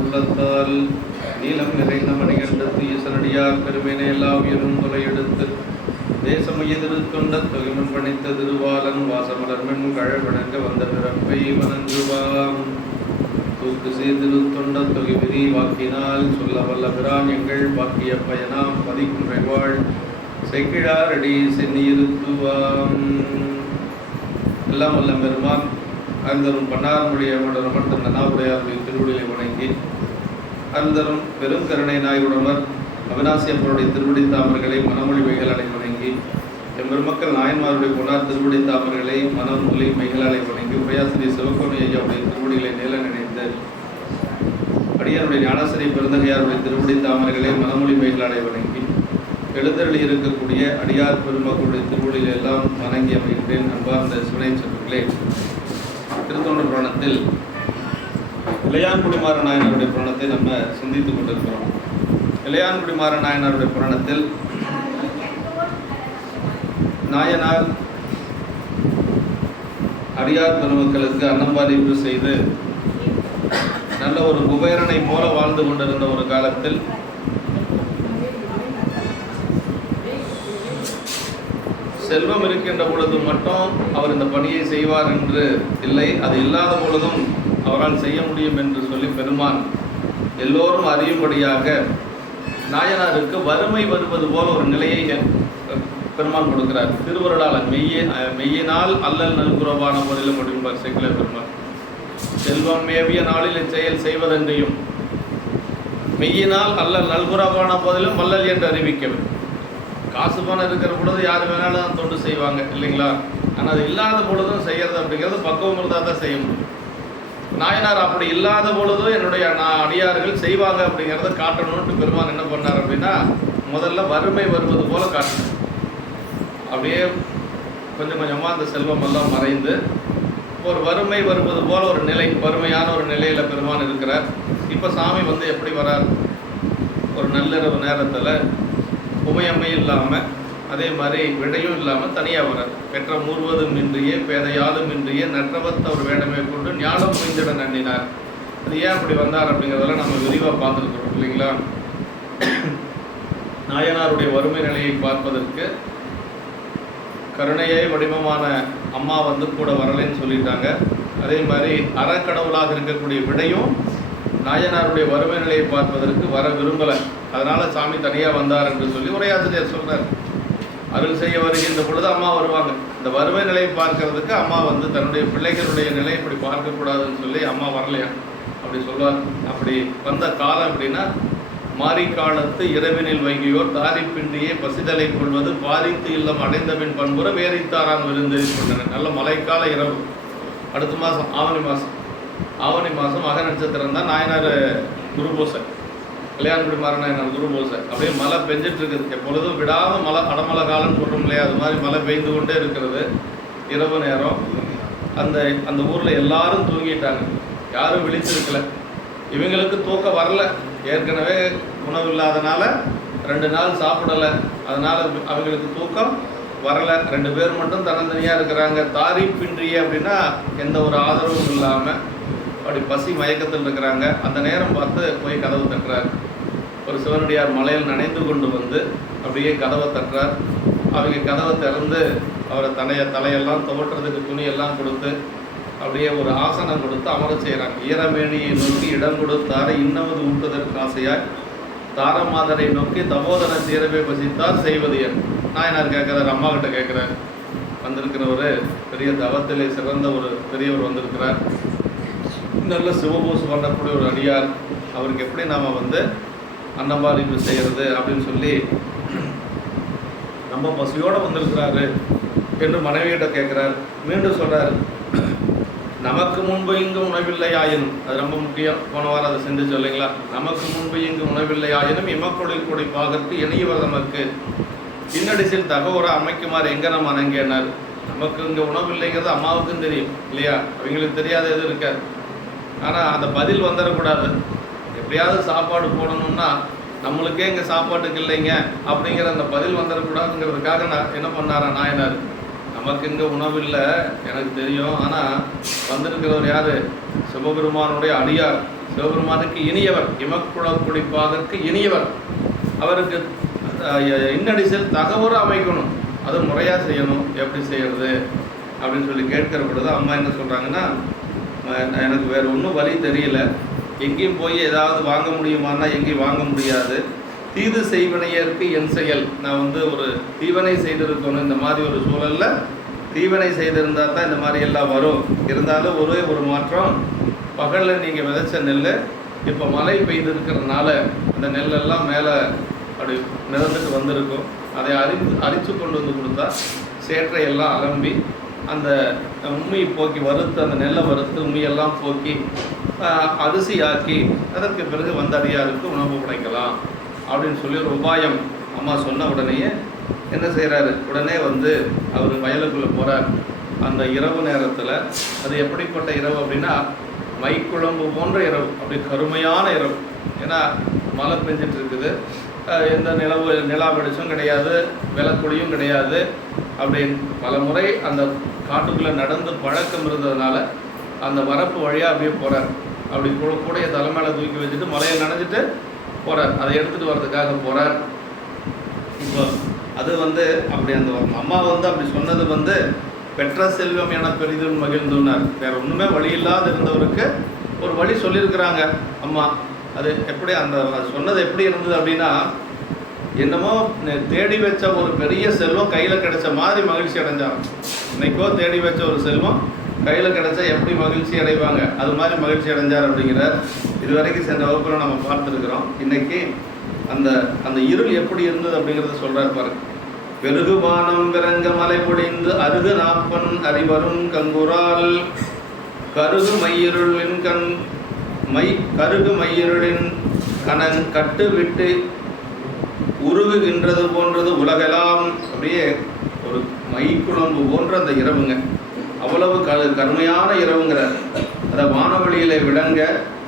உள்ளத்தால் நீளம் நிறைந்த மணிகண்டத்து ஈசனடியார் பெருமையினை எல்லா உயரும் தொலையெடுத்து தேசமைய திருத்தொண்ட தொகைமன் பணித்த திருவாளன் வாசமலர்மென் கழவணங்க வந்த பிறப்பை வணங்குவாம். தூக்கு சீர்திருத்தொண்ட தொகை விதி வாக்கினால் சொல்ல வல்ல பிரான் எங்கள் பாக்கிய பயனாம் பதிக்குறைவாள் செக்கிழார் அடி சென்னியிருத்துவாம். எல்லாம் வல்ல பெருமான் அருந்தரும் பன்னார்மொழி அவருடன் தன் நனாவுடையாருடைய திருவடியை வணங்கி அருந்தரும் பெரும் கருணை நாயுடவர் அவிநாசி அப்பருடைய திருவடி தாமர்களை மனமொழி மைகளாலை வணங்கி எம்பெருமக்கள் நாயன்மாருடைய பொன்னார் திருவடி தாமர்களை மனமொழி மைகளாலை வணங்கி உபயாசிரி சிவகோணி ஐயாவுடைய திருவடிகளை நில நினைந்து அடியாருடைய ஞானாசிரி பெருந்தகையாருடைய திருவடி தாமர்களை மனமொழி மைகளாலை வணங்கி எழுந்தருளி இருக்கக்கூடிய அடியார் பெருமக்களுடைய திருவடியில் எல்லாம் வணங்கி அமைகின்றேன். அன்பார்ந்த சிவனை சொற்களே, திருத்தொண்டர் புராணத்தில் இளையான்குடிமாற நாயனாருடைய புராணத்தை நம்ம சிந்தித்துக் கொண்டிருக்கிறோம். இளையான்குடிமாற நாயனாருடைய புராணத்தில் நாயனார் அடியார் பெருமக்களுக்கு அன்னம்பாதிப்பு செய்து நல்ல ஒரு குபேரனை போல வாழ்ந்து கொண்டிருந்த ஒரு காலத்தில் செல்வம் இருக்கின்ற பொழுது மட்டும் அவர் இந்த பணியை செய்வார் என்று இல்லை, அது இல்லாத பொழுதும் அவரால் செய்ய முடியும் என்று சொல்லி பெருமான் எல்லோரும் அறியும்படியாக நாயனாருக்கு வறுமை வருவது போல ஒரு நிலையை பெருமான் கொடுக்கிறார். திருவருளாளன் மெய்யினால் அல்லல் நல்குறவான போதிலும் அப்படின்பார் சேக்கிழ பெருமான். செல்வம் மேவிய நாளில் இச்செயல் செய்வதென்றையும் மெய்யினால் அல்லல் நல்குறவான போதிலும் வல்லல் என்று அறிவிக்கவே. காசு பணம் இருக்கிற பொழுது யார் வேணாலும் தொண்டு செய்வாங்க இல்லைங்களா? ஆனால் அது இல்லாத பொழுதும் செய்கிறது அப்படிங்கிறது பக்குவம் இருந்தால் தான் செய்ய முடியும். நாயனார் அப்படி இல்லாத பொழுதும் என்னுடைய அடியார்கள் செய்வாங்க அப்படிங்கிறத காட்டணும்னு பெருமான் என்ன பண்ணார் அப்படின்னா, முதல்ல வறுமை வருவது போல காட்டணும். அப்படியே கொஞ்சம் கொஞ்சமாக அந்த செல்வம் எல்லாம் மறைந்து ஒரு வறுமை வருவது போல ஒரு நிலை, வறுமையான ஒரு நிலையில் பெருமான் இருக்கிறார். இப்போ சாமி எப்படி வரார்? ஒரு நள்ளிரவு நேரத்தில் உமையம்மை இல்லாமல், அதே மாதிரி விடையும் இல்லாமல் தனியாக வரார். பெற்ற மூர்வதும் இன்றிய பேதையாலும் இன்றிய நற்றவத்தை ஒரு வேடமே கொண்டு ஞானம் புரிந்திட நன்னினார். அது ஏன் அப்படி வந்தார் அப்படிங்கிறதெல்லாம் நம்ம விரிவாக பார்த்துருக்குறோம் இல்லைங்களா? நாயனாருடைய வறுமை நிலையை பார்ப்பதற்கு கருணையே வடிவமான அம்மா கூட வரலைன்னு சொல்லிட்டாங்க. அதே மாதிரி அறக்கடவுளாக இருக்கக்கூடிய விடையும் நாயனாருடைய வறுமை நிலையை பார்ப்பதற்கு வர விரும்பலை. அதனால சாமி தனியாக வந்தார் என்று சொல்லி உரையாசிரியர் சொல்றார். அருள் செய்ய வருகின்ற பொழுது அம்மா வருவாங்க. இந்த வறுமை நிலையை பார்க்கறதுக்கு அம்மா தன்னுடைய பிள்ளைகளுடைய நிலை இப்படி பார்க்கக்கூடாதுன்னு சொல்லி அம்மா வரலையா அப்படி சொல்வார். அப்படி வந்த காலம் எப்படின்னா, மாரி காலத்து இரவினில் வைகியோர் தாரிப்பின்றியே பசிதலை கொள்வது பாரித்து இல்லம் அடைந்தபின் பண்புற வேறித்தாரான் விருந்து கொண்டனர். நல்ல மழைக்கால இரவு. அடுத்த மாதம் ஆவணி மாதம் மக நட்சத்திரம் தான் நாயனார் குருபூசை, இளையான்குடிமாற நாயனார் குருபூசை. அப்படியே மழை பெஞ்சிட்டு இருக்குது. எப்பொழுதும் விடாமல் மழை, அடமழை காலம்னு சொல்கிறோம் இல்லையா? அது மாதிரி மழை பெய்து கொண்டே இருக்கிறது இரவு நேரம். அந்த ஊரில் எல்லாரும் தூங்கிட்டாங்க, யாரும் விழிச்சிருக்கல. இவங்களுக்கு தூக்கம் வரல, ஏற்கனவே உணவு இல்லாதனால 2 நாள் சாப்பிடலை, அதனால் அவங்களுக்கு தூக்கம் வரலை. 2 பேர் மட்டும் தனித்தனியாக இருக்கிறாங்க. தாரிப்பின்றிய அப்படின்னா எந்த ஒரு ஆதரவும் இல்லாமல் அப்படி பசி மயக்கத்தில் இருக்கிறாங்க. அந்த நேரம் பார்த்து போய் கதவு தட்டுறார். ஒரு சிவனடியார் மலையில் நனைந்து கொண்டு அப்படியே கதவை தட்டுறார். அவங்க கதவை திறந்து அவரை தலையெல்லாம் துவட்டுறதுக்கு துணியெல்லாம் கொடுத்து அப்படியே ஒரு ஆசனம் கொடுத்து அமர செய்கிறாங்க. ஈரமேனியை நோக்கி இடம் கொடுத்தார இன்னவது ஊட்டுதற்கு ஆசையாய் தாரமாதரை நோக்கி தபோதன தீரவே பசித்தார் செய்வது என். நாயனார் கேட்குறார், அம்மா கிட்ட கேட்குறார். வந்திருக்கிறவர் பெரிய தவத்திலே சிறந்த ஒரு பெரியவர் வந்திருக்கிறார், நல்ல சிவபூசு பண்ணக்கூடிய ஒரு அடியார், அவருக்கு எப்படி நாம் அன்னபாரிப்பு செய்கிறது அப்படின்னு சொல்லி நம்ம பசியோடு வந்திருக்கிறாரு என்று மனைவியிட்ட கேட்குறார். மீண்டும் சொல்கிறார், நமக்கு முன்பு இங்கு உணவில்லை ஆயினும், அது ரொம்ப முக்கியம், போன வாரம் அதை சிந்திச்சு இல்லைங்களா? நமக்கு முன்பு இங்கு உணவில்லை ஆயினும் இமக்கொழில் கொடை பாகத்து இணையவர் நமக்கு பின்னடிசில் தகவலை அமைக்குமாறு எங்கே நம்ம அணங்கேனார். நமக்கு இங்கே உணவு இல்லைங்கிறது அம்மாவுக்கும் தெரியும் இல்லையா? அவங்களுக்கு தெரியாத எதுவும் இருக்காது. ஆனால் அந்த பதில் வந்துடக்கூடாது. எப்படியாவது சாப்பாடு போடணும்னா நம்மளுக்கே இங்கே சாப்பாட்டுக்கு இல்லைங்க அப்படிங்கிற அந்த பதில் வந்துடக்கூடாதுங்கிறதுக்காக நான் என்ன பண்ணாரா நாயனார், நமக்கு இங்கே உணவு இல்லை எனக்கு தெரியும், ஆனால் வந்திருக்கிறவர் யார்? சிவபெருமானுடைய அடியார், சிவபெருமானுக்கு இனியவர், இமக்குழக்குடிப்பாதற்கு இனியவர். அவருக்கு இன்னடிசல் தகவல் அமைக்கணும், அது முறையாக செய்யணும். எப்படி செய்கிறது அப்படின்னு சொல்லி கேட்கிற பொழுது அம்மா என்ன சொல்கிறாங்கன்னா, எனக்கு வேறு ஒன்றும் வழி தெரியல, எங்கேயும் போய் ஏதாவது வாங்க முடியுமான்னா எங்கேயும் வாங்க முடியாது. தீது செய்வனையருக்கு என் செயல், நான் வந்து ஒரு தீவனை செய்திருக்கணும். இந்த மாதிரி ஒரு சூழலில் தீவனை செய்திருந்தால் தான் இந்த மாதிரி எல்லாம் வரும். இருந்தாலும் ஒரே ஒரு மாற்றம், பகலில் நீங்கள் விதைச்ச நெல் இப்போ மழை பெய்திருக்கிறதுனால அந்த நெல்லெல்லாம் மேலே அப்படி மிதந்துட்டு வந்திருக்கும். அதை அரித்து கொண்டு வந்து கொடுத்தா சேற்றையெல்லாம் அலம்பி அந்த உண்மையை போக்கி வறுத்து, அந்த நெல்லை வறுத்து உண்மையெல்லாம் போக்கி அரிசியாக்கி அதற்கு பிறகு வந்த அடியாருக்கு உணவு படைக்கலாம் அப்படின்னு சொல்லி ஒரு உபாயம் அம்மா சொன்ன உடனேயே என்ன செய்கிறாரு, உடனே வந்து அவர் வயலுக்குள்ளே போகிறார். அந்த இரவு நேரத்தில், அது எப்படிப்பட்ட இரவு அப்படின்னா மைக்குழம்பு போன்ற இரவு, அப்படி கருமையான இரவு. ஏன்னா மழை பெஞ்சிட்டு இருக்குது, எந்த நிலா வெளிச்சம் கிடையாது, விளக்குடியும் கிடையாது. அப்படி பல முறை அந்த காட்டுக்குள்ளே நடந்து பழக்கம் இருந்ததுனால அந்த வரப்பு வழியாக அப்படியே போகிறார். அப்படி கூடைய தலைமையில தூக்கி வச்சுட்டு மலையை நனைஞ்சிட்டு போகிறார். அதை எடுத்துகிட்டு வர்றதுக்காக போகிறார். இப்போ அது வந்து அப்படி அந்த அம்மா வந்து அப்படி சொன்னது வந்து பெற்ற செல்வம் என பெரிதும் மகிழ்ந்துனார். வேறு ஒன்றுமே வழி இல்லாத இருந்தவருக்கு ஒரு வழி சொல்லியிருக்கிறாங்க அம்மா. அது எப்படி அந்த சொன்னது எப்படி இருந்தது அப்படின்னா, என்னமோ தேடி வச்ச ஒரு பெரிய செல்வம் கையில் கிடைச்ச மாதிரி மகிழ்ச்சி அடைஞ்சாங்க. இன்னைக்கோ தேடி வச்ச ஒரு செல்வம் கையில் கிடைச்சா எப்படி மகிழ்ச்சி அடைவாங்க, அது மாதிரி மகிழ்ச்சி அடைஞ்சார் அப்படிங்கிறார். இதுவரைக்கும் சென்ற வகுப்பில் நம்ம பார்த்துருக்குறோம். இன்னைக்கு அந்த அந்த இருள் எப்படி இருந்தது அப்படிங்கிறத சொல்கிறார் பாருங்க. பெருகுவானம் விரங்க மலை பொடிந்து அருகு நாப்பன் அறிவரும் கங்குரால் கருகு மையிருளின் கருகு மையிருளின் கணன் கட்டு விட்டு உருகுகின்றது போன்றது உலகெல்லாம். அப்படியே ஒரு மைக்குழம்பு போன்ற அந்த இரவுங்க, அவ்வளவு கருமையான இரவுங்கிறார். அதை வானவெளியிலே விளங்க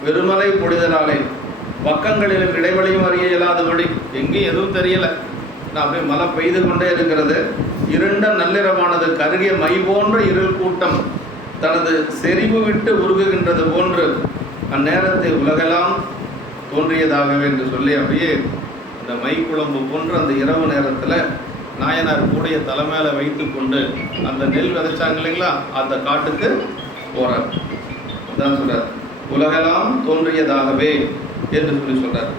வெறுமலை பொடிதலாலே பக்கங்களிலும் இடைவெளியும் அறிய இயலாதபடி, எங்கேயும் எதுவும் தெரியலை. நான் அப்படியே மழை பெய்து கொண்டே இருக்கிறது. இருண்ட நள்ளிரவானது கருகிய மை போன்ற இருள் கூட்டம் தனது செறிவு விட்டு உருகுகின்றது போன்று அந்நேரத்தை உலகெல்லாம் தோன்றியதாகவே என்று சொல்லி அப்படியே இந்த மைக்குழம்பு போன்ற அந்த இரவு நேரத்தில் நாயனார் கூடைய தலைமையில வைத்து கொண்டு அந்த நெல் விதைச்சாங்க இல்லைங்களா, அந்த காட்டுக்கு போறார். அதான் சொல்றார், உலகெல்லாம் தோன்றியதாகவே என்று சொல்லி சொல்றார்.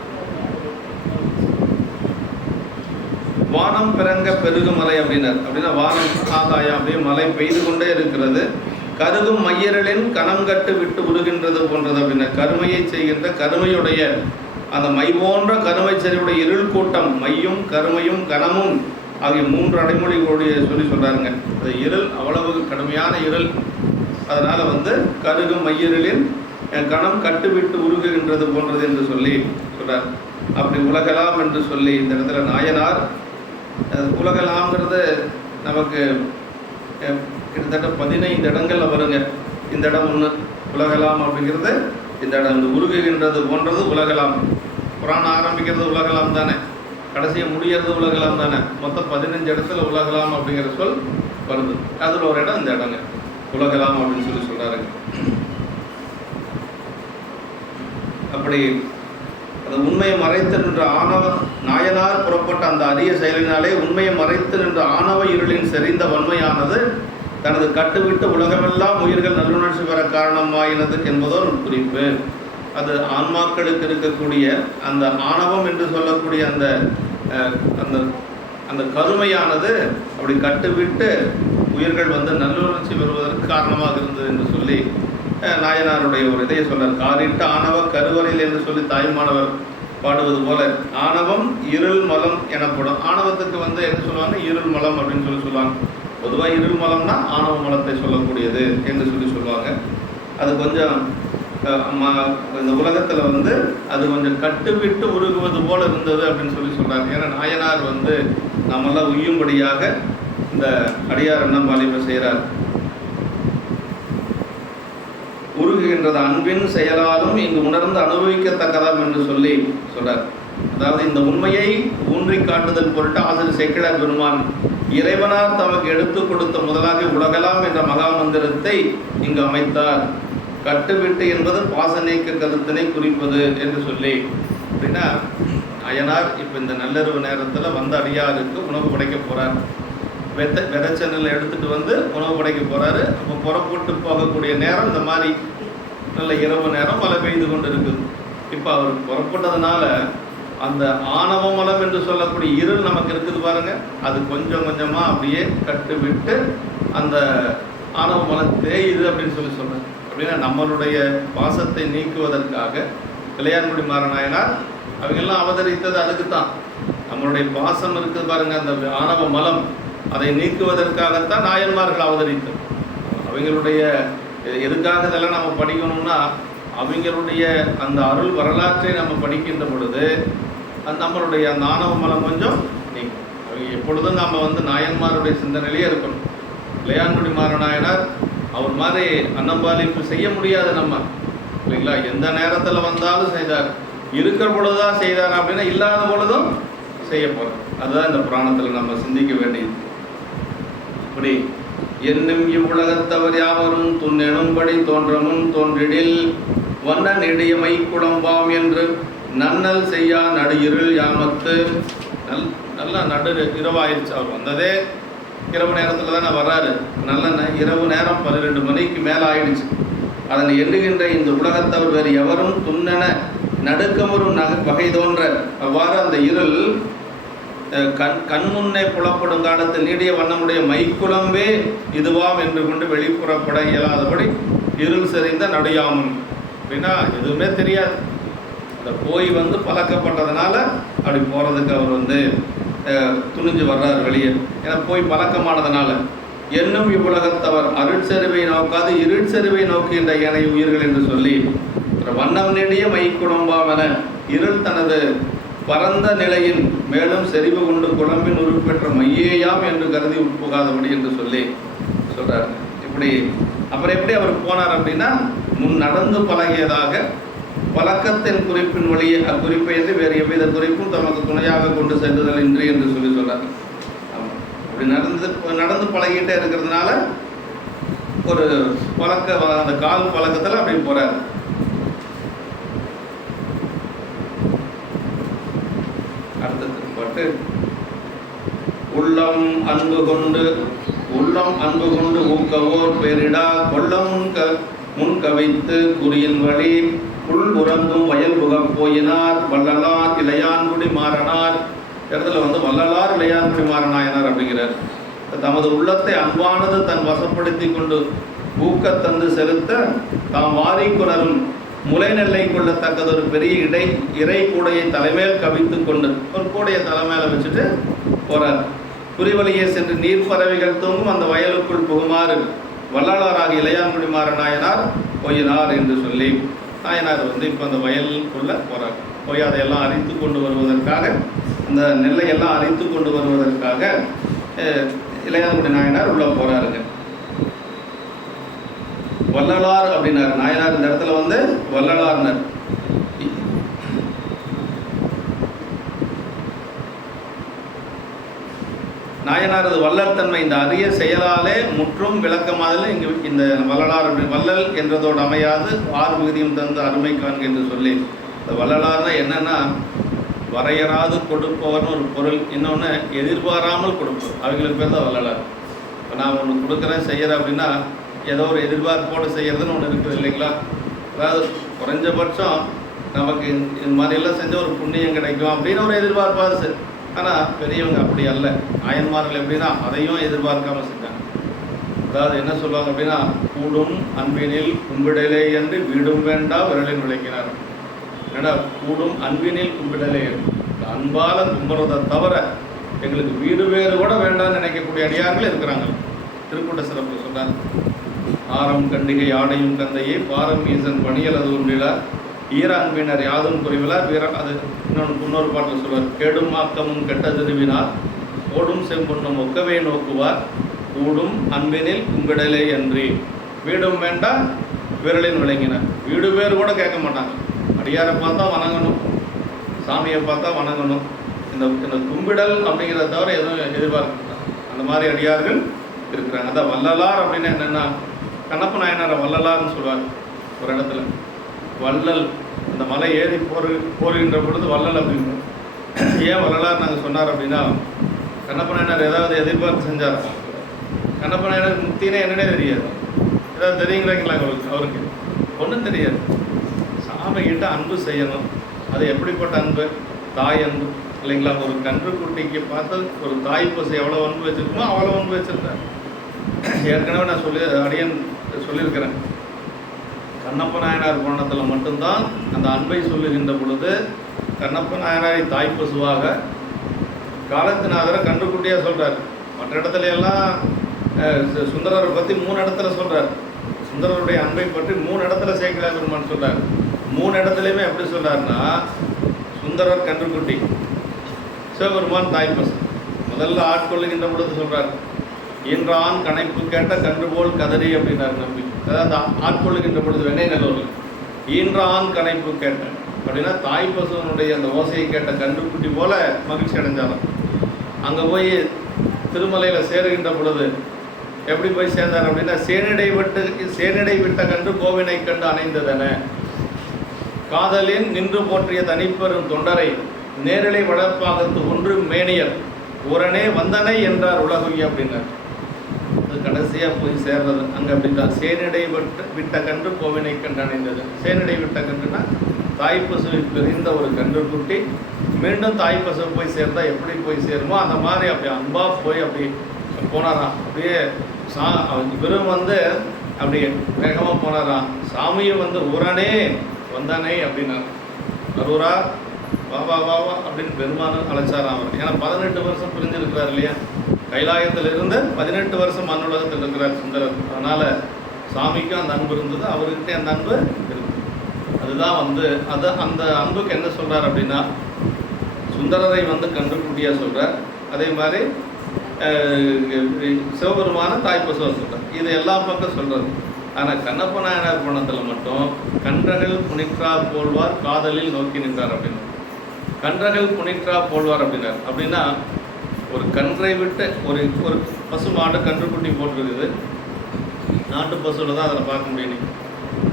வானம் பிறங்க பெருகு மலை அப்படின்னார். அப்படின்னா வானம் ஆகாயம் அப்படியே மழை பெய்து கொண்டே இருக்கிறது. கருகும் மையரலின் கணம் கட்டு விட்டு உருகின்றது போன்றது அப்படின்னா, கருமையை செய்கின்ற கருமையுடைய அந்த மை போன்ற கருமை செறிவுடைய இருள் கூட்டம், மையும் கருமையும் கணமும் ஆகிய 3 அடைமொழிகளுடைய சொல்லி சொல்கிறாருங்க. அந்த இருள் அவ்வளவு கடுமையான இருள். அதனால் வந்து கருகும் மையிருளின் கணம் கட்டுவிட்டு உருகுகின்றது போன்றது என்று சொல்லி சொல்கிறார். அப்படி உலகலாம் என்று சொல்லி இந்த இடத்துல நாயனார், உலகலாம்ங்கிறது நமக்கு கிட்டத்தட்ட 15 இடங்களில் வருங்க. இந்த இடம் ஒன்று உலகலாம் அப்படிங்கிறது, இந்த இடம் இந்த உருகுகின்றது போன்றது உலகலாம். புராணம் ஆரம்பிக்கிறது உலகலாம் தானே, கடைசியை முடியறது உலகலாம் தானே. மொத்தம் 15 இடத்துல உலகலாம் அப்படிங்கிற சொல் வருது. அதில் ஒரு இடம் இந்த இடங்க உலகலாம் அப்படின்னு சொல்லி சொல்கிறாருங்க. அப்படி அந்த உண்மையை மறைத்து நின்ற ஆணவ நாயனார் புறப்பட்ட அந்த அரிய செயலினாலே உண்மையை மறைத்து நின்ற ஆணவ இருளின் செறிந்த வன்மையானது தனது கட்டுவிட்டு உலகமெல்லாம் உயிர்கள் நல்லுணர்ச்சி பெற காரணமாயினது என்பதோ ஒரு குறிப்பு. அது ஆன்மாக்களுக்கு இருக்கக்கூடிய அந்த ஆணவம் என்று சொல்லக்கூடிய அந்த அந்த அந்த கருமையானது அப்படி கட்டுவிட்டு உயிர்கள் வந்து நல்லுணர்ச்சி பெறுவதற்கு காரணமாக இருந்தது என்று சொல்லி நாயனாருடைய ஒரு இதையை சொன்னார். காரிட்ட ஆணவ கருவறையில் என்று சொல்லி தாய்மானவர் பாடுவது போல, ஆணவம் இருள் மலம் எனப்படும். ஆணவத்துக்கு வந்து என்ன சொல்லுவாங்க, இருள் மலம் அப்படின்னு சொல்லி சொல்லுவாங்க. பொதுவாக இருள் மலம்னா ஆணவ மலத்தை சொல்லக்கூடியது என்று சொல்லி சொல்லுவாங்க. அது கொஞ்சம் இந்த உலகத்தில் வந்து அது கொஞ்சம் கட்டுவிட்டு உருகுவது போல இருந்தது அப்படின்னு சொல்லி சொல்கிறாங்க. ஏன்னா நாயனார் வந்து நம்மெல்லாம் உய்யும்படியாக இந்த அடியார் அன்னம்பாலிமை செய்கிறார். உருகுகின்றது அன்பின் செயலாலும் இங்கு உணர்ந்து அனுபவிக்கத்தக்கதாம் என்று சொல்லி சொல்றார். அதாவது இந்த உண்மையை ஊன்றி காட்டுதல் பொருட்டு ஆசிரியர் சேக்கிழார் பெருமான் இறைவனார் தமக்கு எடுத்துக் கொடுத்த முதலாக உலகலாம் என்ற மகா மந்திரத்தை இங்கு அமைத்தார் கட்டுவிட்டு என்பது பாச நீக்க கருத்தினை குறிப்பது என்று சொல்லி. அப்படின்னா அயனார் இப்போ இந்த நள்ளிரவு நேரத்தில் வந்த அடியாருக்கு உணவு படைக்க போகிறார். விதைச்சனில் எடுத்துகிட்டு வந்து உணவு படைக்க போகிறாரு. அப்போ புறப்பட்டு போகக்கூடிய நேரம் இந்த மாதிரி நல்ல இரவு நேரம் மழை பெய்து கொண்டு இருக்குது. இப்போ அவர் புறப்பட்டதுனால அந்த ஆணவ மலம் என்று சொல்லக்கூடிய இருள் நமக்கு இருக்குது பாருங்க, அது கொஞ்சம் கொஞ்சமாக அப்படியே கட்டு விட்டு அந்த ஆணவ மலம் தேயுது அப்படின்னு சொல்லி சொல்கிறார். அப்படின்னா நம்மளுடைய பாசத்தை நீக்குவதற்காக இளையான்குடி மாறனாயனார் அவங்கெல்லாம் அவதரித்தது அதுக்கு தான். நம்மளுடைய பாசம் இருக்குது பாருங்க, அந்த ஆணவ மலம், அதை நீக்குவதற்காகத்தான் நாயன்மார்கள் அவதரித்தது. அவங்களுடைய எதுக்காக இதெல்லாம் நம்ம படிக்கணும்னா, அவங்களுடைய அந்த அருள் வரலாற்றை நம்ம படிக்கின்ற பொழுது நம்மளுடைய அந்த ஆணவ மலம் கொஞ்சம் நீக்கும். அவங்க எப்பொழுதும் நாம் நாயன்மாருடைய சிந்தனையிலே இருக்கணும். இளையான்குடி மாறனாயனார் அவர் மாதிரி அன்னம்பாலிப்பு செய்ய முடியாது நம்ம, இல்லைங்களா? எந்த நேரத்தில் வந்தாலும் செய்தார், இருக்கிற பொழுதுதான் செய்தார், அப்படின்னா இல்லாத பொழுதும் செய்ய போகிறார். அதுதான் இந்த புராணத்தில் நம்ம சிந்திக்க வேண்டியது. இப்படி என்னும் இவ்வுலகத்தவர் யாவரும் துண்ணெனும்படி தோன்றமும் தோன்றிடில் வண்ணன் இடைய மைக்குளம்பாம் என்று நன்னல் செய்யா நடு இருள் யாமத்து. நல்லா நடு இரவாயிருச்சு. அவர் வந்ததே இரவு நேரத்தில் தானே வர்றாரு. நல்ல இரவு நேரம் 12 மணிக்கு மேலே ஆயிடுச்சு. அதனை எண்ணுகின்ற இந்த உலகத்தவர் வேறு எவரும் துண்ணென நடுக்கமரும் வகை தோன்ற அவ்வாறு அந்த இருள் கண்முன்னே புலப்படும் காலத்தில் நீடிய வண்ணமுடைய மைக்குளம்பே இதுவாம் என்று கொண்டு வெளிப்புறப்பட இயலாதபடி இருள் செறிந்த நடுயாமன். அப்படின்னா எதுவுமே தெரியாது. அந்த போய் பழக்கப்பட்டதுனால அப்படி போகிறதுக்கு அவர் துணிஞ்சு வர்றார் வெளியே. ஏன்னா போய் பழக்கமானதுனால. என்னும் இவ்வுலகத்தவர் அருட்செருவை நோக்காது இருட்செருவை நோக்கின்ற ஏனைய உயிர்கள் என்று சொல்லி வண்ணம் நெடிய மைக்குளம்பாவென இருள் தனது பரந்த நிலையின் மேலும் செறிவு கொண்டு குழம்பின் உருப்பெற்ற மையேயாம் என்று கருதி உட்புகாதபடி என்று சொல்லி சொல்றார். இப்படி அப்புறம் எப்படி அவர் போனார் அப்படின்னா, முன் நடந்து பழகியதாக பழக்கத்தின் குறிப்பின் வழியே அக்குறிப்பை என்று வேறு எவ்வித குறிப்பும் தமக்கு துணையாக கொண்டு செல்லுதல் இன்றி என்று சொல்லி சொல்றார். அப்படி நடந்து பழகிட்டே இருக்கிறதுனால ஒரு அந்த கால் பழக்கத்தில் அப்படி போறார். அடுத்தது உள்ளம் அன்பு கொண்டு ஊக்கவோர் பேரிடா கொள்ளம் முன்கவைத்து குறியின் வழி உள் உறங்கும் வயல் புகப் போயினார் வள்ளலார் இளையான்குடி மாறனார். இடத்துல வள்ளலார் இளையான்குடி மாறனாயனார் அப்படிங்கிறார். தமது உள்ளத்தை அன்பானது தன் வசப்படுத்தி கொண்டு ஊக்கத்தந்து செலுத்த தாம் வாரிக்குணரும் முளை நெல்லை கொள்ளத்தக்கது ஒரு பெரிய இறை கூடையை தலைமேல் கவித்து கொண்டு ஒரு கூடையை தலைமையில வச்சுட்டு போறார். குறிவழியே சென்று நீர்ப்பறவைகள் தூங்கும் அந்த வயலுக்குள் புகுமாறு வள்ளலாராக இளையான்குடி மாறனாயனார் போயினார் என்று சொல்லி நாயனார் இப்போ அந்த வயலுக்குள்ள போறார். போய் அதையெல்லாம் அரித்து கொண்டு வருவதற்காக, அந்த நெல்லையெல்லாம் அரித்து கொண்டு வருவதற்காக இளையான்குடி நாயனார் உள்ள போறாருங்க. வள்ளலார் அப்படின்னாரு நாயனார். இந்த இடத்துல வள்ளலார்னர். நாயனாரது வள்ளல் தன்மை இந்த அரிய செயலாலே முற்றும் விளக்கமாதல இங்கு இந்த வள்ளலார் வள்ளல் என்றதோடு அமையாது ஆறு விகுதியும் தந்து அருமை காண்க என்று சொல்லி. இந்த வள்ளலார்னா என்னன்னா, வரையறாது கொடுப்பவர்னு ஒரு பொருள். இன்னொன்று எதிர்பாராமல் கொடுப்பவர். அவங்களுக்கு பேர் தான் வள்ளலார். இப்போ நான் ஒன்று கொடுக்குறேன் செய்கிறேன் அப்படின்னா ஏதோ ஒரு எதிர்பார்ப்போடு செய்கிறதுன்னு ஒன்று இருக்குது இல்லைங்களா? அதாவது குறைஞ்சபட்சம் நமக்கு இந்த மாதிரியெல்லாம் செஞ்ச ஒரு புண்ணியம் கிடைக்கும் அப்படின்னு ஒரு எதிர்பார்ப்பாது. ஆனால் பெரியவங்க அப்படி அல்ல. நாயன்மார்கள் எப்படின்னா அதையும் எதிர்பார்க்காம செஞ்சாங்க. அதாவது என்ன சொல்லுவாங்க அப்படின்னா, கூடும் அன்பினில் கும்பிடலே என்று வீடும் வேண்டா விரலில் விளக்கினார். ஏன்னா கூடும் அன்பினில் கும்பிடலே, அன்பால கும்பிட்றதை தவிர எங்களுக்கு வீடு வேறு கூட வேண்டாம்னு நினைக்கக்கூடிய அடியார்கள் இருக்கிறாங்க. திருக்கூட்ட சிறப்பு சொல்றாங்க. ஆரம் கண்டிகை ஆடையும் கந்தையே பாரம் ஈசன் பணியல் அது ஒன்றிலார் ஈர அன்பினர் யாதும் குறைவிலார் வீர. அது இன்னொரு பாட்டில் சொல்வார். கெடும் ஆக்கமும் கெட்ட திருவினார் ஓடும் செம்பொன்னும் ஒக்கவே நோக்குவார் கூடும் அன்பினில் கும்பிடலே அன்றி. வீடும் வேண்டாம் விரலின் விளங்கினார். வீடு பேர் கூட கேட்க மாட்டாங்க. அடியாரை பார்த்தா வணங்கணும், சாமியை பார்த்தா வணங்கணும். இந்த கும்பிடல் அப்படிங்கிறத தவிர எதுவும் எதிர்பார்க்க அந்த மாதிரி அடியார்கள் இருக்கிறாங்க. அதான் வள்ளலார் அப்படின்னு என்னென்னா, கண்ணப்ப நாயனாரை வள்ளலார்னு சொல்லுவார். ஒரு இடத்துல. வள்ளல் அந்த மலை ஏறி போருகின்ற பொழுது வள்ளல் அப்படின்னு ஏன் வள்ளலார் நாங்கள் சொன்னார் அப்படின்னா, கண்ணப்ப நாயனார் ஏதாவது எதிர்பார்த்து செஞ்சார். கண்ணப்ப நாயனார் முக்தினே என்னன்னே தெரியாது. ஏதாவது தெரியுங்களா அவருக்கு ஒன்றும் தெரியாது. சாமி கிட்ட அன்பு செய்யணும். அது எப்படிப்பட்ட அன்பு? தாய் அன்பு இல்லைங்களா? ஒரு கன்றுக்குட்டிக்கு பார்த்து ஒரு தாய் பசு எவ்வளோ அன்பு வச்சுருக்கோமோ அவ்வளோ அன்பு வச்சுருக்கேன். ஏற்கனவே நான் அடியன் சொல்லியிருக்கிறேன். கண்ணப்ப நாயனார் புராணத்தில் மட்டும்தான் அந்த அன்பை சொல்லுகின்ற பொழுது கண்ணப்ப நாயனாரை தாய் பசுவாக, காலத்தினாதரை கன்றுக்குட்டியாக சொல்கிறார். மற்ற இடத்துல எல்லாம் சுந்தரரை பற்றி 3 இடத்துல சொல்கிறார். சுந்தரருடைய அன்பை பற்றி 3 இடத்துல சேக்கிழார் பெருமான் சொல்கிறார். 3 இடத்துலையுமே எப்படி சொல்கிறாருன்னா, சுந்தரர் கன்றுக்குட்டி, சிவபெருமான் தாய்ப்பசு. முதல்ல ஆட்கொள்ளுகின்ற பொழுது சொல்கிறார், ஈன்றான் கணைப்பு கேட்ட கன்று போல் கதறி அப்படின்னார் நம்பி. அதாவது ஆட்கொள்ளுகின்ற பொழுது வெண்ணெய் நல்லூரில் ஈன்றான் கணைப்பு கேட்ட அப்படின்னா தாய்ப்பசுவனுடைய அந்த ஓசையை கேட்ட கன்றுக்குட்டி போல மகிழ்ச்சி அடைஞ்சாலும். அங்கே போய் திருமலையில் சேருகின்ற பொழுது எப்படி போய் சேர்ந்தார் அப்படின்னா, சேனடை விட்ட கன்று கோவினை கண்டு அணைந்ததென காதலின் நின்று போற்றிய தனிப்பெரும் தொண்டரை நேரலை வளர்ப்பாகத்து ஒன்று மேனியர் உடனே வந்தனை என்றார் உலகுய அப்படின்னார். அது கடைசியாக போய் சேர்றது அங்கே அப்படின்றார். சேனடை விட்ட கன்று கோவினை கண்டு அணைந்தது. சேனடை விட்ட கன்றுனா தாய்ப்பசுவை பிரிந்த ஒரு கன்றுக்குட்டி மீண்டும் தாய்ப்பசுவை போய் சேர்ந்தா எப்படி போய் சேருமோ அந்த மாதிரி அப்படி அன்பா போய் அப்படி போனாராம். அப்படியே இவரும் அப்படி வேகமாக போனாராம். சாமியும் உடனே வந்தானே அப்படின்னா, அரூரா வா வா வா வா அப்படின்னு பெருமானும் அழைச்சாராம் அவர். ஏன்னா 18 வருஷம் பிரிஞ்சிருக்கிறார் இல்லையா? கைலாயத்தில் இருந்து 18 வருஷம் மண்ணுலகத்தில் இருக்கிறார் சுந்தரர். அதனால் சாமிக்கும் அந்த அன்பு இருந்தது, அவர்கிட்ட அந்த அன்பு இருக்குது. அதுதான் அந்த அன்புக்கு என்ன சொல்கிறார் அப்படின்னா, சுந்தரரை கன்றுக்குட்டியாக சொல்கிறார். அதே மாதிரி சிவபெருமான தாய்ப்பசுவாக சொல்கிறார். இது எல்லா பக்கம் சொல்கிறது. ஆனால் கண்ணப்ப நாயனார் புராணத்தில் மட்டும் கன்றகள் புனிற்றா போல்வார் காதலில் நோக்கி நின்றார் அப்படின்னு. கன்றகள் புனிற்றா போல்வார் அப்படின்னார். அப்படின்னா ஒரு கன்றை விட்டு ஒரு பசு மாடு கன்றுக்குட்டி போட்டிருக்குது. நாட்டு பசுவில் தான் அதில் பார்க்க முடியும்.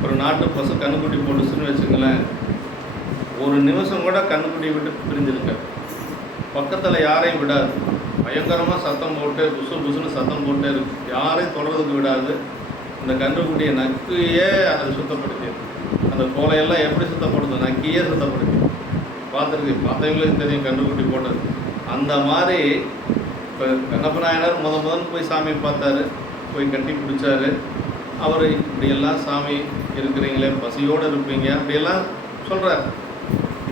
ஒரு நாட்டு பசு கன்றுக்குட்டி போட்டுச்சுன்னு வச்சுங்களேன், ஒரு நிமிஷம் கூட கன்றுக்குட்டி விட்டு பிரிஞ்சிருக்க. பக்கத்தில் யாரையும் விடாது. பயங்கரமாக சத்தம் போட்டு புசு புசுன்னு சத்தம் போட்டே இருக்கு. யாரையும் தொடர்றதுக்கு விடாது. இந்த கன்றுக்குட்டியை நக்கியே அதை சுத்தப்படுத்தி, அந்த கோலையெல்லாம் எப்படி சுத்தப்படுது? நக்கியே சுத்தப்படுத்தி பார்த்தவங்களுக்கு தெரியும் கன்றுக்குட்டி போட்டது. அந்த மாதிரி இப்போ கண்ணப்ப நாயனார் முதன் போய் சாமியை பார்த்தாரு, போய் கட்டி பிடிச்சாரு. அவர் இப்படியெல்லாம் சாமி இருக்கிறீங்களே, பசியோடு இருப்பீங்க அப்படியெல்லாம் சொல்கிறார்.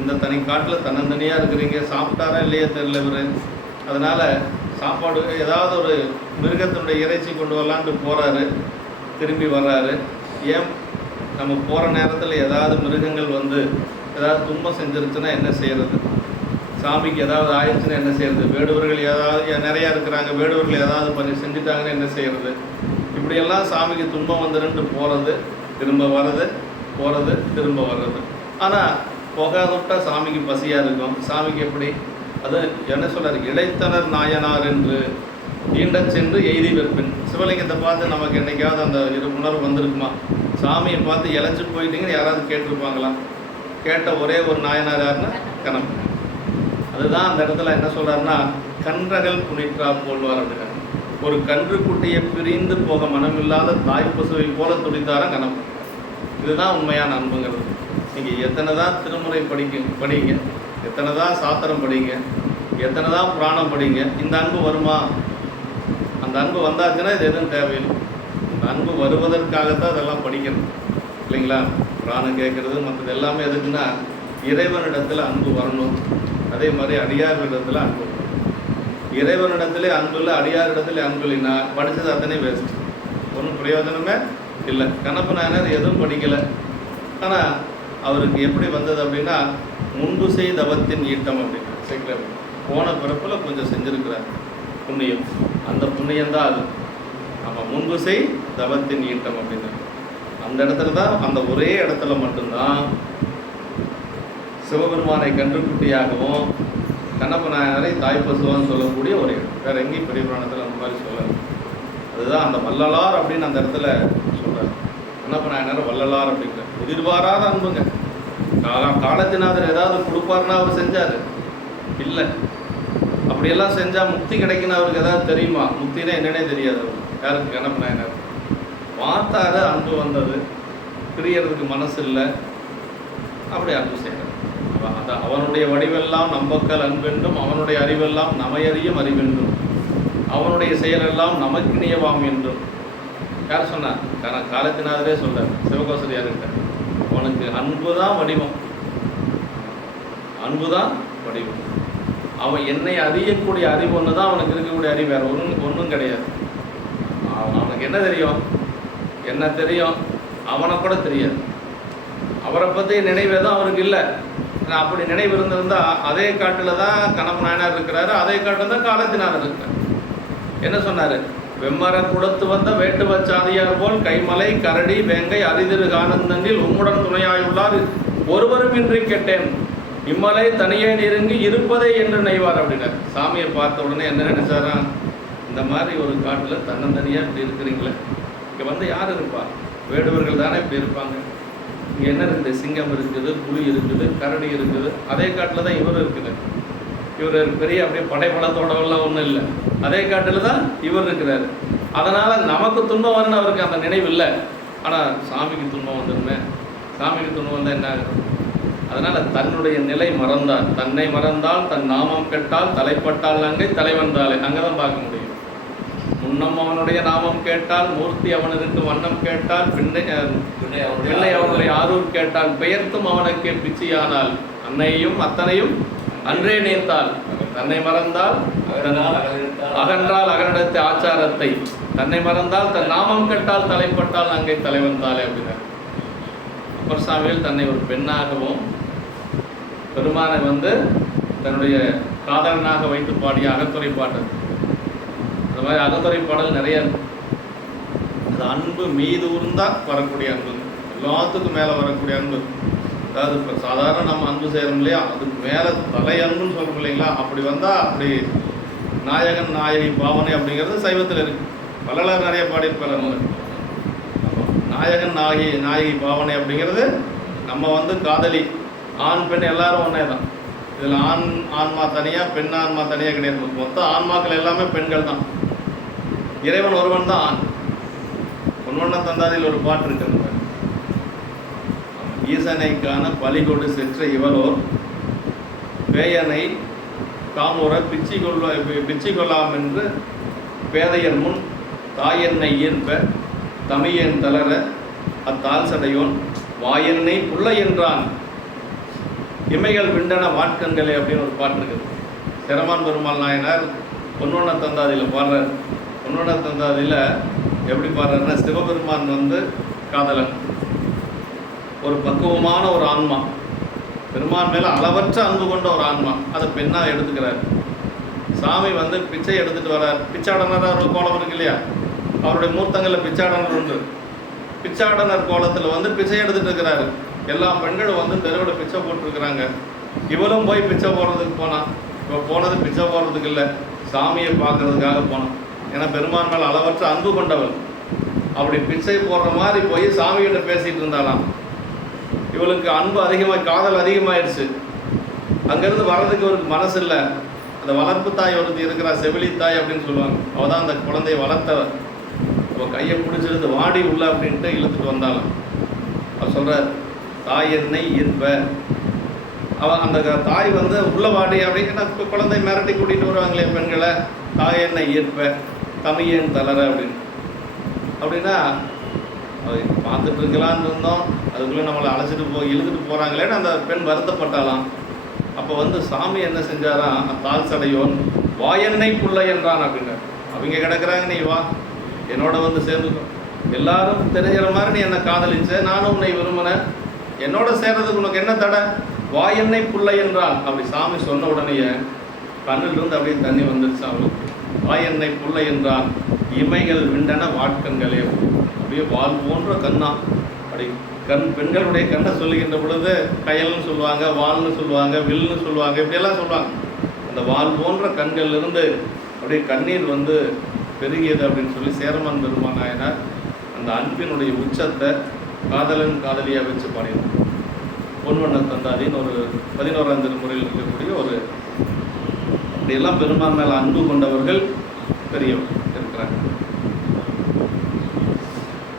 இந்த தனி காட்டில் தன்னந்தனியாக இருக்கிறீங்க, சாப்பிட்டாரா இல்லையா தெரியல இவர். அதனால் சாப்பாடு ஏதாவது ஒரு மிருகத்தினுடைய இறைச்சி கொண்டு வரலான்ட்டு போகிறாரு, திரும்பி வர்றாரு. ஏன் நம்ம போகிற நேரத்தில் ஏதாவது மிருகங்கள் ஏதாவது துன்பம் செஞ்சிருச்சுன்னா என்ன செய்கிறது? சாமிக்கு ஏதாவது ஆயிடுச்சுன்னா என்ன செய்கிறது? வேடுவர்கள் ஏதாவது நிறையா இருக்கிறாங்க, வேடுவர்கள் ஏதாவது செஞ்சுட்டாங்கன்னு என்ன செய்கிறது? இப்படியெல்லாம் சாமிக்கு துன்பம் வந்துருன்ட்டு போகிறது, திரும்ப வர்றது, போகிறது, திரும்ப வர்றது. ஆனால் போகாதுவிட்டால் சாமிக்கு பசியாக இருக்கும். சாமிக்கு எப்படி? அது என்ன சொல்கிறார்? இளைத்தனர் நாயனார் என்று ஈண்டச் சென்று எய்தி வெற்பின். சிவலிங்கத்தை பார்த்து நமக்கு என்றைக்காவது அந்த உணர்வு வந்திருக்குமா? சாமியை பார்த்து இழைச்சி போயிட்டீங்கன்னு யாராவது கேட்டிருப்பாங்களா? கேட்ட ஒரே ஒரு நாயனார் யாருன்னா கண்ணப்ப. அதுதான் அந்த இடத்துல என்ன சொல்கிறாருன்னா, கன்றகள் புனிற்றா போல்வார் அப்படின்னா, ஒரு கன்றுக்குட்டியை பிரிந்து போக மனமில்லாத தாய் பசுவை போல துடித்தார கண்ணப்ப. இதுதான் உண்மையான அன்புங்கிறது. நீங்கள் எத்தனை தான் திருமுறை படிங்க, எத்தனை தான் சாத்திரம் படிங்க, எத்தனை தான் புராணம் படிங்க, இந்த அன்பு வருமா? அந்த அன்பு வந்தாச்சுன்னா இது எதுவும் தேவையில்லை. அந்த அன்பு வருவதற்காகத்தான் அதெல்லாம் படிக்கணும் இல்லைங்களா? புராணம் கேட்குறது மற்றது எல்லாமே எதுக்குன்னா இறைவனிடத்தில் அன்பு வரணும். அதே மாதிரி அடியாரிடத்தில் அன்பு வரணும். இறைவனிடத்திலே அன்பு இல்லை, அடியாரிடத்துல அன்பு இல்லைன்னா படித்தது அத்தனை வேஸ்ட், ஒன்றும் பிரயோஜனமே இல்லை. கண்ணப்ப நாயனார் எதுவும் படிக்கலை. ஆனால் அவருக்கு எப்படி வந்தது அப்படின்னா, முன்பு செய் தவத்தின் ஈட்டம் அப்படின்னு சேர்க்கிறார். போன பிறப்பில் கொஞ்சம் செஞ்சுருக்கிறார் புண்ணியம், அந்த புண்ணியம்தான் அது. நம்ம முன்பு செய் தவத்தின் ஈட்டம் அப்படின்னு அந்த இடத்துல தான், அந்த ஒரே இடத்துல மட்டும்தான் சிவபெருமானை கன்றுக்குட்டியாகவும் கண்ணப்ப நாயனாரை தாய்ப்பசுவான்னு சொல்லக்கூடிய ஒரு இடம். வேறு எங்கேயும் பெரிய புராணத்தில் அந்த மாதிரி சொல்லலை. அதுதான் அந்த வள்ளலார் அப்படின்னு அந்த இடத்துல சொல்கிறார். கண்ணப்ப நாயனார் வள்ளலார் அப்படிங்கிற எதிர்பாராத அன்புங்க. காலத்தினாதர் ஏதாவது கொடுப்பாருன்னா அவர் செஞ்சார் இல்லை. அப்படியெல்லாம் செஞ்சால் முக்தி கிடைக்குன்னு அவருக்கு ஏதாவது தெரியுமா? முக்தினா என்னன்னே தெரியாது அவர். யாருக்கு? கண்ணப்ப நாயனார். பார்த்தாரு, அன்பு வந்தது, பிரியறதுக்கு மனசு இல்லை, அப்படி அன்பு செய்கிறார். அதான் அவனுடைய வடிவெல்லாம் நம்பக்கல் அன்பென்றும் அவனுடைய அறிவெல்லாம் நமையறியும் அறிவென்றும் அவனுடைய செயலெல்லாம் நமக்கினியவாம் என்றும். யார் சொன்னார்? காலத்தினாதரே சொல்றார் சிவகோசரியார்கிட்ட. அவனுக்கு அன்பு தான் வடிவம், அன்பு தான் வடிவம். அவன் என்னை அறியக்கூடிய அறிவு ஒன்று தான் அவனுக்கு இருக்கக்கூடிய அறிவு, வேறு ஒன்றும் கிடையாது. அவனுக்கு என்ன தெரியும்? என்ன தெரியும்? அவனை கூட தெரியாது. அவரை பற்றி நினைவே தான் அவருக்கு இல்லை. அப்படி நினைவு இருந்திருந்தால் அதே காட்டில் தான் கண்ணப்ப நாயனார் இருக்கிறாரு, அதே காட்டில் தான் காலத்தினாதர் இருக்கிறார். என்ன சொன்னார்? வெம்மர குடத்து வந்த வேட்டுவ சாதியார் போல் கைமலை கரடி வேங்கை அரிதிரு கானந்தனில் உம்முடன் துணையாயுள்ளார் ஒருவரும் இன்றி கேட்டேன் இம்மலை தனியே நெருங்கி இருப்பதே என்று நெய்வார் அப்படின்னார். சாமியை பார்த்த உடனே என்ன நினைச்சாரா? இந்த மாதிரி ஒரு காட்டில் தன்னந்தனியாக இப்படி இருக்கிறீங்களே, இங்கே வந்து யார் இருப்பா? வேடுவர்கள் தானே இப்படி இருப்பாங்க. இங்கே என்ன இருக்குது? சிங்கம் இருக்குது, புலி இருக்குது, கரடி இருக்குது. அதே காட்டில் தான் இவர் இருக்குது. இவர் பெரிய அப்படியே படைப்பலத்தோடவெல்லாம் ஒன்றும் இல்லை. அதே காட்டில் தான் இவர் இருக்கிறார். அதனால் நமக்கு துன்பம் வரணும் அவருக்கு அந்த நினைவு இல்லை. ஆனால் சாமிக்கு துன்பம் வந்துடுமே. சாமிக்கு துன்பம் வந்தால் என்ன ஆகும்? அதனால் தன்னுடைய நிலை மறந்தார். தன்னை மறந்தால் தன் நாமம் கெட்டால் தலைப்பட்டால் அங்கே தலைவந்தாலே அங்கே தான் பார்க்க முடியும். முன்னம் அவனுடைய நாமம் கேட்டால் மூர்த்தி அவனுக்கு வண்ணம் கேட்டால் பிள்ளை அவனுடைய ஆரூர் கேட்டால் பெயர்த்தும் அவனுக்கு பிச்சியானால் அன்னையும் அத்தனையும் அன்றே நேர்த்தால் தன்னை மறந்தால் அகன்றால் அகனிடத்து ஆச்சாரத்தை தன்னை மறந்தால் தன் நாமம் கெட்டால் தலைப்பட்டால் அங்கே தலைவந்தாலே அப்படின்னார். அப்பர் சாமிகள் தன்னை ஒரு பெண்ணாகவும் பெருமானை வந்து தன்னுடைய காதலனாக வைத்து பாடிய அகத்துறை பாடல். அந்த மாதிரி அகத்துறை பாடல் நிறைய. அது அன்பு மீது ஊர்ந்தால் வரக்கூடிய அன்பு, எல்லாத்துக்கும் மேலே வரக்கூடிய அன்பு. அதாவது இப்போ சாதாரண நம்ம அன்பு செய்கிறோம் இல்லையா, அதுக்கு மேலே தலை அன்புன்னு சொல்கிறோம் இல்லைங்களா, அப்படி வந்தால் அப்படி நாயகன் நாயகி பாவனை அப்படிங்கிறது சைவத்தில் இருக்குது. வள்ளலார் நிறைய பாடியிருப்பார். நாயகன் நாயகி பாவனை அப்படிங்கிறது நம்ம வந்து காதலி ஆண் பெண் எல்லாரும் ஒன்றே தான். இதில் ஆன்மா தனியாக பெண் ஆன்மா தனியாக கிடையாது. மொத்தம் ஆன்மாக்கள் எல்லாமே பெண்கள் தான். இறைவன் ஒருவன் தான் ஆண். பொன்வண்ண தந்தாதியில் ஒரு பாட்டு இருக்குது. ஈசனைக்கான பலிகொடு செற்ற இவளோர் பேயனை காமுற பிச்சி கொள்ளாம் என்று பேதையர் முன் தாயென்னை ஈர்ப்ப தமியன் தளர அத்தால் சடையோன் வாயென்னை புள்ளை என்றான் இமைகள் விண்டன வாட்கண்களே அப்படின்னு ஒரு பாட்டு இருக்குது. சிரமான் பெருமாள் நாயனார் பொன்வண்ண தந்தாதியில் பாடுறார். பொன்வண்ண தந்தாதியில் எப்படி பாடுறாருன்னா, சிவபெருமான் வந்து காதலன், ஒரு பக்குவமான ஒரு ஆன்மா, பெருமான் மேலே அளவற்ற அன்பு கொண்ட ஒரு ஆன்மா, அதை பெண்ணாக எடுத்துக்கிறார். சாமி வந்து பிச்சை எடுத்துகிட்டு வர்றார். பிச்சாடனர் ஒரு கோலம் இருக்கு இல்லையா, அவருடைய மூர்த்தங்களில் பிச்சாடனர் உண்டு. பிச்சாடனர் கோலத்தில் வந்து பிச்சை எடுத்துகிட்டு இருக்கிறாரு. எல்லா பெண்களும் வந்து தெருவில் பிச்சை போட்டுருக்குறாங்க. இவளும் போய் பிச்சை போடுறதுக்கு போனான். இப்போ போனது பிச்சை போடுறதுக்கு இல்லை, சாமியை பார்க்கறதுக்காக போனான். ஏன்னா பெருமான் மேலே அளவற்ற அன்பு கொண்டவள். அப்படி பிச்சை போடுற மாதிரி போய் சாமிகிட்ட பேசிகிட்டு இருந்தாலாம். இவளுக்கு அன்பு அதிகமாக, காதல் அதிகமாகிடுச்சு. அங்கேருந்து வர்றதுக்கு இவருக்கு மனசு இல்லை. அந்த வளர்ப்பு தாய் ஒருத்தி இருக்கிறா, செவிலி தாய் அப்படின்னு சொல்லுவாங்க. அவள் தான் அந்த குழந்தைய வளர்த்தவள். அவள் கையை பிடிச்சிருந்து வாடி உள்ள அப்படின்ட்டு இழுத்துட்டு வந்தாலும் அவர் சொல்கிறார், தாய் என்னை ஈர்ப்ப. அவன் அந்த தாய் வந்து உள்ள வாடி அப்படின்னா குழந்தை மிரட்டி கூட்டிகிட்டு வருவாங்களே பெண்களை, தாய் என்னை ஈர்ப்ப தமியன் தளர அப்படின்னு. அப்படின்னா அது பார்த்துட்டு இருக்கலான்னு இருந்தோம், அதுக்குள்ளே நம்மளை அழைச்சிட்டு இழுத்துட்டு போகிறாங்களேன்னு அந்த பெண் வருத்தப்பட்டாலாம். அப்போ வந்து சாமி என்ன செஞ்சாராம், தால் சடையோன் வாயென்னை புள்ளை என்றான் அப்படின்னு. அவங்க கிடக்குறாங்க, நீ வா என்னோட வந்து சேர்ந்துக்கும். எல்லாரும் தெரிஞ்சிற மாதிரி நீ என்னை காதலிச்ச, நானும் உன்னை விரும்பினேன், என்னோட சேர்றதுக்கு உனக்கு என்ன தடை? வாயென்னை புள்ளை என்றான். அப்படி சாமி சொன்ன உடனேயே கண்ணிலிருந்து அப்படியே தண்ணி வந்துருச்சு அவளுக்கு. வாயென்னை புள்ளை என்றான் இமைகள் விண்டன வாட்கண்களே. அப்படியே வால் போன்ற கண்ணா. அப்படி பெண்களுடைய கண்ணை சொல்லுகின்ற பொழுது கயல்னு சொல்லுவாங்க, வால்னு சொல்லுவாங்க, வில்னு சொல்லுவாங்க, இப்படியெல்லாம் சொல்லுவாங்க. அந்த வால் போன்ற கண்கள்லேருந்து அப்படியே கண்ணீர் வந்து பெருகியது அப்படின்னு சொல்லி சேரமான் பெருமான் நாயனார் அந்த அன்பினுடைய உச்சத்தை காதலன் காதலியாக வச்சு பாடினார். பொன்வண்ண தந்தாதின்னு ஒரு 11ஆம் திருமுறையில் இருக்கக்கூடிய ஒரு அப்படியெல்லாம் பெருமான் மேலே அன்பு கொண்டவர்கள் பெரியவர் இருக்கிறாங்க.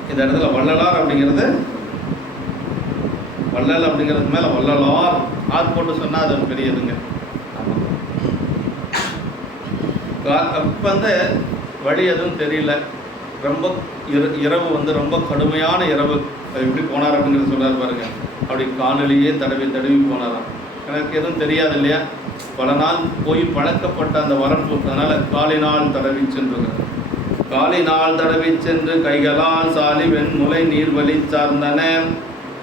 இந்த இடத்துல வள்ளலார் அப்படிங்கிறது, வள்ளல் அப்படிங்கிறது மேலே வள்ளலார் ஆர் போட்டு சொன்னால் அது பெரியதுங்க. அப்போ வந்து வழி எதுவும் தெரியல, ரொம்ப இரவு வந்து ரொம்ப கடுமையான இரவு. எப்படி போனார் அப்படிங்கிறது சொல்கிறார் பாருங்க. அப்படி காலிலேயே தடவி தடவி போனாராம். எனக்கு எதுவும் தெரியாது இல்லையா, பல நாள் போய் பழக்கப்பட்ட அந்த வரப்பு, அதனால் காலினால் தடவி சென்றுகிறார். காலினால் தடவி சென்று கைகளால் சாலி வெண்முலை நீர்வழி சார்ந்தன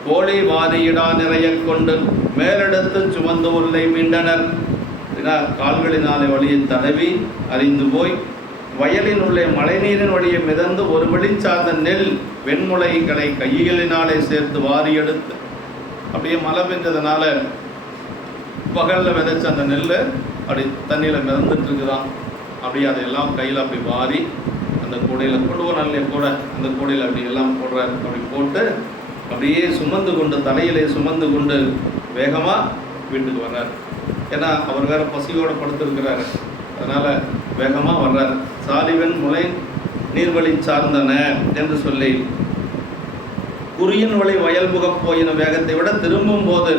கோழி வாரியிடா நிறைய கொண்டு மேலெடுத்து சுமந்து உள்ளே மீண்டனர். கால்களினாலே வழியை தடவி அறிந்து போய் வயலின் உள்ளே மழைநீரின் வழியை மிதந்து ஒரு வழி சார்ந்த நெல் வெண்முளைகளை கைகளினாலே சேர்த்து வாரி எடுத்து, அப்படியே மழை பெஞ்சதுனால பகலில் விதைச்ச அந்த நெல் அப்படி தண்ணியில் மிதந்துட்டு இருக்குதான். அப்படியே அதையெல்லாம் கையில் அப்படி வாரி அந்த கூடையில் கொண்டு போன நல்ல கூட அந்த கூடையில் அப்படி எல்லாம் போடுறாரு. அப்படி போட்டு அப்படியே சுமந்து கொண்டு தலையிலே சுமந்து கொண்டு வேகமாக வீட்டுக்கு வர்றார். ஏன்னா அவர் வேற பசியோடு படுத்திருக்கிறாரு, அதனால் வேகமாக வர்றார். சாலிவன் முளை நீர்வழி சார்ந்தன என்று சொல்லி குறியின் வழி வயல் புக போயின வேகத்தை விட திரும்பும் போது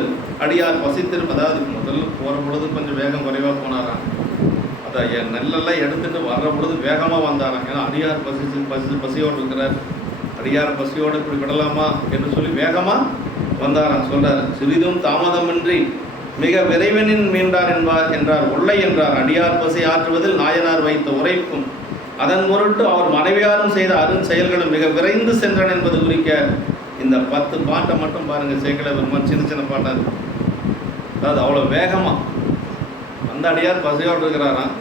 அடியார் பசித்திருப்ப, அதாவது முதல்ல போகிற பொழுது கொஞ்சம் வேகம் குறைவாக போனாராம். அதான் என் நெல்லெல்லாம் எடுத்துகிட்டு வர்ற பொழுது வேகமாக வந்தாராம். ஏன்னா அடியார் பசியோடு இருக்கிறார், அடியார் பசியோடு இப்படி விடலாமா என்று சொல்லி வேகமாக வந்தாராம். சொல்றார், சிறிதும் தாமதமின்றி மிக விரைவனின் மீண்டார் என்றார் ஒல்லை என்றார். அடியார் பசி ஆற்றுவதில் நாயனார் வைத்த உரைப்பும் அதன் பொருட்டு அவர் மனைவியாரும் செய்த அருண் செயல்களும் மிக விரைந்து சென்றன என்பது குறிக்க இந்த 10 பாட்டை மட்டும் பாருங்க. சேக்கலை பெருமான் சின்ன சின்ன பாட்டாக இருக்கு. அதாவது அவ்வளோ வேகமாக அந்த அடியார் பசியோடு இருக்கிறாராம்,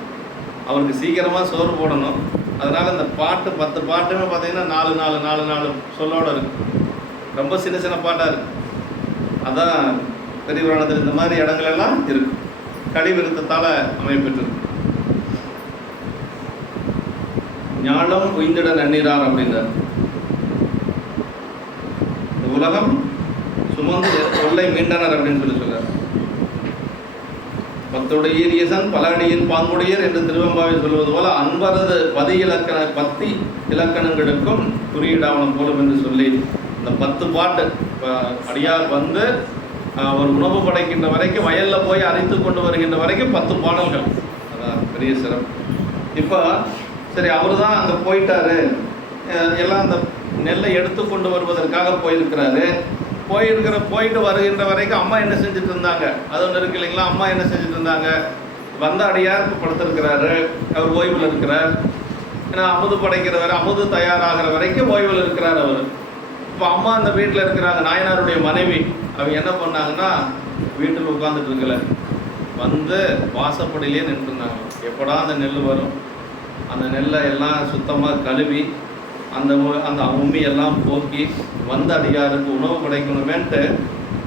அவருக்கு சீக்கிரமாக சோறு போடணும். அதனால் இந்த பாட்டு 10 பாட்டுமே பார்த்தீங்கன்னா 4 சொல்லோடு இருக்கு. ரொம்ப சின்ன சின்ன பாட்டாக இருக்கு. அதான் பெரிய புராணத்தில் இந்த மாதிரி இடங்களெல்லாம் இருக்கு. கடிவிருத்தத்தால் அமைப்பெற்றிருக்கு. ஞானம் உய்ந்திட நன்னீரார் அப்படின்றார். உலகம் சுமந்து கொள்ளை மீண்டனர் அப்படின்னு சொல்றார். பத்துடைய ஈரியசன் பல அடியின் பாங்குடையர் என்று திருவம்பாவை சொல்வது போல அன்பரது 10 இலக்கணங்களுக்கும் குறியீடாவணம் போலும் என்று சொல்லி இந்த 10 பாட்டு அடியார் வந்து ஒரு உணவு படைக்கின்ற வரைக்கும், வயலில் போய் அரைத்து கொண்டு வருகின்ற வரைக்கும் 10 பாடல்கள். அதான் பெரிய சிறப்பு. இப்போ சரி, அவர் தான் அங்கே போயிட்டாரு, எல்லாம் அந்த நெல்லை எடுத்து கொண்டு வருவதற்காக போயிருக்கிறாரு. போயிட்டு வருகின்ற வரைக்கும் அம்மா என்ன செஞ்சுட்டு இருந்தாங்க, அது ஒன்று இருக்கு இல்லைங்களா. அம்மா என்ன செஞ்சுட்டு இருந்தாங்க, வந்த அடியார் இப்போ படுத்திருக்கிறாரு, அவர் ஓய்வில் இருக்கிறார். ஏன்னா அமுது படைக்கிறவர், அமுது தயாராகிற வரைக்கும் ஓய்வில் இருக்கிறார் அவர். இப்போ அம்மா அந்த வீட்டில் இருக்கிறாங்க, நாயனாருடைய மனைவி. அவங்க என்ன பண்ணாங்கன்னா, வீட்டில் உட்காந்துட்டு இருக்கல, வந்து வாசப்படியிலே நின்றுருந்தாங்க. எப்படா அந்த நெல் வரும், அந்த நெல்லை எல்லாம் சுத்தமாக கழுவி அந்த உம்மி எல்லாம் போக்கி வந்த அடியாருக்கு உணவு கிடைக்கணுமேன்ட்டு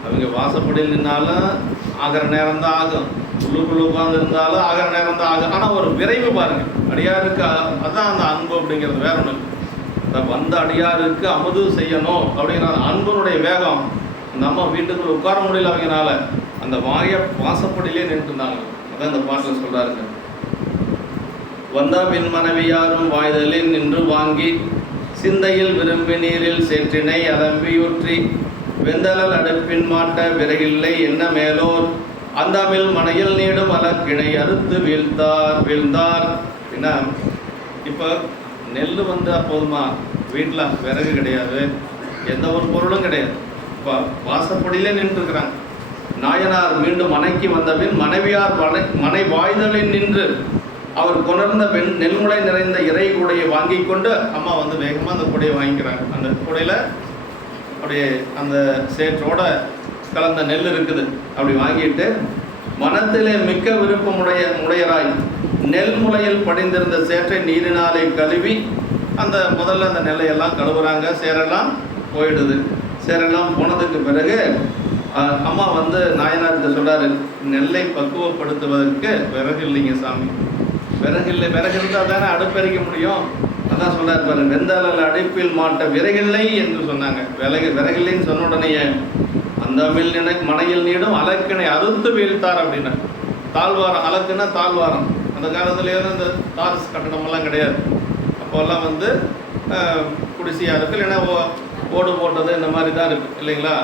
அவங்க வாசப்படியில் நின்னாலும் ஆகிற நேரம் தான் ஆகும், உள்ளுக்குள்ள உட்கார்ந்து இருந்தாலும் ஆகிற நேரம் தான் ஆகும். ஆனால் ஒரு விரைவு பாருங்க அடியாருக்கு, அதுதான் அந்த அன்பு அப்படிங்கிறது. வேற ஒன்று, இந்த வந்த அடியாருக்கு அமுது செய்யணும் அப்படிங்கிற அன்பனுடைய வேகம். நம்ம வீட்டுக்குள்ள உட்கார முடியல அவங்கனால, அந்த வாசப்படியிலே நின்று இருந்தாங்க. அதான் இந்த பாட்டில் சொல்றாருங்க. வந்தா பின் மனைவியாரும் வாய்தலில் நின்று வாங்கி சிந்தையில் விரும்பி நீரில் சேற்றினை அலம்பியூற்றி வெந்தலல் அடுப்பின் மாட்ட விறகில்லை என்ன மேலோர் அந்தாமில் மனையில் நீடும் அலக்கிணை அறுத்து வீழ்ந்தார். ஏன்னா இப்போ நெல் வந்து அப்போதுமா வீட்டில் விறகு கிடையாது, எந்த ஒரு பொருளும் கிடையாது. இப்போ வாசப்படியிலே நின்றுருக்கிறாங்க. நாயனார் மீண்டும் மனைக்கு வந்தபின் மனைவியார் மனை வாய்தலில் நின்று அவர் கொணர்ந்த நெல்முளை நிறைந்த இறை கூடையை வாங்கி கொண்டு அம்மா வந்து வேகமாக அந்த கூடையை வாங்கிக்கிறாங்க. அந்த கூடையில் அப்படியே அந்த சேற்றோட கலந்த நெல் இருக்குது. அப்படி வாங்கிட்டு மனத்திலே மிக்க விருப்பமுடையராய் நெல் முளையில் படிந்திருந்த சேற்றை நீரினாலே கழுவி அந்த முதல்ல அந்த நெல்லையெல்லாம் கழுவுறாங்க. சேரெல்லாம் போயிடுது. சேரெல்லாம் போனதுக்கு பிறகு அம்மா வந்து நாயனார்கிட்ட சொல்கிறாரு, நெல்லை பக்குவப்படுத்துவதற்கு விறகு இல்லைங்க சாமி. விறகு இருந்தால் தானே அடுப்பெரிக்க முடியும். அதான் சொல்றாரு பாரு, வெந்தாளல் அடுப்பில் மாட்ட விறகில்லை என்று சொன்னாங்க. விறகில்லைன்னு சொன்ன உடனே அந்தமில் மனையில் நீடும் அலக்கினை அறுத்து வீழ்த்தார் அப்படின்னா. தாழ்வாரம், அலக்குன்னா தாழ்வாரம். அந்த காலத்துலேயே இந்த தார்ஸ் கட்டடமெல்லாம் கிடையாது. அப்போல்லாம் வந்து குடிசையாக இருக்குது, இல்லைன்னா ஓடு போட்டது இந்த மாதிரி தான் இருக்குது இல்லைங்களா.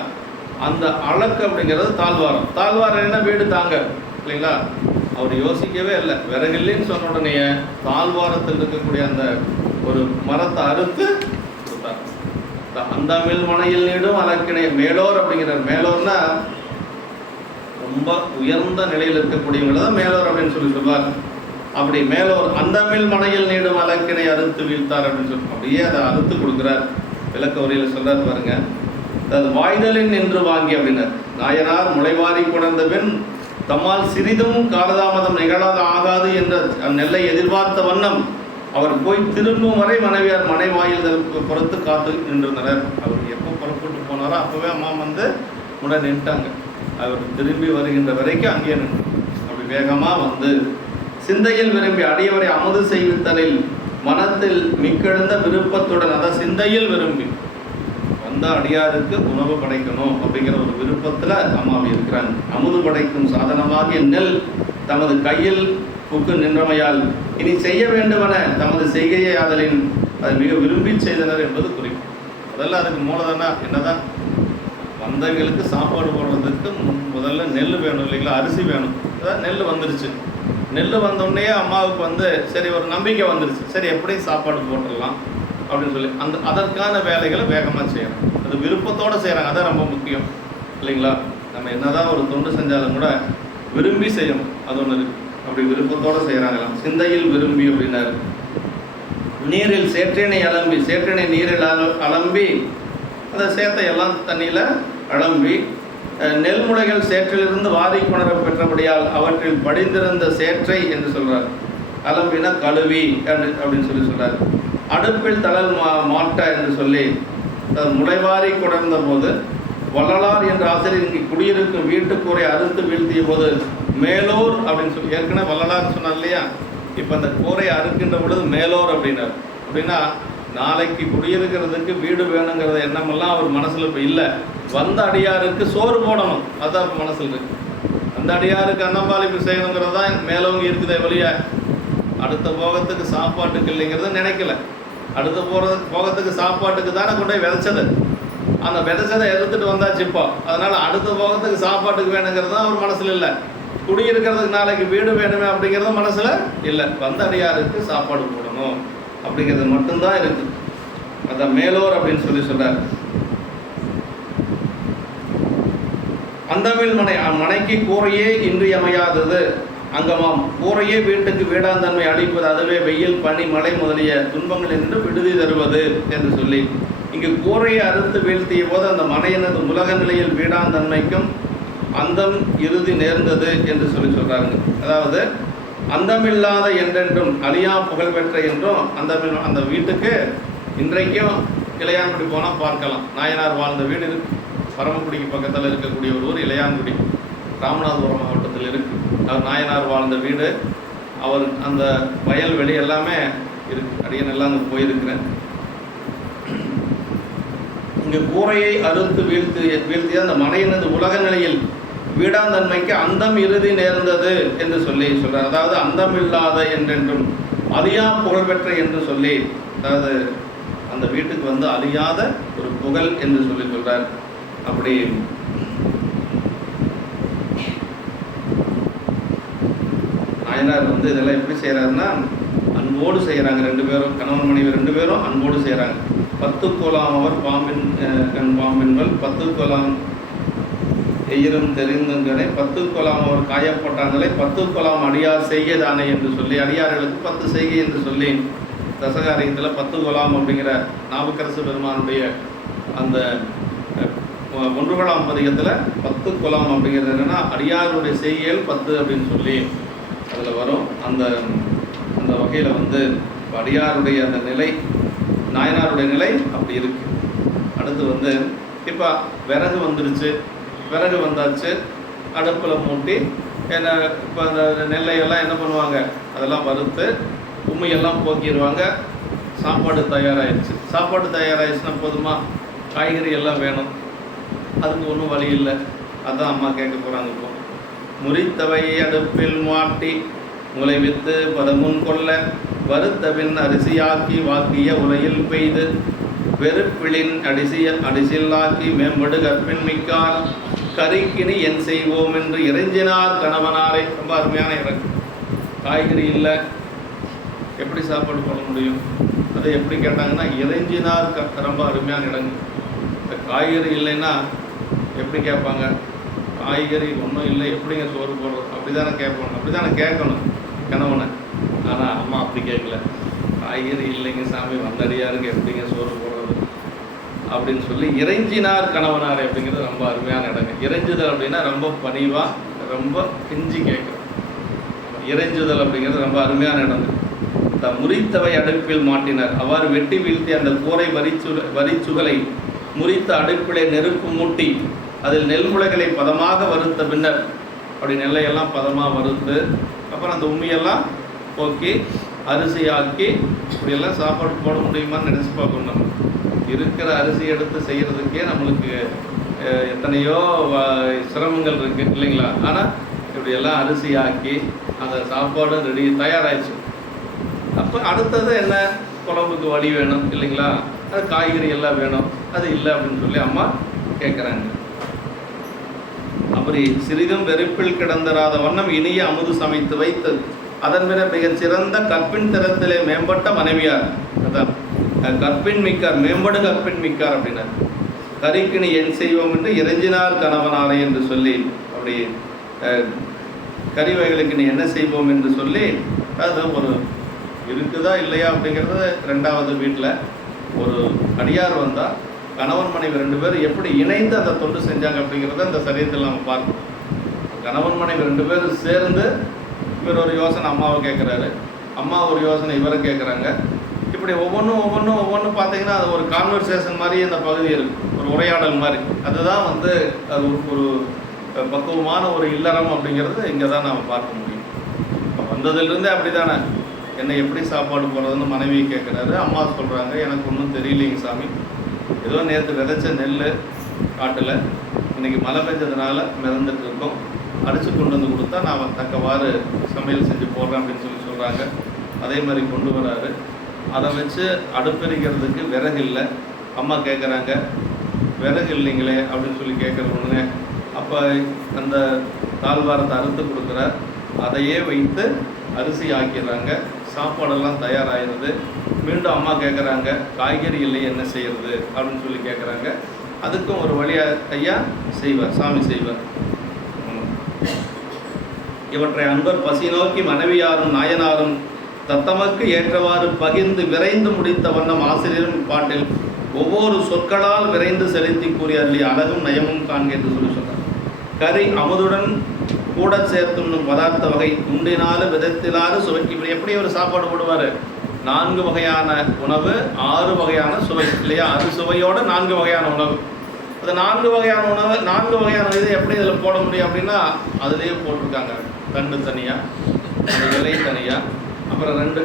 அந்த அலக்கு அப்படிங்கிறது தாழ்வாரம். தாழ்வாரம் என்ன வீடு தாங்க இல்லைங்களா. அவர் யோசிக்கவே இல்லை, விறகில்லைன்னு சொன்ன உடனே தாழ்வாரத்தில் இருக்கக்கூடிய அந்த ஒரு மரத்தை அறுத்து கொடுத்தார். அந்த மில் மனையில் நீடும் அலக்கினை மேலோர் அப்படிங்கிறார். மேலோர்னா ரொம்ப உயர்ந்த நிலையில் இருக்கக்கூடியவங்களை தான் மேலோர் அப்படின்னு சொல்லி சொல்வார். அப்படி மேலோர் அந்த மில் மனையில் நீடும் அலக்கினை அறுத்து வீழ்த்தார் அப்படின்னு சொல்லி அப்படியே அதை அறுத்து கொடுக்குறார். விளக்க உரையில் சொல்றார் பாருங்க. அதாவது வாய்தலின் நின்று வாங்கி அப்படின்னார். நாயனார் முளைவாரி கொணர்ந்த பின் தம்மால் சிறிதும் காலதாமதம் நிகழாத ஆகாது என்ற நெல்லை எதிர்பார்த்த வண்ணம் அவர் போய் திரும்பும் வரை மனைவியார் மனை வாயில் புறத்து காத்து நின்றிருந்தனர். அவர் எப்போ புறப்பட்டு போனாரோ அப்போவே அம்மா வந்து முன்ன நின்ட்டாங்க. அவர் திரும்பி வருகின்ற வரைக்கும் அங்கேயே நின்று அப்படி வேகமாக வந்து சிந்தையில் விரும்பி அடியவரை அமுது செய்வித்தலில் மனத்தில் மிக்கெழுந்த விருப்பத்துடன், அதாவது சிந்தையில் விரும்பி வந்த அடியாருக்கு உணவு படைக்கணும் அப்படிங்கிற ஒரு விருப்பத்தில் அம்மாவி இருக்கிறாங்க. அமுது படைக்கும் சாதனமாகிய நெல் தமது கையில் புக்கு நின்றமையால் இனி செய்ய வேண்டுமென தமது செய்கையை ஆதலின் அதை மிக விரும்பி செய்தனர் என்பது குறிப்பு. அதெல்லாம் அதுக்கு மூலதனம் என்னதான், வந்தவங்களுக்கு சாப்பாடு போடுறதுக்கு முதல்ல நெல் வேணும் இல்லைங்களா, அரிசி வேணும். அதான் நெல் வந்துருச்சு. நெல் வந்தோடனே அம்மாவுக்கு வந்து சரி ஒரு நம்பிக்கை வந்துருச்சு, சரி எப்படியும் சாப்பாடு போட்டுடலாம் அப்படின்னு சொல்லி அதற்கான வேலைகளை வேகமாக செய்யணும். அது விருப்பத்தோடு செய்கிறாங்க, அதான் ரொம்ப முக்கியம் இல்லைங்களா. நம்ம என்னதான் ஒரு தொண்டு செஞ்சாலும் கூட விரும்பி செய்யணும், அது ஒன்று இருக்குது. அப்படி விருப்பத்தோடு செய்கிறாங்களாம். சிந்தையில் விரும்பி அப்படின்னாரு. நீரில் சேற்றினை அலம்பி, சேற்றினை நீரில் அலம்பி அந்த சேத்தை எல்லாம் தண்ணியில் அலம்பி நெல்முடைகள் சேற்றிலிருந்து வாரி கொணர பெற்றபடியால் அவற்றில் படிந்திருந்த சேற்றை என்று சொல்கிறார். அலம்பினா கழுவி அப்படின்னு சொல்லி சொல்கிறார். அடுப்பில் தளல் மாட்ட என்று சொல்லி முளைவாரி கொணர்ந்த போது வள்ளலார் என்ற ஆசிரியர் இங்கே குடியிருக்கும் வீட்டுக்கூரை அறுத்து வீழ்த்திய போது மேலோர் அப்படின்னு சொல்லி ஏற்கனவே வள்ளலார் சொன்னார் இல்லையா. இப்போ அந்த கூரையை அறுக்கின்ற பொழுது மேலோர் அப்படின்னார். அப்படின்னா நாளைக்கு குடியிருக்கிறதுக்கு வீடு வேணுங்கிறத எண்ணமெல்லாம் அவர் மனசில் இப்போ இல்லை. வந்த அடியாருக்கு சோறு போடணும், அதுதான் இப்போ மனசில் இருக்கு. அந்த அடியாருக்கு அன்னம்பாலிப்பு செய்யணுங்கிறது தான் மேலோங்கி இருக்குதே வழிய அடுத்த போகத்துக்கு சாப்பாட்டுக்கு இல்லைங்கிறத நினைக்கல. அடுத்த போகத்துக்கு சாப்பாட்டுக்கு தானே கொண்டு போய் விதைச்சது. அந்த விதைச்சதை எடுத்துட்டு வந்தாச்சு இப்போ. அதனால் அடுத்த போகத்துக்கு சாப்பாட்டுக்கு வேணுங்கிறது தான் அவர் மனசில் இல்லை. குடியிருக்கிறதுக்கு நாளைக்கு வீடு வேணுமே அப்படிங்கிறது மனசில் இல்லை. வந்த அடியாருக்கு சாப்பாடு போடணும் அப்படிங்கிறது மட்டும்தான் இருக்குது. அதான் மேலோர் அப்படின்னு சொல்லி சொல்கிறார். அந்தமிழ் மனைக்கு கூரையே இன்றியமையாதது அங்கமாம். கூரையே வீட்டுக்கு வீடாந்தன்மை அளிப்பது, அதுவே வெயில் பனி மழை முதலிய துன்பங்கள் என்று விடுதி தருவது என்று சொல்லி இங்கு கூரையை அறுத்து வீழ்த்திய போது அந்த மனையினது உலக நிலையில் வீடாந்தன்மைக்கும் அந்தம் இறுதி நேர்ந்தது என்று சொல்லி சொல்கிறாங்க. அதாவது அந்தமில்லாத என்றென்றும் அழியா புகழ்பெற்ற என்றும் அந்த வீட்டுக்கு இன்றைக்கும் இளையான்குடி போனால் பார்க்கலாம். நாயனார் வாழ்ந்த வீடு இருக்கு. பரமக்குடிக்கு பக்கத்தில் இருக்கக்கூடிய ஒரு ஊர் இளையான்குடி, ராமநாதபுரம் மாவட்டத்தில் இருக்குது. அவர் நாயனார் வாழ்ந்த வீடு, அவர் அந்த வயல்வெளி எல்லாமே இருக்குது. அடியன் எல்லாம் அங்கே போயிருக்கிறேன். இங்கே கூரையை அறுத்து வீழ்த்திய அந்த மனையினது உலக நிலையில் வீடாந்தன்மைக்கு அந்தம் இறுதி நேர்ந்தது என்று சொல்லி சொல்கிறார். அதாவது அந்தம் இல்லாத என்றென்றும் அழியா புகழ்பெற்ற என்று சொல்லி, அதாவது அந்த வீட்டுக்கு வந்து அழியாத ஒரு புகழ் என்று சொல்லி சொல்கிறார். அப்படி நாயனார் வந்து இதெல்லாம் எப்படி செய்கிறாருன்னா அன்போடு செய்கிறாங்க. 2 பேரும் கணவன் மனைவி 2 பேரும் அன்போடு செய்கிறாங்க. 10 கோலாம் அவர் பாம்பின் கண் பாம்பின்கள் 10 கோலாம் எயிரும் தெரிந்துங்கனை 10 கோலாம் அவர் காயப்பட்டாங்களே 10 கோலாம் அடியார் செய்கைதானே என்று சொல்லி, அடியார்களுக்கு 10 செய்கை என்று சொல்லி தசகாரியத்தில் 10 கோலாம் அப்படிங்கிற நாவுக்கரசு பெருமானுடைய அந்த 1 பதிகத்தில் 10 கோலாம் அப்படிங்கிறது என்னென்னா அடியாருடைய செய்கைகள் 10 அப்படின்னு சொல்லி அதில் வரும். அந்த அந்த வகையில் வந்து அடியாருடைய அந்த நிலை, நாயனாருடைய நிலை அப்படி இருக்கு. அடுத்து வந்து இப்போ விறகு வந்துருச்சு, விறகு வந்தாச்சு, அடுப்பில் மூட்டி என்ன இப்போ அந்த நெல்லையெல்லாம் என்ன பண்ணுவாங்க, அதெல்லாம் வறுத்து உண்மையெல்லாம் போக்கிடுவாங்க, சாப்பாடு தயாராகிடுச்சு. சாப்பாடு தயாராகிடுச்சுன்னா போதுமா? காய்கறி எல்லாம் வேணும். அதுக்கு ஒன்றும் வழி இல்லை. அதான் அம்மா கேட்க போகிறாங்க. இப்போ முறித்தவை அடுப்பில் மாட்டி முளைவித்து பதமுன் கொள்ள வருத்தவின் அரிசியாக்கி வாக்கிய உலையில் பெய்து வெறுப்பிளின் அடிசில்லாக்கி மேம்படு கற்பின் மிக்கார் கறிக்கினி என் செய்வோம் என்று இறைஞ்சினார் கணவனாரை. ரொம்ப அருமையான இறங்கு. காய்கறி இல்லை, எப்படி சாப்பாடு போட முடியும்? அதை எப்படி கேட்டாங்கன்னா இறைஞ்சினார். ரொம்ப அருமையான இடங்கு. இந்த காய்கறி இல்லைன்னா எப்படி கேட்பாங்க? காய்கறி ஒன்றும் இல்லை, எப்படிங்க சோறு போடுறது? அப்படி தானே கேட்பாங்க, அப்படி தானே கேட்கணும் கணவனை. ஆனால் அம்மா அப்படி கேட்கல. காய்கறி இல்லைங்க சாமி, வந்தடியாருக்கு எப்படிங்க சோறு போடுறது அப்படின்னு சொல்லி இறைஞ்சினார் கணவனார். அப்படிங்கிறது ரொம்ப அருமையான இடங்க. இறைஞ்சுதல் அப்படின்னா ரொம்ப பணிவாக, ரொம்ப பிஞ்சு கேட்குறோம். இறைஞ்சுதல் அப்படிங்கிறது ரொம்ப அருமையான இடங்க. இந்த முறித்தவை அடுப்பில் மாட்டினார். அவ்வாறு வெட்டி வீழ்த்தி அந்த கூரை வரிச்சுகளை முறித்த அடுப்பிலே நெருப்பு மூட்டி அதில் நெல்முளைகளை பதமாக வறுத்த பின்னர், அப்படி நெல்லையெல்லாம் பதமாக வறுத்து அப்புறம் அந்த உண்மையெல்லாம் போக்கி அரிசியாக்கி இப்படியெல்லாம் சாப்பாடு போட முடியுமான்னு நினச்சி பார்க்கணும். நம்ம இருக்கிற அரிசி எடுத்து செய்கிறதுக்கே நம்மளுக்கு எத்தனையோ சிரமங்கள் இருக்குது இல்லைங்களா? ஆனால் இப்படியெல்லாம் அரிசியாக்கி அந்த சாப்பாடு ரெடி தயாராகிடுச்சு. அப்போ அடுத்தது என்ன? குழம்புக்கு வழி வேணும் இல்லைங்களா? அது காய்கறி எல்லாம் வேணும். அது இல்லை அப்படின்னு சொல்லி அம்மா கேட்குறாங்க. அப்படி சிறிதும் வெறுப்பில் கிடந்தராத வண்ணம் இனிய அமுது சமைத்து வைத்து அதன் பிற மிகச் சிறந்த கற்பின் திறத்திலே மேம்பட்ட மனைவியார். அதான் கற்பின் மிக்கார், மேம்படு கற்பின் மிக்கார் அப்படின்னார். கறிக்கினி என் செய்வோம் என்று இறைஞ்சினார் கணவனாரை என்று சொல்லி, அப்படி கறி வகைகளுக்கு நீ என்ன செய்வோம் என்று சொல்லி, அது ஒரு இருக்குதா இல்லையா அப்படிங்கிறது ரெண்டாவது. வீட்டில் ஒரு அடியார் வந்தால் கணவன் மனைவி 2 பேரும் எப்படி இணைந்து அந்த தொண்டு செஞ்சாங்க அப்படிங்கிறத இந்த சரீரத்தில் நம்ம பார்க்கணும். கணவன் மனைவி 2 பேரும் சேர்ந்து இவர் ஒரு யோசனை அம்மாவை கேட்குறாரு, அம்மா ஒரு யோசனை இவரை கேட்குறாங்க. இப்படி ஒவ்வொன்றும் பார்த்தீங்கன்னா அது ஒரு கான்வர்சேஷன் மாதிரி இந்த பகுதி இருக்குது, ஒரு உரையாடல் மாதிரி. அதுதான் வந்து அது ஒரு பக்குவமான ஒரு இல்லறம் அப்படிங்கிறது இங்கே தான் நாம் பார்க்க முடியும். இப்போ வந்ததுலேருந்தே அப்படி தானே, என்ன எப்படி சாப்பாடு போடுறதுன்னு மனைவி கேட்குறாரு. அம்மா சொல்கிறாங்க, எனக்கு ஒன்றும் தெரியலைங்க சாமி, ஏதோ நேற்று விதைச்ச நெல் காட்டில் இன்றைக்கி மழை பெஞ்சதுனால மிதந்துட்டு இருக்கோம், அடித்து கொண்டு வந்து கொடுத்தா நான் தக்கவாறு சமையல் செஞ்சு போடுறேன் அப்படின்னு சொல்லி சொல்கிறாங்க. அதே மாதிரி கொண்டு வராரு. அதை வச்சு அடுப்பெரிக்கிறதுக்கு விறகு இல்லை. அம்மா கேட்குறாங்க, விறகு இல்லைங்களே அப்படின்னு சொல்லி கேட்குற உடனே அப்போ அந்த தாழ்வாரத்தை அறுத்து கொடுக்குறார். அதையே வைத்து அரிசி ஆக்கிடுறாங்க. சாப்பாடெல்லாம் தயாராகிடுது. மீண்டும் அம்மா கேட்குறாங்க, காய்கறி இல்லை என்ன செய்கிறது அப்படின்னு சொல்லி கேட்குறாங்க. அதுக்கும் ஒரு வழியாக ஐயா செய்வார், சாமி செய்வார். இவற்றை அன்பர் பசி நோக்கி மனைவியாரும் நாயனாரும் தத்தமக்கு ஏற்றவாறு பகிர்ந்து விரைந்து முடித்த வண்ணம் ஆசிரியரும் பாட்டில் ஒவ்வொரு சொற்களால் விரைந்து செலுத்தி கூறிய அருளிய அழகும் நயமும் காண்க என்று சொல்லி சொன்னார். கறி அமுதுடன் கூட சேர்த்துண்ணும் பதார்த்த வகை உண்டினாலு விதத்திலாறு சுவை. இப்படி எப்படி ஒரு சாப்பாடு போடுவார்? 4 வகையான உணவு, 6 வகையான சுவை இல்லையா? அது சுவையோட 4 வகையான உணவு. அது 4 வகையான உணவு, 4 வகையான இது எப்படி இதில் போட முடியும் அப்படின்னா அதுலேயே போட்டிருக்காங்க. தண்டு தனியாக, இலை தனியாக, அப்புறம் 2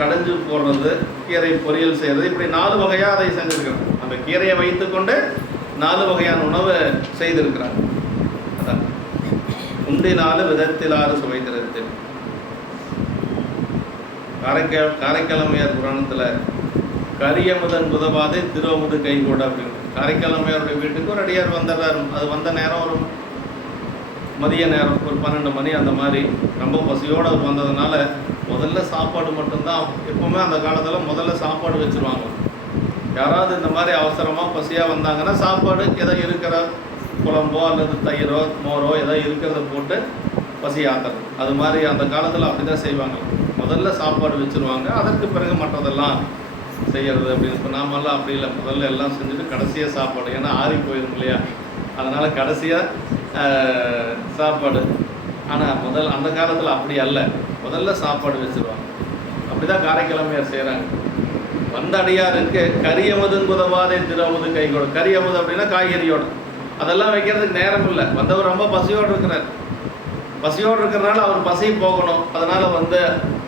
கடைஞ்சு போடுறது, கீரை பொரியல் செய்கிறது, இப்படி 4 வகையாக அதை செஞ்சுருக்கிறாங்க. அந்த கீரையை வைத்துக்கொண்டு 4 வகையான உணவு செய்திருக்கிறாங்க. அதான் உண்டினாலு விதத்திலாறு சுவை திறத்தில். காரைக்காலமையார் புராணத்தில் கரியமுதன் புதவாதை திருவமுது கைகூட அப்படின்னு காரைக்காலமையாருடைய வீட்டுக்கு ஒரு அடியார் வந்துடுறாரு. அது வந்த நேரம் ஒரு மதிய நேரம், ஒரு 12 மணி அந்த மாதிரி. ரொம்ப பசியோடு அது வந்ததுனால முதல்ல சாப்பாடு மட்டும்தான். எப்போவுமே அந்த காலத்தில் முதல்ல சாப்பாடு வச்சுருவாங்க. யாராவது இந்த மாதிரி அவசரமாக பசியாக வந்தாங்கன்னா சாப்பாடு எதோ இருக்கிற குழம்போ அல்லது தயிரோ மோரோ ஏதோ இருக்கிறத போட்டு பசி ஆக்குறது. அது மாதிரி அந்த காலத்தில் அப்படி தான் செய்வாங்க. முதல்ல சாப்பாடு வச்சுருவாங்க, அதற்கு பிறகு மற்றதெல்லாம் செய்கிறது அப்படின்னு. இப்போ நாமெல்லாம் அப்படி இல்லை, முதல்ல எல்லாம் செஞ்சுட்டு கடைசியாக சாப்பாடு. ஏன்னா ஆறி போயிடும் இல்லையா, அதனால் கடைசியாக சாப்பாடு. ஆனால் அந்த காலத்தில் அப்படி அல்ல, முதல்ல சாப்பாடு வச்சுருவாங்க. அப்படி தான் காரைக்கிழமையார் செய்கிறாங்க. வந்த அடியாருக்கு கரியமுதுன்னு உதவாதே திருமுது கைகூட. கரியமுது அப்படின்னா காய்கறியோட. அதெல்லாம் வைக்கிறதுக்கு நேரம் இல்லை. வந்தவர் ரொம்ப பசியோடு இருக்கிறார். பசியோடு இருக்கிறதுனால அவர் பசி போகணும். அதனால்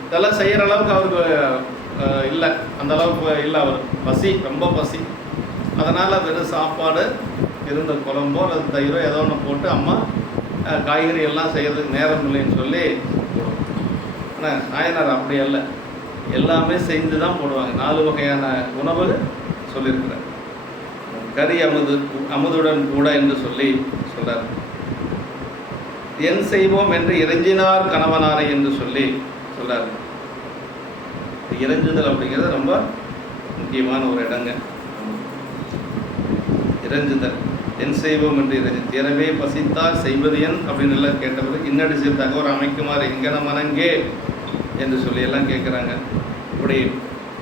இதெல்லாம் செய்கிற அளவுக்கு அவருக்கு இல்லை, அந்தளவுக்கு இல்லை, அவர் பசி, ரொம்ப பசி. அதனால் வெறும் சாப்பாடு, இருந்த குழம்போ அல்லது தயிரோ ஏதோ ஒன்று போட்டு அம்மா காய்கறி எல்லாம் செய்கிறதுக்கு நேரம் இல்லைன்னு சொல்லி போடுவோம். ஆனால் நாயனார் அப்படி அல்ல, எல்லாமே செஞ்சு தான் போடுவாங்க. 4 வகையான உணவு சொல்லியிருக்கிறார். கறி அமுதுடன் கூட என்று சொல்லி சொல்கிறார். என் செய்வோம் என்று இறைஞ்சினார் கணவனாரை என்று சொல்லி சொல்கிறார். இறைஞ்சுதல் அப்படிங்கிறது ரொம்ப முக்கியமான ஒரு இடங்க. இறைஞ்சுதல், என் செய்வோம் என்று இறைஞ்சி திறவே பசித்தால் செய்வது என் அப்படின்னு எல்லாம் கேட்டவர் இன்னடி தகவல் அமைக்குமாறு எங்கன மனங்கே என்று சொல்லி எல்லாம் கேட்குறாங்க. இப்படி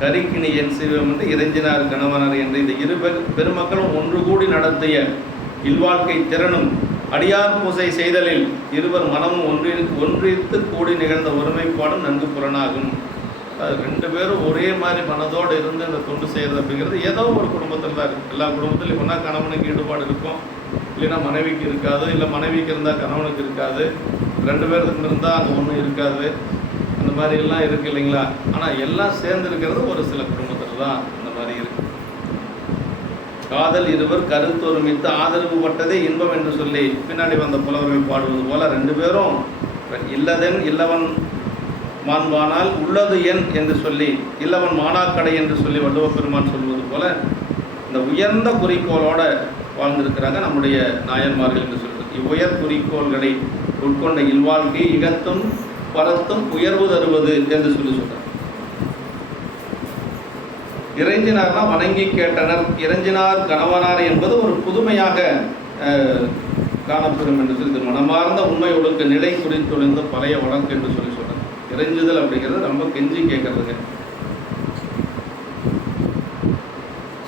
கறிக்கினி என் செய்வோம் என்று இறைஞ்சினார் கணவனார் என்று இந்த இரு பெருமக்களும் ஒன்று கூடி நடத்திய இல்வாழ்க்கை திறனும் அடியார் பூசை செய்தலில் இருவர் மனமும் ஒன்றித்து கூடி நிகழ்ந்த ஒருமைப்பாடும் நன்கு புலனாகும். 2 பேரும் ஒரே மாதிரி மனதோடு இருந்து அந்த தொண்டு செய்கிறது அப்படிங்கிறது ஏதோ ஒரு குடும்பத்தில் தான் இருக்குது. எல்லா குடும்பத்திலும் ஒன்றா கணவனுக்கு ஈடுபாடு இருக்கும், இல்லைன்னா மனைவிக்கு இருக்காது, இல்லை மனைவிக்கு இருந்தால் கணவனுக்கு இருக்காது, 2 பேருக்கு இருந்தால் அங்கே ஒன்றும் இருக்காது. அந்த மாதிரி எல்லாம் இருக்குது இல்லைங்களா? ஆனால் எல்லாம் சேர்ந்து இருக்கிறது ஒரு சில குடும்பத்தில் தான் அந்த மாதிரி இருக்குது. காதல் இருவர் கருத்து ஒருமித்து ஆதரவு பட்டதே இன்பம் என்று சொல்லி பின்னாடி வந்த புலவர்கள் பாடுவது போல 2 பேரும் இல்லதென் இல்லவன் மாண்பானால் உள்ளது என் என்று சொல்லி இல்லவன் மானாக்கடை என்று சொல்லி வள்ளுவ பெருமான் சொல்வது போல இந்த உயர்ந்த குறிக்கோளோட வாழ்ந்திருக்கிறாங்க நம்முடைய நாயன்மார்கள் என்று சொல்றது. இவ்வுயர் குறிக்கோள்களை உட்கொண்ட இல்வாழ்க்கை இகத்தும் பரத்தும் உயர்வு தருவது என்று சொல்லி சொல்றார். இறைஞ்சினார்னா வணங்கி கேட்டனர், இறைஞ்சினார் கணவனார் என்பது ஒரு புதுமையாக காணப்படும் என்று சொல்லி மனமார்ந்த உண்மை ஒழுக்க நிலை குறித்தொழிந்த பழைய வழக்கு என்று சொல்லி சொல்றார். இறைஞ்சுதல் அப்படிங்கிறது ரொம்ப கெஞ்சி கேட்கறதுங்க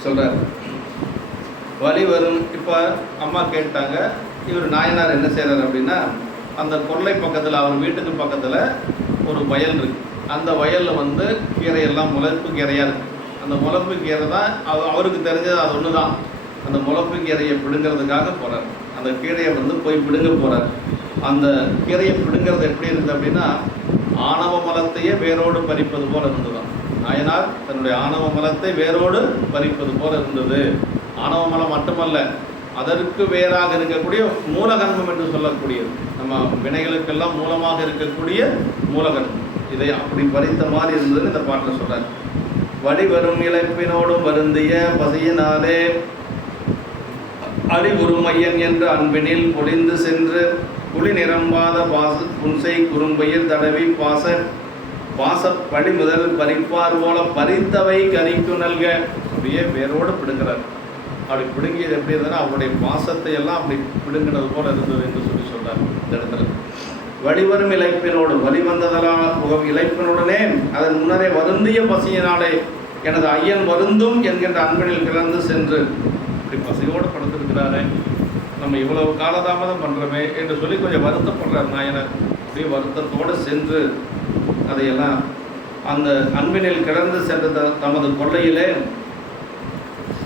சொல்றார். வழி வரும். இப்போ அம்மா கேட்டாங்க, இவர் நாயனார் என்ன செய்கிறார் அப்படின்னா, அந்த கொல்லை பக்கத்தில் அவர் வீட்டுக்கு பக்கத்தில் ஒரு வயல் இருக்குது. அந்த வயலில் கீரையெல்லாம் முளைப்பு கீரையாக இருக்குது. அந்த முளைப்பு கீரை தான் அவருக்கு தெரிஞ்சது, அது ஒன்று தான். அந்த முளைப்பு கீரையை பிடுங்கிறதுக்காக போகிறார். அந்த கீரையை போய் பிடுங்க போகிறார். அந்த கீரையை பிடுங்கிறது எப்படி இருக்குது அப்படின்னா, ஆணவ மலத்தையே வேரோடு பறிப்பது போல் இருந்ததுதான். நாயனார் தன்னுடைய ஆணவ மலத்தை வேரோடு பறிப்பது போல இருந்தது. ஆணவ மலம் மட்டுமல்ல, அதற்கு வேறாக இருக்கக்கூடிய மூலகர்மம் என்று சொல்லக்கூடியது, நம்ம வினைகளுக்கெல்லாம் மூலமாக இருக்கக்கூடிய மூலகர்மம், இதை அப்படி பறித்த மாதிரி இருந்ததுன்னு இந்த பாட்டில் சொல்றார். வடிவரும் இழைப்பினோடும் வருந்திய பசியினாலே அடிவுருமையன் என்ற அன்பினில் பொழிந்து சென்று குளி நிரம்பாத புன்சை குறும்பையில் தடவி பாச படி முதல் பறிப்பார் போல பறித்தவை கறிக்கு நல்க. அப்படியே வேரோடு பிடுங்கிறார். அப்படி பிடுங்கியது எப்படி இருந்ததுன்னா, அவருடைய பாசத்தை எல்லாம் அப்படி பிடுங்கினது போல இருந்தது என்று சொல்லி சொல்றார் இந்த இடத்துல. வடிவரும் இழைப்பினோடு வழிவந்ததெல்லாம் இழைப்பினுடனே அதன் முன்னரே வருந்திய பசியினாலே எனது ஐயன் வருந்தும் என்கின்ற அன்பினில் கிளர்ந்து சென்று, இப்படி பசியோடு படுத்திருக்கிறாரே, நம்ம இவ்வளவு காலதாமதம் பண்ணுறோமே என்று சொல்லி கொஞ்சம் வருத்தப்படுறார் நாயனர். அப்படியே வருத்தத்தோடு சென்று அதையெல்லாம் அந்த அன்பினில் கிளர்ந்து சென்ற தமது கொள்ளையிலே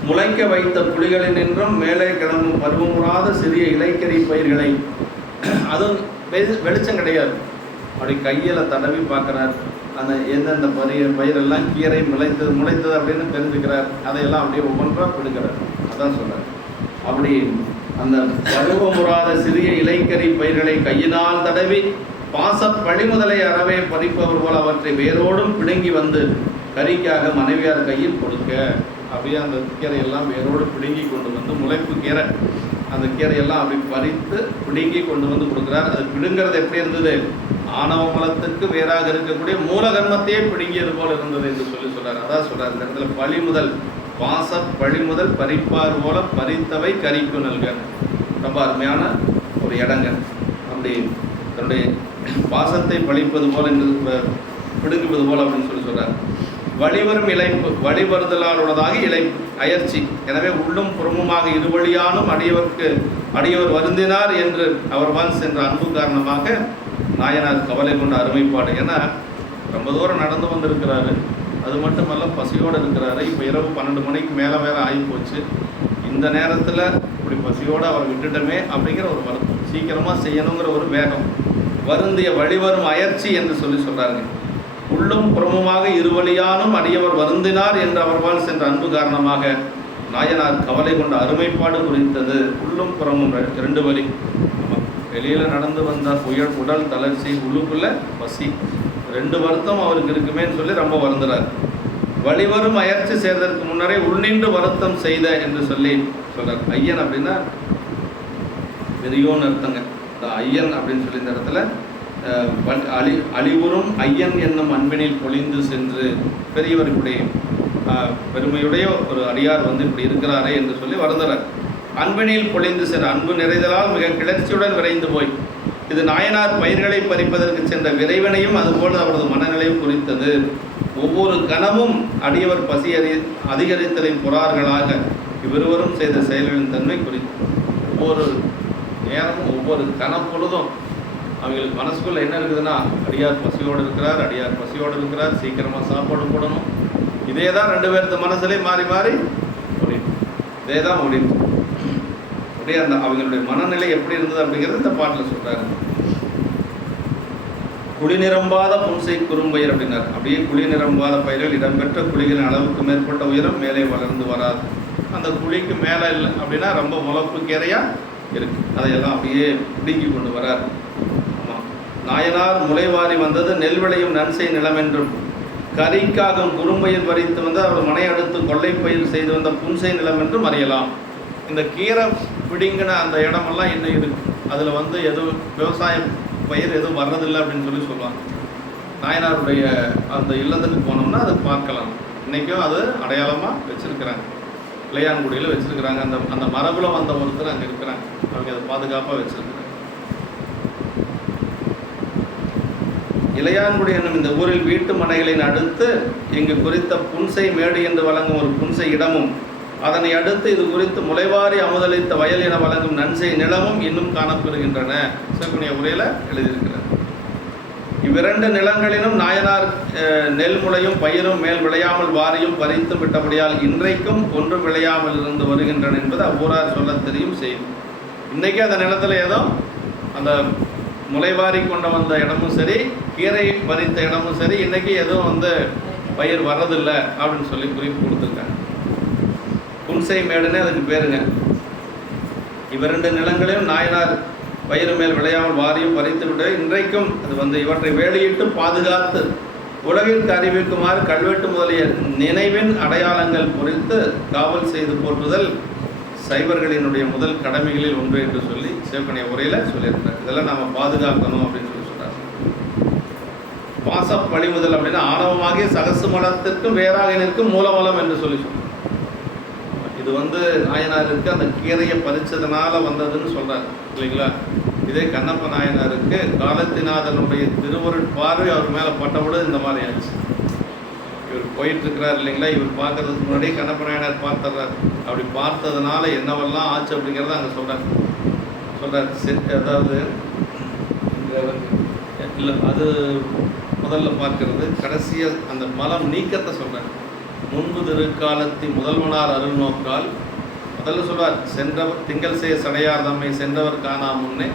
முளைக்க வைத்த புலிகளில் நின்றும் மேலே கிளம்பும் பருவமுறாத சிறிய இலைக்கறி பயிர்களை, அதுவும் வெளிச்சம் கிடையாது, அப்படி கையில் தடவி பார்க்குறார். அந்த எந்தெந்த பயிரெல்லாம் கீரை முளைத்தது அப்படின்னு தெரிஞ்சுக்கிறார். அதையெல்லாம் அப்படியே ஒவ்வொன்றாக பிடுக்கிறார். அதான் சொல்கிறார். அப்படி அந்த பருவமுறாத சிறிய இலைக்கறி பயிர்களை கையினால் தடவி பாச பழிமுதலை அறவே பறிப்பவர் போல் அவற்றை வேரோடும் பிடுங்கி கறிக்காக மனைவியார் கையில் கொடுக்க. அப்படியே அந்த கீரையெல்லாம் வேரோடு பிடுங்கி கொண்டு முளைப்பு கீரை, அந்த கீரையெல்லாம் அப்படி பறித்து பிடுங்கி கொண்டு கொடுக்குறார். அது பிடுங்கிறது எப்படி இருந்தது? ஆணவ மலத்துக்கு வேறாக இருக்கக்கூடிய மூலகர்மத்தையே பிடுங்கியது போல் இருந்தது என்று சொல்லி சொல்றார். அதான் சொல்றார் இந்த இடத்துல, பழிமுதல் பாச பழிமுதல் பறிப்பார் போல பறித்தவை கறிக்கு நல்க. ரொம்ப அருமையான ஒரு இடங்க. அப்படி தன்னுடைய பாசத்தை பழிப்பது போல என்று பிடுங்குவது போல அப்படின்னு சொல்லி சொல்றார். வழிவரும் இழைப்பு, வழிவருதலாலுள்ளதாக இழைப்பு அயற்சி. எனவே உள்ளும் புறமுமாக இருவழியானும் அடியவர் வருந்தினார் என்று அவர்வான் சென்ற அன்பு காரணமாக நாயனார் கவலை கொண்ட அருமைப்பாடு. ஏன்னா ரொம்ப தூரம் நடந்து வந்திருக்கிறாரு, அது மட்டுமல்ல பசியோடு இருக்கிறாரு. இப்போ இரவு 12 மணிக்கு மேலே வேற ஆகி போச்சு. இந்த நேரத்தில் இப்படி பசியோடு அவர் விட்டுட்டோமே அப்படிங்கிற ஒரு வருத்தம், சீக்கிரமாக செய்யணுங்கிற ஒரு வேகம், வருந்திய வழிவரும் அயற்சி என்று சொல்லி சொல்கிறாருங்க. உள்ளும் புறமுமாக இருவழியானும் அடியவர் வருந்தினார் என்று அவர்வால் சென்ற அன்பு காரணமாக நாயனார் கவலை கொண்ட அருமைப்பாடு குறித்தது. உள்ளும் புறமும் 2 வழி. வெளியில் நடந்து வந்தார், உடல் தளர்ச்சி, உள்ளுக்குள்ள பசி, 2 வருத்தம் அவருக்கு இருக்குமேன்னு சொல்லி ரொம்ப வருந்துறார். வழிவரும் அயற்சி செய்வதற்கு முன்னரே உள்நின்று வருத்தம் செய்த என்று சொல்லி சொல்றார். ஐயன் அப்படின்னா பெரியோன்னு அர்த்தங்க. ஐயன் அப்படின்னு சொல்லி இந்த இடத்துல அழிவுறும் ஐயன் என்னும் அன்பினில் பொழிந்து சென்று பெரியவர்களுடைய பெருமையுடைய ஒரு அடியார் வந்து இப்படி இருக்கிறாரே என்று சொல்லி வருந்தனர். அன்பினில் பொழிந்து சென்ற அன்பு நிறைதலால் மிக கிளர்ச்சியுடன் விரைந்து போய் இது நாயனார் பயிர்களை பறிப்பதற்கு சென்ற விரைவினையும் அதுபோல் அவரது மனநிலையும் குறித்தது. ஒவ்வொரு கணமும் அடியவர் பசி அதிகரித்தலின் புறார்களாக இவ்விருவரும் செய்த செயல்களின் தன்மை குறித்து ஒவ்வொரு நேரமும் ஒவ்வொரு கணப்பொழுதும் அவங்களுக்கு மனசுக்குள்ள என்ன இருக்குதுன்னா, அடியார் பசியோடு இருக்கிறார், சீக்கிரமாக சாப்பாடு போடணும். இதே தான் 2 பேர்த்து மனசுலேயே மாறி மாறி ஓடிட்டு, இதே தான் ஓடிட்டு அப்படியே அந்த அவங்களுடைய மனநிலை எப்படி இருந்தது அப்படிங்கிறது இந்த பாட்டில் சொல்கிறாரு. குழி நிரம்பாத புன்சை குறும்பயிர் அப்படின்னார். அப்படியே குழி நிரம்பாத பயிர்கள் இடம்பெற்ற குழிகளின் அளவுக்கு மேற்பட்ட உயரம் மேலே வளர்ந்து வராது. அந்த குழிக்கு மேலே இல்லை அப்படின்னா ரொம்ப முளப்பு கேரையாக இருக்கு, அதையெல்லாம் அப்படியே பிடுங்கி கொண்டு வரார். நாயனார் முளைவாரி வந்தது நெல் விளையும் நன்செய் நிலம் என்றும், கரிக்காகும் குறும்பயிர் பறித்து வந்து அவர் மனை அடுத்து கொள்ளை பயிர் செய்து வந்த புன்சை நிலம் என்றும் அறியலாம். இந்த கீரை பிடிங்கின அந்த இடமெல்லாம் இன்னும் இருக்கு, அதில் வந்து எதுவும் விவசாயம் பயிர் எதுவும் வர்றதில்லை அப்படின்னு சொல்லி சொல்லுவாங்க. நாயனாருடைய அந்த இல்லத்துக்கு போனோம்னா அதை பார்க்கலாம். இன்றைக்கும் அது அடையாளமாக வச்சுருக்கிறாங்க, இளையான்குடியில் வச்சுருக்கிறாங்க. அந்த மரபில் வந்த ஒருத்தர் அங்கே இருக்கிறாங்க, அவங்க அதை பாதுகாப்பாக வச்சுருக்கிறாங்க. இளையான்குடி என்னும் இந்த ஊரில் வீட்டு மனைகளின் அடுத்து இங்கு குறித்த புன்சை மேடு என்று வழங்கும் ஒரு புன்சை இடமும், அதனை அடுத்து இது குறித்து முளைவாரி அமுதளித்த வயல் என வழங்கும் நன்சை நிலமும் இன்னும் காணப்பெறுகின்றன. சிவகுனிய உரையில் எழுதியிருக்கிறார். இவ்விரண்டு நிலங்களிலும் நாயனார் நெல் முளையும் பயிரும் மேல் விளையாமல் வாரியும் பறித்து விட்டபடியால் இன்றைக்கும் ஒன்றும் விளையாமல் இருந்து வருகின்றன என்பது அவ்வூரார் சொல்ல தெரியும் செய்தி. இன்றைக்கி அந்த நிலத்தில் ஏதோ அந்த முளைவாரி கொண்டு வந்த இடமும் சரி, கீரை பறித்த இடமும் சரி, இன்றைக்கி எதுவும் வந்து பயிர் வர்றதில்லை அப்படின்னு சொல்லி குறிப்பு கொடுத்துருக்காங்க. புன்சை மேடுன்னு அதுக்கு பேருங்க. இவ்விரண்டு நிலங்களையும் நாயனார் பயிறு மேல் விளையாமல் வாரியும் பறித்து விட்டு இன்றைக்கும் அது வந்து இவற்றை வேலியிட்டு பாதுகாத்து உலகிற்கு அறிவிக்குமாறு கல்வெட்டு முதலிய நினைவின் அடையாளங்கள் பொறித்து காவல் செய்து போற்றுதல் சைவர்களினுடைய முதல் கடமைகளில் ஒன்று என்று சொல்லி சிவகணிய உரையில் சொல்லியிருக்கிறார். இதெல்லாம் நாம் பாதுகாக்கணும் அப்படின்னு சொல்லி சொல்கிறார். பாச பழிமுதல் அப்படின்னா ஆணவமாகிய சகசு மலத்திற்கும் வேறாக நிற்கும் மூலமலம் என்று சொல்லி சொல்கிறார். இது வந்து நாயனாருக்கு அந்த கீரையை பறிச்சதுனால வந்ததுன்னு சொல்கிறார் இல்லைங்களா. இதே கண்ணப்ப நாயனாருக்கு காலத்தினாதனுடைய திருவருட் பார்வை அவர் மேலே பட்டவுடன் இந்த மாதிரி ஆச்சு. இவர் போயிட்டுருக்கிறார் இல்லைங்களா, இவர் பார்க்கறதுக்கு முன்னாடி கண்ணப்ப நாயனார் பார்த்துறார். அப்படி பார்த்ததுனால என்னவெல்லாம் ஆச்சு அப்படிங்கிறத அங்கே சொல்கிறார். அதாவது இல்லை, அது முதல்ல பார்க்கறது கடைசியாக அந்த மலம் நீக்கத்தை சொல்கிறார். முன்பு திருக்காலத்தி முதல்வனார் அருள் நோக்கால் முதல்ல சொல்வார், சென்றவர் திங்கள் செய்ய சடையார் தம்மை சென்றவர் காணா முன்னே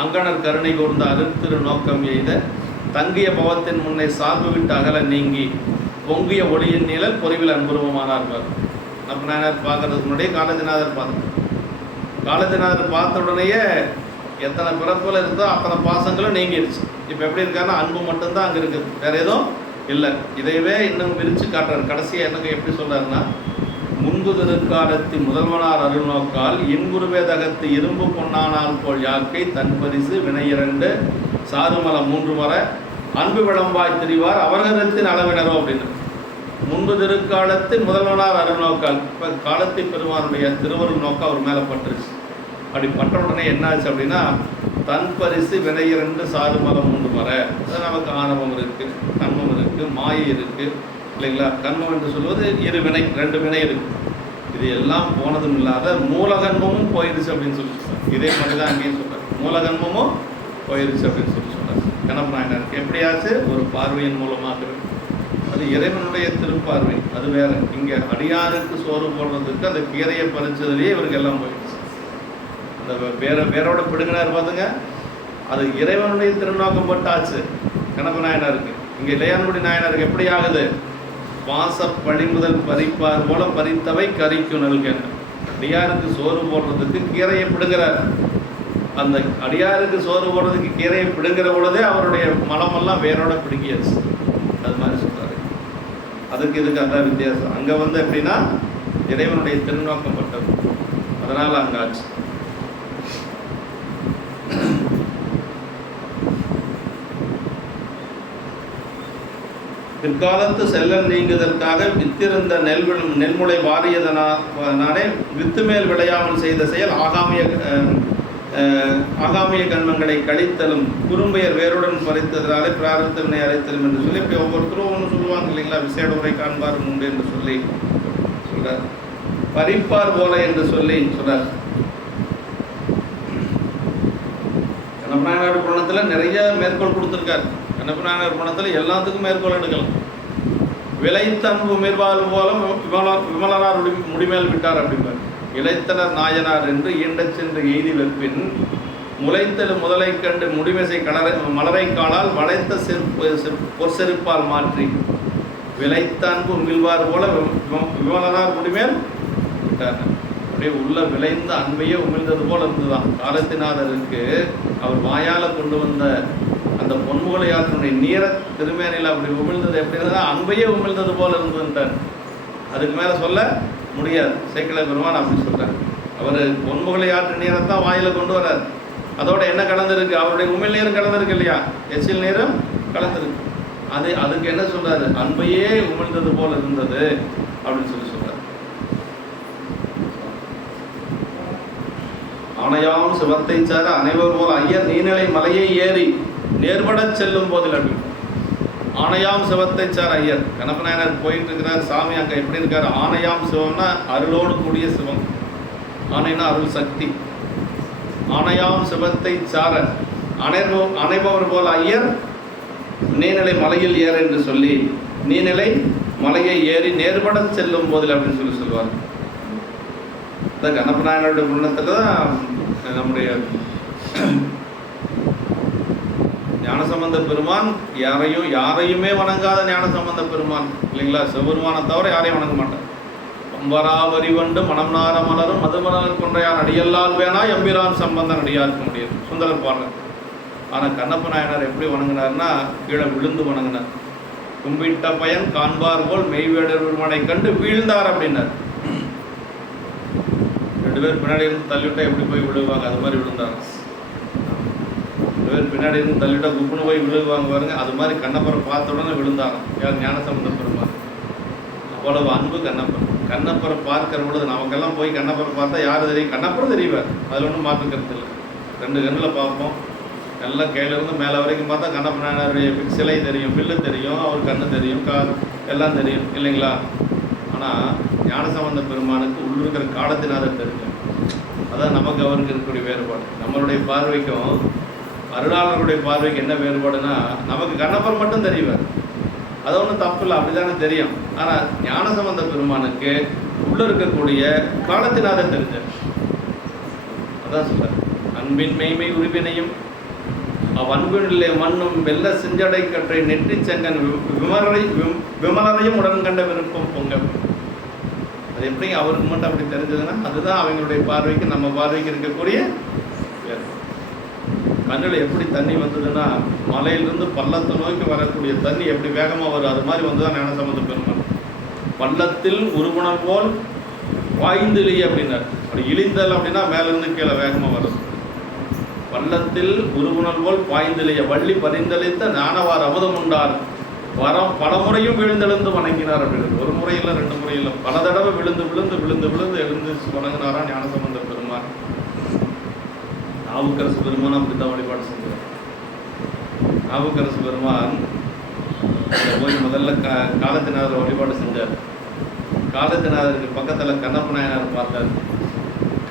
அங்கனர் கருணை கூர்ந்த அருத்திரு நோக்கம் எய்த தங்கிய பவத்தின் முன்னே சார்பு விட்டு அகல நீங்கி பொங்கிய ஒளியின் நீழல் பொறிவில் அன்புருவமானார். நம்ம நாயனார் பார்க்கறதுக்கு முன்னாடியே காலத்திநாதர் பார்த்தார். காலத்திநாதர் பார்த்த உடனேயே எத்தனை பிறப்பில் இருந்தோ அத்தனை பாசங்களும் நீங்கிடுச்சு. இப்போ எப்படி இருக்காருன்னா அன்பு மட்டும்தான் அங்கே இருக்குது, வேற எதுவும் இல்லை. இதையவே இன்னும் விரித்து காட்டுறாரு. கடைசியாக எனக்கு எப்படி சொல்கிறாருன்னா, முன்பு திருக்காலத்தி முதல்வனார் அருள் நோக்கால் இன்புருவே தகத்து இரும்பு பொன்னானால் போல் யாக்கை தன் பரிசு வினையிரண்டு சாருமலம் 3 வர அன்பு விளம்பாய் திரிவார் அவர்களின் அளவினரோ அப்படின்னு. முன்பு திருக்காலத்தின் முதல்வனார் அருள் நோக்கால் இப்போ காலத்தை பெருமானுடைய திருவருள் நோக்கம் அவர் மேலே பட்டுருச்சு. அப்படி பட்ட உடனே என்னாச்சு அப்படின்னா, தன் பரிசு வினையிரண்டு சாருமலம் 3 வர. அது நமக்கு ஆணவம் இருக்குது, கண்மம் இருக்குது, மாயை இருக்குது இல்லைங்களா. கண்மம் என்று சொல்வது 2 வினை, 2 வினை இருக்குது. இது எல்லாம் போனதும் இல்லாத மூலகன்மமும் போயிடுச்சு அப்படின்னு சொல்லி சொல்கிறார். இதே மாதிரி தான் அங்கேயும் சொல்கிறார், மூலகன்மமும் போயிடுச்சு அப்படின்னு சொல்லி சொல்கிறார். கண்ணப்ப நாயனாருக்கு எப்படியாச்சு ஒரு பார்வையின் மூலமாக, அது இறைவனுடைய திருப்பார்வை, அது வேற. இங்கே அடியாருக்கு சோறு போடுறதுக்கு அந்த கீரையை பறிச்சதுலேயே இவருக்கு எல்லாம் போயிடுச்சு. அந்த வேரோட பிடுங்கினார் பார்த்துங்க, அது இறைவனுடைய திருநோக்கம் பட்டாச்சு கண்ணப்ப நாயனாருக்கு. இங்கே இளையான்குடி நாயனாருக்கு எப்படி ஆகுது? வாச பழிமுதல் பறிப்பார் போல பறித்தவை கறிக்கு நல்கன். அடியாருக்கு சோறு போடுறதுக்கு கீரையை பிடுங்கிறார். அந்த அடியாருக்கு சோறு போடுறதுக்கு கீரையை பிடுங்கிற பொழுதே அவருடைய மலமெல்லாம் வேரோட பிடுங்கியாச்சு. அது மாதிரி சொல்றாரு. அதுக்கு இதுக்கு அதான் வித்தியாசம். அங்கே எப்படின்னா இறைவனுடைய திருநோக்கம் பட்டது, அதனால அங்கே ஆச்சு. பிற்காலத்து செல்லல் நீங்குதற்காக வித்திருந்த நெல்முளை வாரியதனாலே வித்து மேல் விளையாமல் செய்த செயல் ஆகாமிய கண்மங்களை கழித்தலும் குறும்பெயர் வேருடன் பறித்ததனாலே பிராரத்தவினை அழைத்தலும் என்று சொல்லி இப்படி ஒவ்வொருத்தரும் ஒன்று சொல்லுவாங்க இல்லைங்களா? விசேட உரை காண்பார் உண்டு என்று சொல்லி சொல்றார். பறிப்பார் போல என்று சொல்லி சொல்றார். கண்ணப்பநாயனார் புராணத்தில் நிறைய மேற்கோள் கொடுத்துருக்காரு. கண்ணப்பநாயனார் புராணத்தில் எல்லாத்துக்கும் மேற்கோள் எடுக்கலாம். விளைத்தன்பு உமிர்வால் போலும் விமலனார் முடிமேல் விட்டார் அப்படிம்பார். இளைத்தனர் நாயனார் என்று ஈண்டச் சென்று எய்தி வெற்பின் முளைத்தல் முதலை கண்டு முடிமெசை மலரை காணால் வளைத்த பொற்செருப்பால் மாற்றி விளைத்தன்பு உமிழ்வார் போல விமலனார் முடிமேல் விட்டார். அப்படியே உள்ள விளைந்த அன்பையே உமிழ்ந்தது போல இருந்துதான். காலத்தினாதருக்கு அவர் வாயால் கொண்டு வந்த அந்த பொன்முகலையாற்றினுடைய நீரை திருமேனியில் அப்படி உமிழ்ந்தது எப்படி இருந்தால் அன்பையே உமிழ்ந்தது போல இருந்துட்டார். அதுக்கு மேலே சொல்ல முடியாது. சேக்கிழ பெருமான் அப்படி சொல்கிறார். அவர் பொன்முகலையாற்று நீரை தான் வாயில் கொண்டு வர்றார். அதோட என்ன கலந்துருக்கு? அவருடைய உமிழ் நீரும் கலந்துருக்கு இல்லையா? எச்சில் நீரும் கலந்துருக்கு. அதுக்கு என்ன சொல்றாரு? அன்பையே உமிழ்ந்தது போல இருந்தது அப்படின்னு சொல்லி சொல்றாரு. ஆணையாம் சிவத்தை சார அனைவர் போல் ஐயர் நீர்நிலை மலையை ஏறி நேர்பட செல்லும் போதில் அப்படின்னு. ஆணையாம் சிவத்தை சார் ஐயர் கண்ணப்பநாயனார் போயிட்டு இருக்கிறார். சாமி அங்கே எப்படி இருக்காரு? ஆணையாம் சிவம்னா அருளோடு கூடிய சிவம். ஆணைனா அருள் சக்தி. ஆணையாம் சிவத்தை சார அனைவர் போல் ஐயர் நீர்நிலை மலையில் ஏற என்று சொல்லி நீர்நிலை மலையை ஏறி நேர்பட செல்லும் போதில் அப்படின்னு சொல்லி சொல்லுவார். இந்த கண்ணப்பநாயனருடைய புண்ணத்தில் தான் நம்முடைய ஞானசம்பந்த பெருமான் யாரையுமே வணங்காத ஞானசம்பந்த பெருமான் இல்லைங்களா? சிவபெருமானை தவிர யாரையும் வணங்க மாட்டார். பம்பராவரி வண்டு மனம் நார மலரும் மதுமலர் கொன்ற யார் அடியல்லால் வேணா எம்பிரான் சம்பந்தன் அடியாருக்க முடியாது சுந்தரர் பாடுறார். ஆனால் கண்ணப்ப நாயனார் எப்படி வணங்கினார்னா கீழே விழுந்து வணங்கினார். கும்பிட்ட பயன் காண்பார் போல் மெய்வேடர் பெருமானை கண்டு வீழ்ந்தார் அப்படின்னார். 2 பேர் பின்னாடி இருந்து தள்ளிவிட்டா எப்படி போய் விழுவாங்க? அது மாதிரி விழுந்தாங்க. 2 பேர் பின்னாடி இருந்து தள்ளிவிட்டா குப்புன்னு போய் விழுவாங்க பாருங்க. அது மாதிரி கண்ணப்பரை பார்த்த உடனே விழுந்தாங்க. யார்? ஞானசம்பந்த பெருமான். அவ்வளவு அன்பு கண்ணப்பர். கண்ணப்பரை பார்க்கிற பொழுது நமக்கெல்லாம் போய் கண்ணப்பரை பார்த்தா யார் தெரியும்? கண்ணப்பரும் தெரிவார். அதில் ஒன்றும் மாற்று கருத்து இல்லை. 2 கண்ணில் பார்ப்போம். எல்லாம் கையிலேருந்து மேலே வரைக்கும் பார்த்தா கண்ணப்ப நாயனாருடைய சிலை தெரியும், பில்லு தெரியும், அவர் கண்ணு தெரியும், எல்லாம் தெரியும் இல்லைங்களா? ஆனால் ஞானசம்பந்த பெருமானுக்கு உள்ளிருக்கிற காலத்தினாத தெரியும். அதான் நமக்கு அவருக்கு இருக்கக்கூடிய வேறுபாடு. நம்மளுடைய பார்வைக்கும் அருளாளர்களுடைய பார்வைக்கு என்ன வேறுபாடுனா, நமக்கு கண்ணப்பர் மட்டும் தெரிவார். அது ஒன்றும் தப்பு இல்லை, அப்படிதானே தெரியும். ஆனால் ஞானசம்பந்த பெருமானுக்கு உள்ள இருக்கக்கூடிய காலத்தினாத தெரிஞ்சார். அதான் சொல்றார், அன்பின் மெய்மை உரிவினையும் அவ்வன்புநிலை மண்ணும் வெள்ள செஞ்சடை கற்றை நெற்றி செங்கன் விமலரையும் உடன் கண்ட விருப்பம் பொங்க. அது எப்படி அவருக்கு மட்டும் அப்படி தெரிஞ்சதுன்னா, அதுதான் அவங்களுடைய பார்வைக்கு நம்ம பார்வைக்கு இருக்கக்கூடிய வேறு. கண்ணில் எப்படி தண்ணி வந்ததுன்னா, மலையிலிருந்து பள்ளத்தை நோக்கி வரக்கூடிய தண்ணி எப்படி வேகமாக வரும், அது மாதிரி வந்து தான் ஞானசம்பந்த பெருமான். பள்ளத்தில் உருகுணம் போல் வாய்ந்திலி அப்படின்னார். அப்படி இழிந்தல் அப்படின்னா மேலிருந்து கீழே வேகமாக வரும். பள்ளத்தில் உருகுணல் போல் பாய்ந்திலைய வள்ளி பரிந்தளித்த ஞானவார் அமுதம் உண்டார் வரம் பலமுறையும் விழுந்தெழுந்து வணங்கினார் அப்படின்னு. ஒரு முறை இல்லை, 2 முறை இல்லை, பல தடவை விழுந்து விழுந்து விழுந்து விழுந்து எழுந்து வணங்கினாரா ஞானசம்பந்த பெருமான். நாவுக்கரசு பெருமான் அப்படித்தான் வழிபாடு செஞ்சார். நாவுக்கரசு பெருமான் போய் முதல்ல காலத்தினார் வழிபாடு செஞ்சார். காலத்தினாருக்கு பக்கத்தில் கண்ணப்ப நாயனார் பார்த்தார்.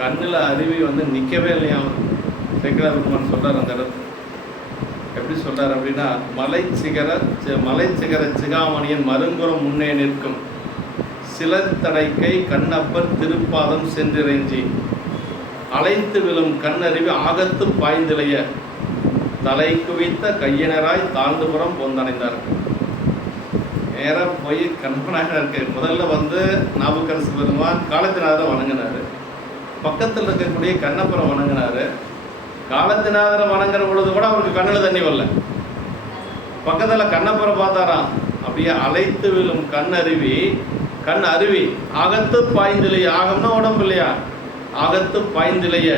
கண்ணில் அருவி வந்து நிற்கவே இல்லையா. சேக்கிழ பெருமான் சொல்றார் அந்த இடத்துல. எப்படி சொல்றார் அப்படின்னா, மலை சிகர சிகாமணியின் மருங்குறம் முன்னே நிற்கும் சிலத்தடைக்கை கண்ணப்பர் திருப்பாதம் சென்றிறைஞ்சி அழைத்து விழும் கண்ணறிவு ஆகத்து பாய்ந்திலைய தலை குவித்த கையினராய் தாழ்ந்துபுறம் பொந்தணைந்தார். நேராக போய் கண்ணப்பனாருக்கு முதல்ல வந்து நாவுக்கரசு பெருமான் காலத்தினாரை வணங்கினார், பக்கத்தில் இருக்கக்கூடிய கண்ணப்பரை வணங்கினார். காலத்தினாரை வணங்குற பொழுது கூட அவருக்கு கண்ணில் தண்ணி வரல. பக்கத்தில் கண்ணப்பரை பார்த்தாராம், அப்படியே அழைத்து விழும் கண் அருவி அகத்து பாய்ந்திலைய, ஆகம்னா உடம்பு இல்லையா, அகத்து பாய்ந்திலைய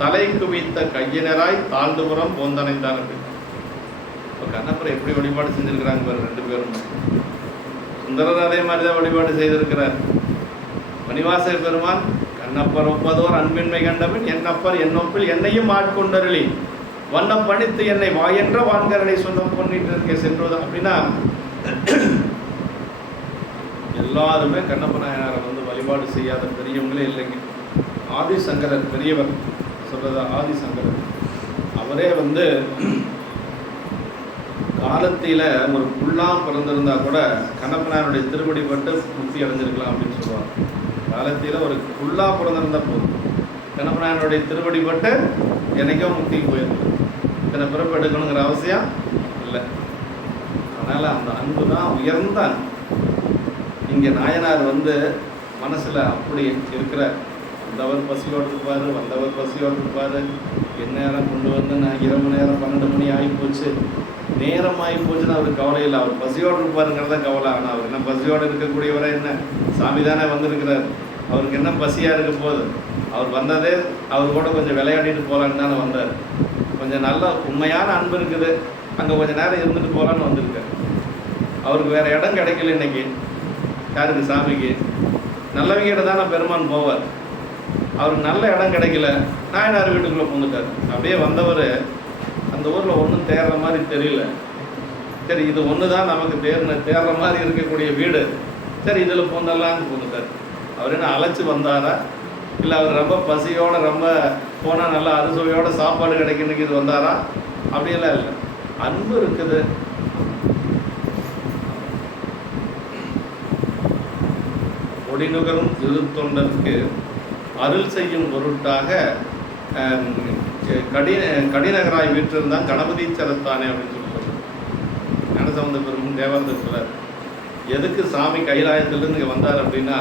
தலை குவித்த கையினராய் தாழ்ந்துபுறம் போந்தனைத்தான். இப்போ கண்ணப்பரை எப்படி வழிபாடு செஞ்சிருக்கிறாங்க பாரு ரெண்டு பேரும். சுந்தரர் அதே மாதிரி தான் வழிபாடு செய்திருக்கிறார். மணிவாசக பெருமான் கண்ணப்பர் ஒப்பதோர் அன்பின்மை கண்டபின் என்னப்பர் என்னொப்பில் என்னையும் ஆட்கொண்டருளி வண்ண பணித்து என்னை வாயென்ற வான்கரனை சொன்ன பண்ணிட்டு இருக்க சென்றது. அப்படின்னா எல்லாருமே கண்ணப்ப நாயனாரை வந்து வழிபாடு செய்யாத பெரியவங்களே இல்லைங்க. ஆதிசங்கரர் பெரியவர் சொல்றது, ஆதிசங்கரர் அவரே வந்து காலத்தில ஒரு புல்லாம் பிறந்திருந்தா கூட கண்ணப்பனாருடைய திருவடி பட்டு முக்தி அடைஞ்சிருக்கலாம் அப்படின்னு சொல்லுவாங்க. காலத்தில ஒரு புல்லா பிறந்திருந்தா போதும், கண்ணப்பனாருடைய திருவடி பட்டு என்னைக்கோ முக்திக்கு போயிருக்கு. இத்தனை பிறப்பு எடுக்கணுங்கிற அவசியம் இல்லை. அதனால அந்த அன்பு தான் உயர்ந்த அன்பு. இங்கே நாயனார் வந்து மனசில் அப்படி இருக்கிற, வந்தவர் பசியோடு இருப்பார், வந்தவர் பசியோடு இருப்பார். எந்நேரம் கொண்டு வந்து நான் இரவு நேரம் 12 மணி ஆகிப்போச்சு, நேரம் ஆகிப்போச்சுன்னு அவருக்கு கவலை இல்லை. அவர் பசியோடு இருப்பாருங்கிறத கவலை. ஆனால் அவர் என்ன பசியோடு இருக்கக்கூடியவரை என்ன, சாமி தானே வந்திருக்கிறார், அவருக்கு என்ன பசியாக இருக்க போகுது. அவர் வந்ததே அவர் கூட கொஞ்சம் விளையாடிட்டு போகலான்னு தானே வந்தார். கொஞ்சம் நல்ல உண்மையான அன்பு இருக்குது, அங்கே கொஞ்சம் நேரம் இருந்துட்டு போகலான்னு வந்திருக்கார். அவருக்கு வேறு இடம் கிடைக்கல இன்னைக்கு. யாருக்கு? சாமிக்கு. நல்லவங்கிட்ட தானே பெருமான் போவார். அவருக்கு நல்ல இடம் கிடைக்கல, நாயனார் வீட்டுக்குள்ளே பூந்துட்டார். அப்படியே வந்தவர் அந்த ஊரில் ஒன்றும் தேர்ற மாதிரி தெரியல. சரி, இது ஒன்று தான் நமக்கு தேர்ற மாதிரி இருக்கக்கூடிய வீடு, சரி இதில் பூந்தரலான்னு பூந்துட்டார். அவர் என்ன அழைச்சி வந்தாரா, இல்லை அவர் ரொம்ப பசியோடு ரொம்ப போனால் நல்லா அறுசுவையோட சாப்பாடு கிடைக்கணுக்கு இது வந்தாரா? அப்படியெல்லாம் இல்லை. அன்பு இருக்குது. ஒடிநுகரும் திருத்தொண்டருக்கு அருள் செய்யும் பொருட்டாக கடிநகராய் வீற்றிருந்தான் கணபதி சரத்தானே அப்படின்னு சொல்லி ஞானசம்பந்த பெருமான் தேவாரத்தில் சொல்றார். எதுக்கு சாமி கைலாயத்திலிருந்து இங்கே வந்தார் அப்படின்னா,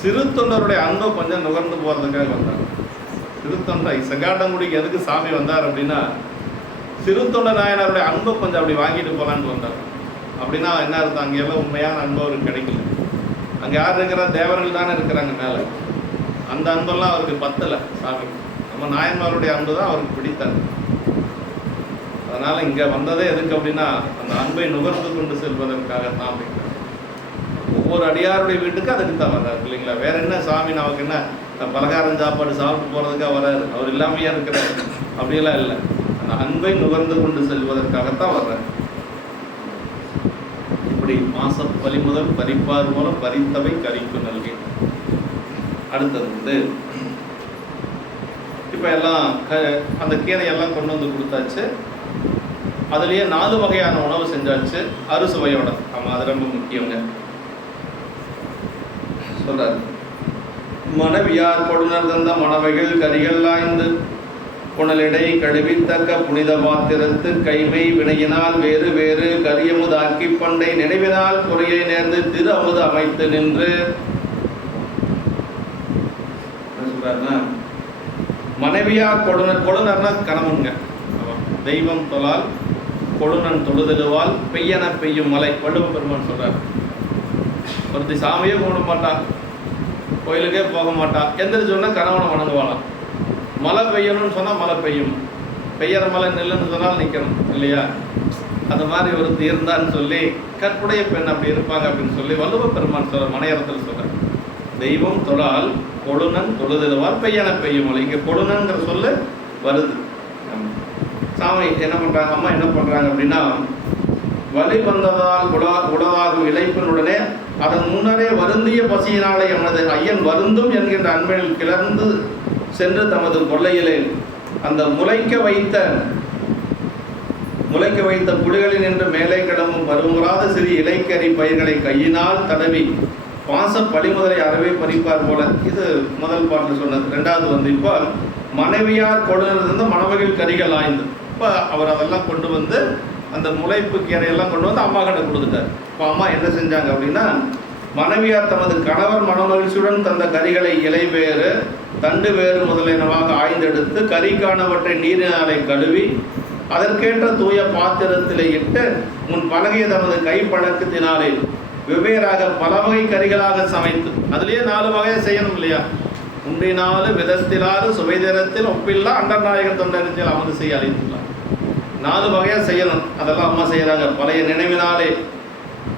சிறு தொண்டருடைய அன்பை கொஞ்சம் நுகர்ந்து போகிறதுக்காக வந்தார். சிறு தொண்டை செங்காட்டங்குடிக்கு எதுக்கு சாமி வந்தார் அப்படின்னா, சிறு தொண்ட நாயனாருடைய அன்பை கொஞ்சம் அப்படி வாங்கிட்டு போகலான்னு வந்தார். அப்படின்னா என்ன அர்த்தம்? அங்கெல்லாம் உண்மையான அன்பு அவருக்கு கிடைக்கல. அங்கே யார் இருக்கிறா? தேவர்கள் தானே இருக்கிறாங்க மேலே. அந்த அன்பெல்லாம் அவருக்கு பத்தலை. சாமி நம்ம நாயன்மாருடைய அன்பு தான் அவருக்கு பிடித்தார். அதனால் இங்கே வந்ததே எதுக்கு அப்படின்னா, அந்த அன்பை நுகர்ந்து கொண்டு செல்வதற்காகத்தான் அப்படிங்கிறார். ஒவ்வொரு அடியாருடைய வீட்டுக்கு அதுக்கு தான் வர்றாரு இல்லைங்களா? வேற என்ன சாமி நமக்கு என்ன பலகாரம் சாப்பாடு சாப்பிட்டு போகிறதுக்காக வர்றாரு? அவர் இல்லாமையா இருக்கிறார்? அப்படியெல்லாம் இல்லை. அந்த அன்பை நுகர்ந்து கொண்டு செல்வதற்காகத்தான் வர்றாரு. இப்படி மாசம் பலிமுதல் பறிப்பார் மூலம் பறித்தவை கறிக்கு நல்கி. அடுத்தது வந்து இப்போ எல்லாம் அந்த கீரையெல்லாம் கொண்டு வந்து கொடுத்தாச்சு. அதுலேயே 4 வகையான உணவு செஞ்சாச்சு அறுசுவையோட. ஆமாம், அது ரொம்ப முக்கியங்க. சொல்றாரு, மனைவியார் கொடுனர் தந்த மணவைகள் கரிகள் ஆய்ந்து புனலிடை கழுவித்தக்க புனித பாத்திரத்து கைமை வினையினால் வேறு வேறு கரியமுதாக்கி பண்டை நினைவினால் குறையை நேர்ந்து திரு அமுது அமைத்து நின்று. மனைவியார் கொடுனர், கொடுனர்னா கணவனுங்க. தெய்வம் தொழால் கொடுனன் தொழுதலுவால் பெய்யன பெய்யும் மலை. வள்ளுவ பெருமான் சொல்றார். ஒருத்தி சாமியே கும்பிட மாட்டான், கோயிலுக்கே போக மாட்டான், எந்திரிச்சு சொன்னா கணவனை வணங்குவாளாம். மழை பெய்யணும்னு சொன்னால் மழை பெய்யும், பெய்யற மழை நெல்லுன்னு சொன்னால் நிற்கணும் இல்லையா? அந்த மாதிரி ஒருத்தி இருந்தான்னு சொல்லி கற்புடைய பெண் அப்படி இருப்பாங்க அப்படின்னு சொல்லி வள்ளுவ பெருமான் சொல்ற மனையறத்தில் சொல்றார். தெய்வம் தொழால் கொடுனன் தொழுதலுவால் பெய்யன பெய்யும் மழை. இங்கே கொடுனன்கிற சொல்லு வருது. சாமி என்ன பண்ணுறாங்க, அம்மா என்ன பண்ணுறாங்க அப்படின்னா, வலி வந்ததால் உலகாகும் இழைப்பினுடனே அதன் முன்னரே வருந்திய பசியினாலே எமது ஐயன் வருந்தும் என்கின்ற அன்பில் கிளர்ந்து சென்று தமது கொள்ளையிலே அந்த முளைக்க வைத்த புலிகளில் நின்று மேலே கிடமும் பருவராத சிறு இலைக்கறி பயிர்களை கையினால் தடவி பாச பழிமுதலை அறவே பறிப்பார் போல. இது முதல் பாட்டில் சொன்னது. 2வது வந்து இப்போ மனைவியார் கொடுனிருந்து மணவர்கள் கரிகள் ஆய்ந்து. இப்போ அவர் அதெல்லாம் கொண்டு வந்து அந்த முளைப்பு கீரையெல்லாம் கொண்டு வந்து அம்மா கிட்ட கொடுத்துட்டார். இப்போ அம்மா என்ன செஞ்சாங்க அப்படின்னா, மனைவியார் தமது கணவர் மனமகிழ்ச்சியுடன் தந்த கறிகளை இலை வேறு தண்டு வேறு முதலியனவாக ஆய்ந்தெடுத்து கறிக்கானவற்றை நீரினாலே கழுவி அதற்கேற்ற தூய பாத்திரத்திலே இட்டு முன் பழகிய தமது கைப்பழக்கத்தினாலே வெவ்வேறாக பல வகை கறிகளாக சமைத்து, அதுலேயே 4 வகையை செய்யணும் இல்லையா, உண்டினாலு விதத்திலாறு சுவைதரத்தில் ஒப்பில்லா அண்டநாயகர் தொண்டரில் அமது செய்ய அழைத்துள்ளார். 4 வகையாக செய்யணும். அதெல்லாம் அம்மா செய்கிறாங்க. பழைய நினைவினாலே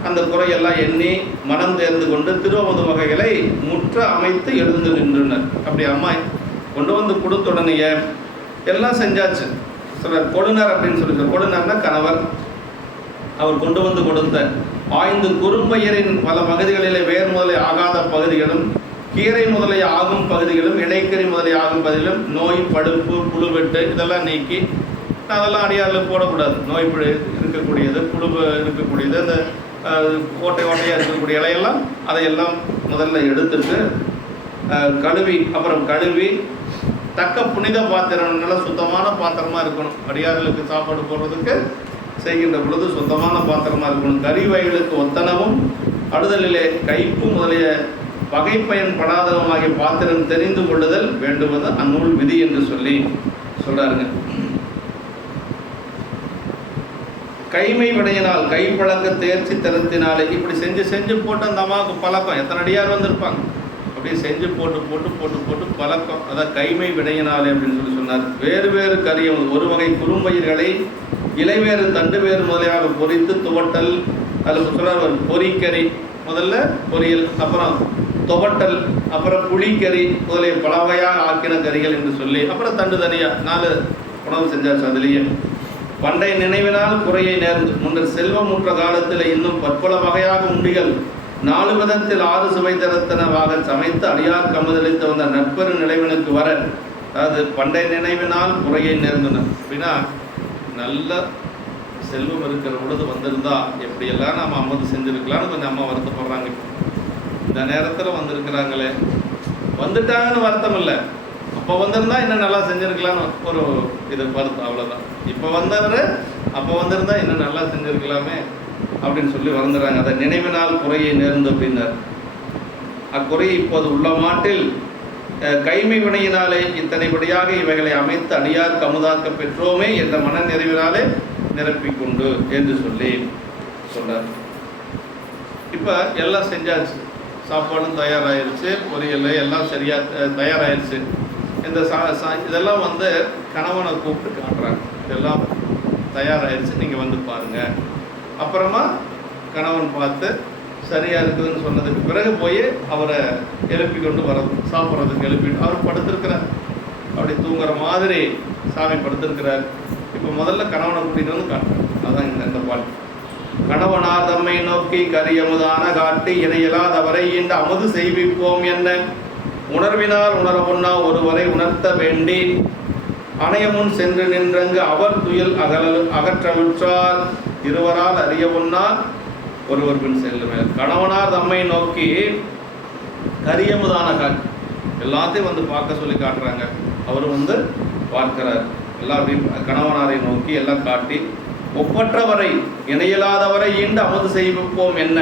அந்த குறையெல்லாம் எண்ணி மனம் தேர்ந்து கொண்டு திருவமது வகைகளை முற்ற அமைத்து எழுந்து நின்றனர். அப்படி அம்மா கொண்டு வந்து கொடுத்துடனேயே எல்லாம் செஞ்சாச்சு. சிலர் கொடுனர் அப்படின்னு சொல்லி, கொடுனர்னா கணவர், அவர் கொண்டு வந்து கொடுத்த 5 குறும்பயிரின் பல பகுதிகளிலே வேர் முதலை ஆகாத பகுதிகளும் கீரை முதலிய ஆகும் பகுதிகளும் இடைக்கறி முதலிய ஆகும் பகுதிகளும் நோய் படுப்பு புழுவெட்டு இதெல்லாம் நீக்கி, அதெல்லாம் அடியாரில் போடக்கூடாது. நோய் இருக்கக்கூடியது, புழு இருக்கக்கூடியது, அந்த ஓட்டையாக இருக்கக்கூடிய இலையெல்லாம் அதையெல்லாம் முதல்ல எடுத்துட்டு கழுவி, அப்புறம் கழுவி தக்க புனித பாத்திரம், நல்லா சுத்தமான பாத்திரமாக இருக்கணும். அடியார்களுக்கு சாப்பாடு போடுறதுக்கு செய்கின்ற பொழுது சுத்தமான பாத்திரமாக இருக்கணும். கறி வகைகளுக்கு ஒத்தனவும் அடுதலிலே கைப்பு முதலிய வகைப்பயன்படாதவமாகிய பாத்திரம் தெரிந்து கொள்ளுதல் வேண்டுவது அந்நூல் விதி என்று சொல்லி சொல்றாருங்க. கைமை விடையினால் கைப்பழக்க தேர்ச்சி தரத்தினாலே இப்படி செஞ்சு செஞ்சு போட்டு அந்த அம்மாவுக்கு பழக்கம். எத்தனை அடியார் வந்திருப்பாங்க, அப்படியே செஞ்சு போட்டு போட்டு போட்டு போட்டு பழக்கம். அதான் கைமை விடையினாலே அப்படின்னு சொல்லி சொன்னார். வேறு வேறு கறியும் ஒரு வகை குறும்பயிர்களை இலைவேறு தண்டு வேறு முதலியாக பொரித்து துவட்டல், அதில் சொல்றார் பொரிக்கறி, முதல்ல பொரியல், அப்புறம் துவட்டல், அப்புறம் புளிக்கறி முதலிய பல வகையாக ஆக்கின கறிகள் என்று சொல்லி, அப்புறம் தண்டு தனியாக 4 உணவு செஞ்சாச்சு. அதுலேயே பண்டைய நினைவினால் குறையை நேர்ந்து முன்னர் செல்வமுற்ற காலத்தில் இன்னும் பற்பல வகையாக உண்டிகள் 4 விதத்தில் 6 சுவை தரத்தனவாக சமைத்து அடியார் கமுதளித்து வந்த நட்பெரு நினைவினுக்கு வர, அதாவது பண்டைய நினைவினால் குறையை நேர்ந்தனர் அப்படின்னா, நல்ல செல்வம் இருக்கிற பொழுது வந்திருந்தா எப்படியெல்லாம் நம்ம அம்மது செஞ்சுருக்கலாம்னு கொஞ்சம் அம்மா வருத்தப்படுறாங்க. இந்த நேரத்தில் வந்திருக்கிறாங்களே, வந்துட்டாங்கன்னு வருத்தம் இல்லை, அப்போ வந்திருந்தா இன்னும் நல்லா செஞ்சுருக்கலான்னு ஒரு இது வருத்தம், அவ்வளோதான். இப்போ வந்தவர் அப்போ வந்திருந்தா இன்னும் நல்லா செஞ்சுருக்கலாமே அப்படின்னு சொல்லி வந்துடுறாங்க. அதை நினைவினால் குறையை நேர்ந்து அப்படின்னார். அக்குறையை இப்போது உள்ள மாட்டில் கைமை வினையினாலே இத்தனைபடியாக இவைகளை அமைத்து அடியார் கமுதாக்க பெற்றோமே என்ற மன நிறைவினாலே நிரப்பிக்கொண்டு என்று சொல்லி சொல்றார். இப்போ எல்லாம் செஞ்சாச்சு, சாப்பாடும் தயாராகிருச்சு, பொரியல் எல்லாம் சரியாக தயாராகிருச்சு. இந்த இதெல்லாம் வந்து கணவனை கூப்பிட்டு காட்டுறாங்க, இதெல்லாம் தயாராகிருச்சு, நீங்கள் வந்து பாருங்கள். அப்புறமா கணவன் பார்த்து சரியாக இருக்குதுன்னு சொன்னதுக்கு பிறகு போய் அவரை எழுப்பி கொண்டு வர சாப்பிட்றதுக்கு எழுப்பிட்டு அவர் படுத்திருக்கிறார். அப்படி தூங்குற மாதிரி சாமி படுத்திருக்கிறார். இப்போ முதல்ல கணவனை கூட்டிகிட்டு வந்து காட்டுறார். அதுதான் இந்த பாட்டு. கணவனார் தம்மை நோக்கி கரியமுதான காட்டி இணையலாதவரை இந்த அமுது செய்விப்போம் என்ன உணர்வினால் உணரவுண்ணா ஒருவரை உணர்த்த வேண்டி அணையமுன் சென்று நின்றங்கு அவர் துயில் அகற்றலுற்றார் இருவரால் அறியவுண்ணா ஒருவர் பின் செல்லுமே. கணவனார் தம்மை நோக்கி கரியமுதான காட்டி எல்லாத்தையும் வந்து பார்க்க சொல்லி காட்டுறாங்க. அவர் வந்து பார்க்கிறார். எல்லாம் அப்படி கணவனாரை நோக்கி எல்லாம் காட்டி ஒப்பற்றவரை இணையில்லாதவரை ஈண்டு அமுது செய்விப்போம் என்ன,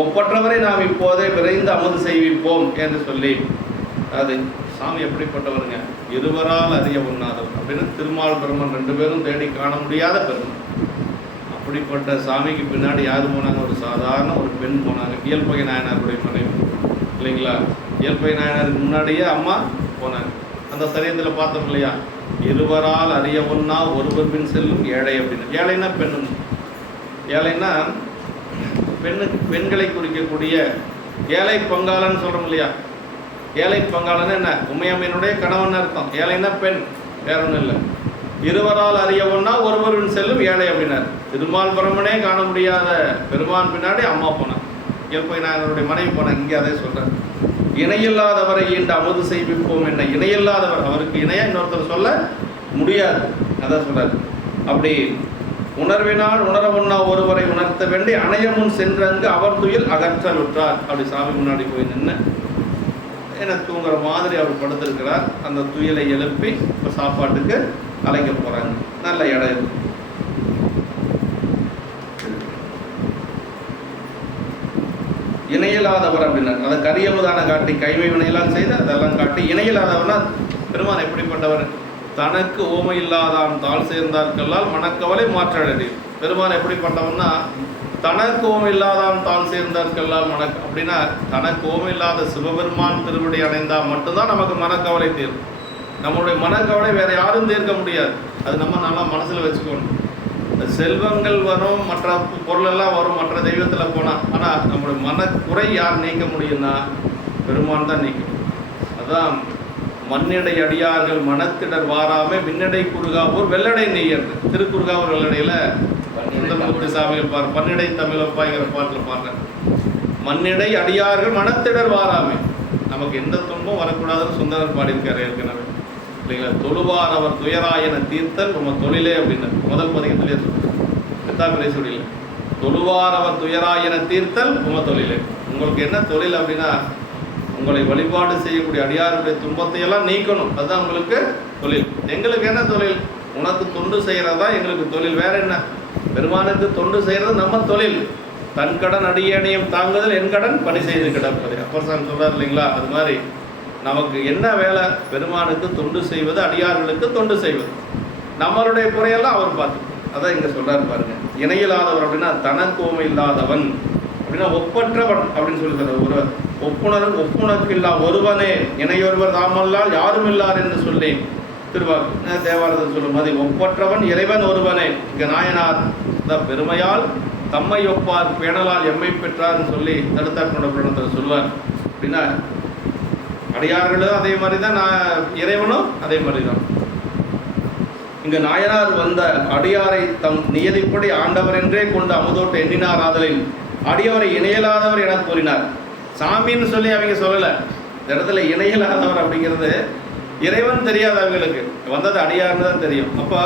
ஒப்பற்றவரை நாம் இப்போதே விரைந்து அமுது செய்விப்போம் என்று சொல்லி, அது சாமி எப்படிப்பட்டவருங்க, இருவரால் அறிய உண்ணாதவர் அப்படின்னு திருமால் பெருமன் 2 பேரும் தேடி காண முடியாத பெருமன். அப்படிப்பட்ட சாமிக்கு பின்னாடி யார் போனாங்க, ஒரு சாதாரண ஒரு பெண் போனாங்க, இயல்பகை நாயனாருடைய மனைவி இல்லைங்களா. இயல்பகை நாயனாருக்கு முன்னாடியே அம்மா போனாங்க. அந்த சரியத்தில் பார்த்தோம் இல்லையா, இருவரால் அறிய ஒன்னா ஒருவர் பின் செல்லும் ஏழை அப்படின்னு. ஏழைன்னா பெண்ணு, ஏழைன்னா பெண்களை குறிக்கக்கூடிய ஏழை பங்காளன்னு சொல்கிறோம் இல்லையா. ஏழை பங்காளன்னு என்ன, உமையம்மனுடைய கணவன் அர்த்தம். ஏழைன்னா பெண், வேற ஒன்றும் இல்லை. இருவரால் அறியவன்னா ஒருவரின் செல்லும் ஏழை அப்படின்னார். திருமால் பிரம்மனே காண முடியாத பெருமான் பின்னாடி அம்மா போனான், இயல்பை நாயனருடைய மனைவி போனாங்க. இங்கே அதே சொல்கிறார், இணையில்லாதவரை ஈண்டு அமுது செய்விப்போம் என்ன. இணையில்லாதவர், அவருக்கு இணையா இன்னொருத்தர் சொல்ல முடியாது, அதான் சொல்கிறார். அப்படி உணர்வினால் உணரவுண்ணா ஒருவரை உணர்த்த வேண்டி அணையமுன் சென்றங்கு அவர் துயில் அகற்றலுற்றார். அப்படி சாமி முன்னாடி போய் நின்று என்ன தூங்குற மாதிரி அவர் படுத்திருக்கிறார். அந்த துயிலை எழுப்பி இப்போ சாப்பாட்டுக்கு அழைக்க போகிறாங்க. நல்ல இடம் இது. இணையில்லாதவர் அப்படின்னா அதை கரியமுதான காட்டி கைமை வினையெல்லாம் செய்து அதெல்லாம் காட்டி இணையில்லாதவர்னா பெருமான் எப்படிப்பட்டவர்? தனக்கு ஓமை இல்லாதான் தாழ் சேர்ந்தார்கெல்லாம் மனக்கவலை மாற்றடையது. பெருமான் எப்படிப்பட்டவன்னா தனக்கு ஓமை இல்லாதான் தாழ் சேர்ந்தார்கெல்லாம் அப்படின்னா தனக்கு ஓமை இல்லாத சிவபெருமான் திருவடி அடைந்தால் மட்டும்தான் நமக்கு மனக்கவலை தீரும். நம்மளுடைய மனக்கவலை வேற யாரும் தீர்க்க முடியாது. அது நம்ம நல்லா மனசில் வச்சுக்கணும். செல்வங்கள் வரும், மற்ற பொருளெல்லாம் வரும், மற்ற தெய்வத்தில் போனால். ஆனால் நம்மளுடைய மனக்குறை யார் நீக்க முடியும்னா பெருமான் தான் நீக்க முடியும். அதுதான் மண்ணிடை அடியார்கள் மனத்திடர் வாராமே மின்னடை குறுகாவூர் வெள்ளடை நெய்யர். திருக்குறுகாவூர் வெள்ளடையில் சுந்தரமூர்த்தி சாமிகள் பாரு பன்னிடை தமிழப்பாங்கிற பாட்டில் பாடுறேன். மண்ணிடை அடியார்கள் மனத்திடர் வாராமே, நமக்கு எந்த துன்பம் வரக்கூடாதுன்னு சுந்தரர் பாடியிருக்காரு ஏற்கனவே இல்லைங்களா? தொழுவார் அவர் துயராயன தீர்த்தல் நம்ம தொழிலே அப்படின்னு முதல் பதிகத்திலே சொல்லிட்டாப்பிரை சொல்லில. தொழுவார் அவர் துயராயன தீர்த்தல் உம தொழிலே. உங்களுக்கு என்ன தொழில் அப்படின்னா உங்களை வழிபாடு செய்யக்கூடிய அடியாருடைய துன்பத்தை எல்லாம் நீக்கணும். அதுதான் உங்களுக்கு தொழில். எங்களுக்கு என்ன தொழில்? உனக்கு தொண்டு செய்கிறது தான் எங்களுக்கு தொழில். வேற என்ன? பெருமானுக்கு தொண்டு செய்கிறது நம்ம தொழில். தன் கடன் அடியேனையும் தாங்குதல் என் கடன் பணி செய்து கிடப்பது. அப்பர் சாமி சொல்றாரு இல்லைங்களா? அது மாதிரி நமக்கு என்ன வேலை? பெருமானுக்கு தொண்டு செய்வது, அடியார்களுக்கு தொண்டு செய்வது. நம்மளுடைய குறையெல்லாம் அவர் பார்த்து. அதான் இங்கே சொல்றாரு பாருங்க. இணையில்லாதவர் அப்படின்னா தனக்கு ஓமை இல்லாதவன் அப்படின்னா ஒப்பற்றவன் அப்படின்னு சொல்லி தர ஒரு ஒப்புணருக்கு இல்லா ஒருவனே இணையொருவர் தாமல்லால் யாரும் இல்லார் என்று சொல்லி திருவாக்கு தேவாரத்தில் சொல்லும் மாதிரி ஒப்பற்றவன் இறைவன் ஒருவனே. இங்கே நாயனார் பெருமையால் தம்மை ஒப்பார் பேணலால் எம்மை பெற்றார்னு சொல்லி தடுத்தாட்கொண்ட புராணத்தில் சொல்லுவார். அப்படின்னா அடியார்களும் அதே மாதிரி தான், இறைவனும் அதே மாதிரி தான். இங்கே நாயனார் வந்த அடியாரை தம் நியதிப்படி ஆண்டவர் என்றே கொண்டு அமுதோட்ட எண்ணினார். ஆதலின் அடியவரை இணையலாதவர் என கூறினார். சாமின்னு சொல்லி அவங்க சொல்லலை. இந்த இடத்துல இணையலாதவர் அப்படிங்கிறது இறைவன் தெரியாது அவங்களுக்கு, வந்தது அடியார்னு தான் தெரியும். அப்போ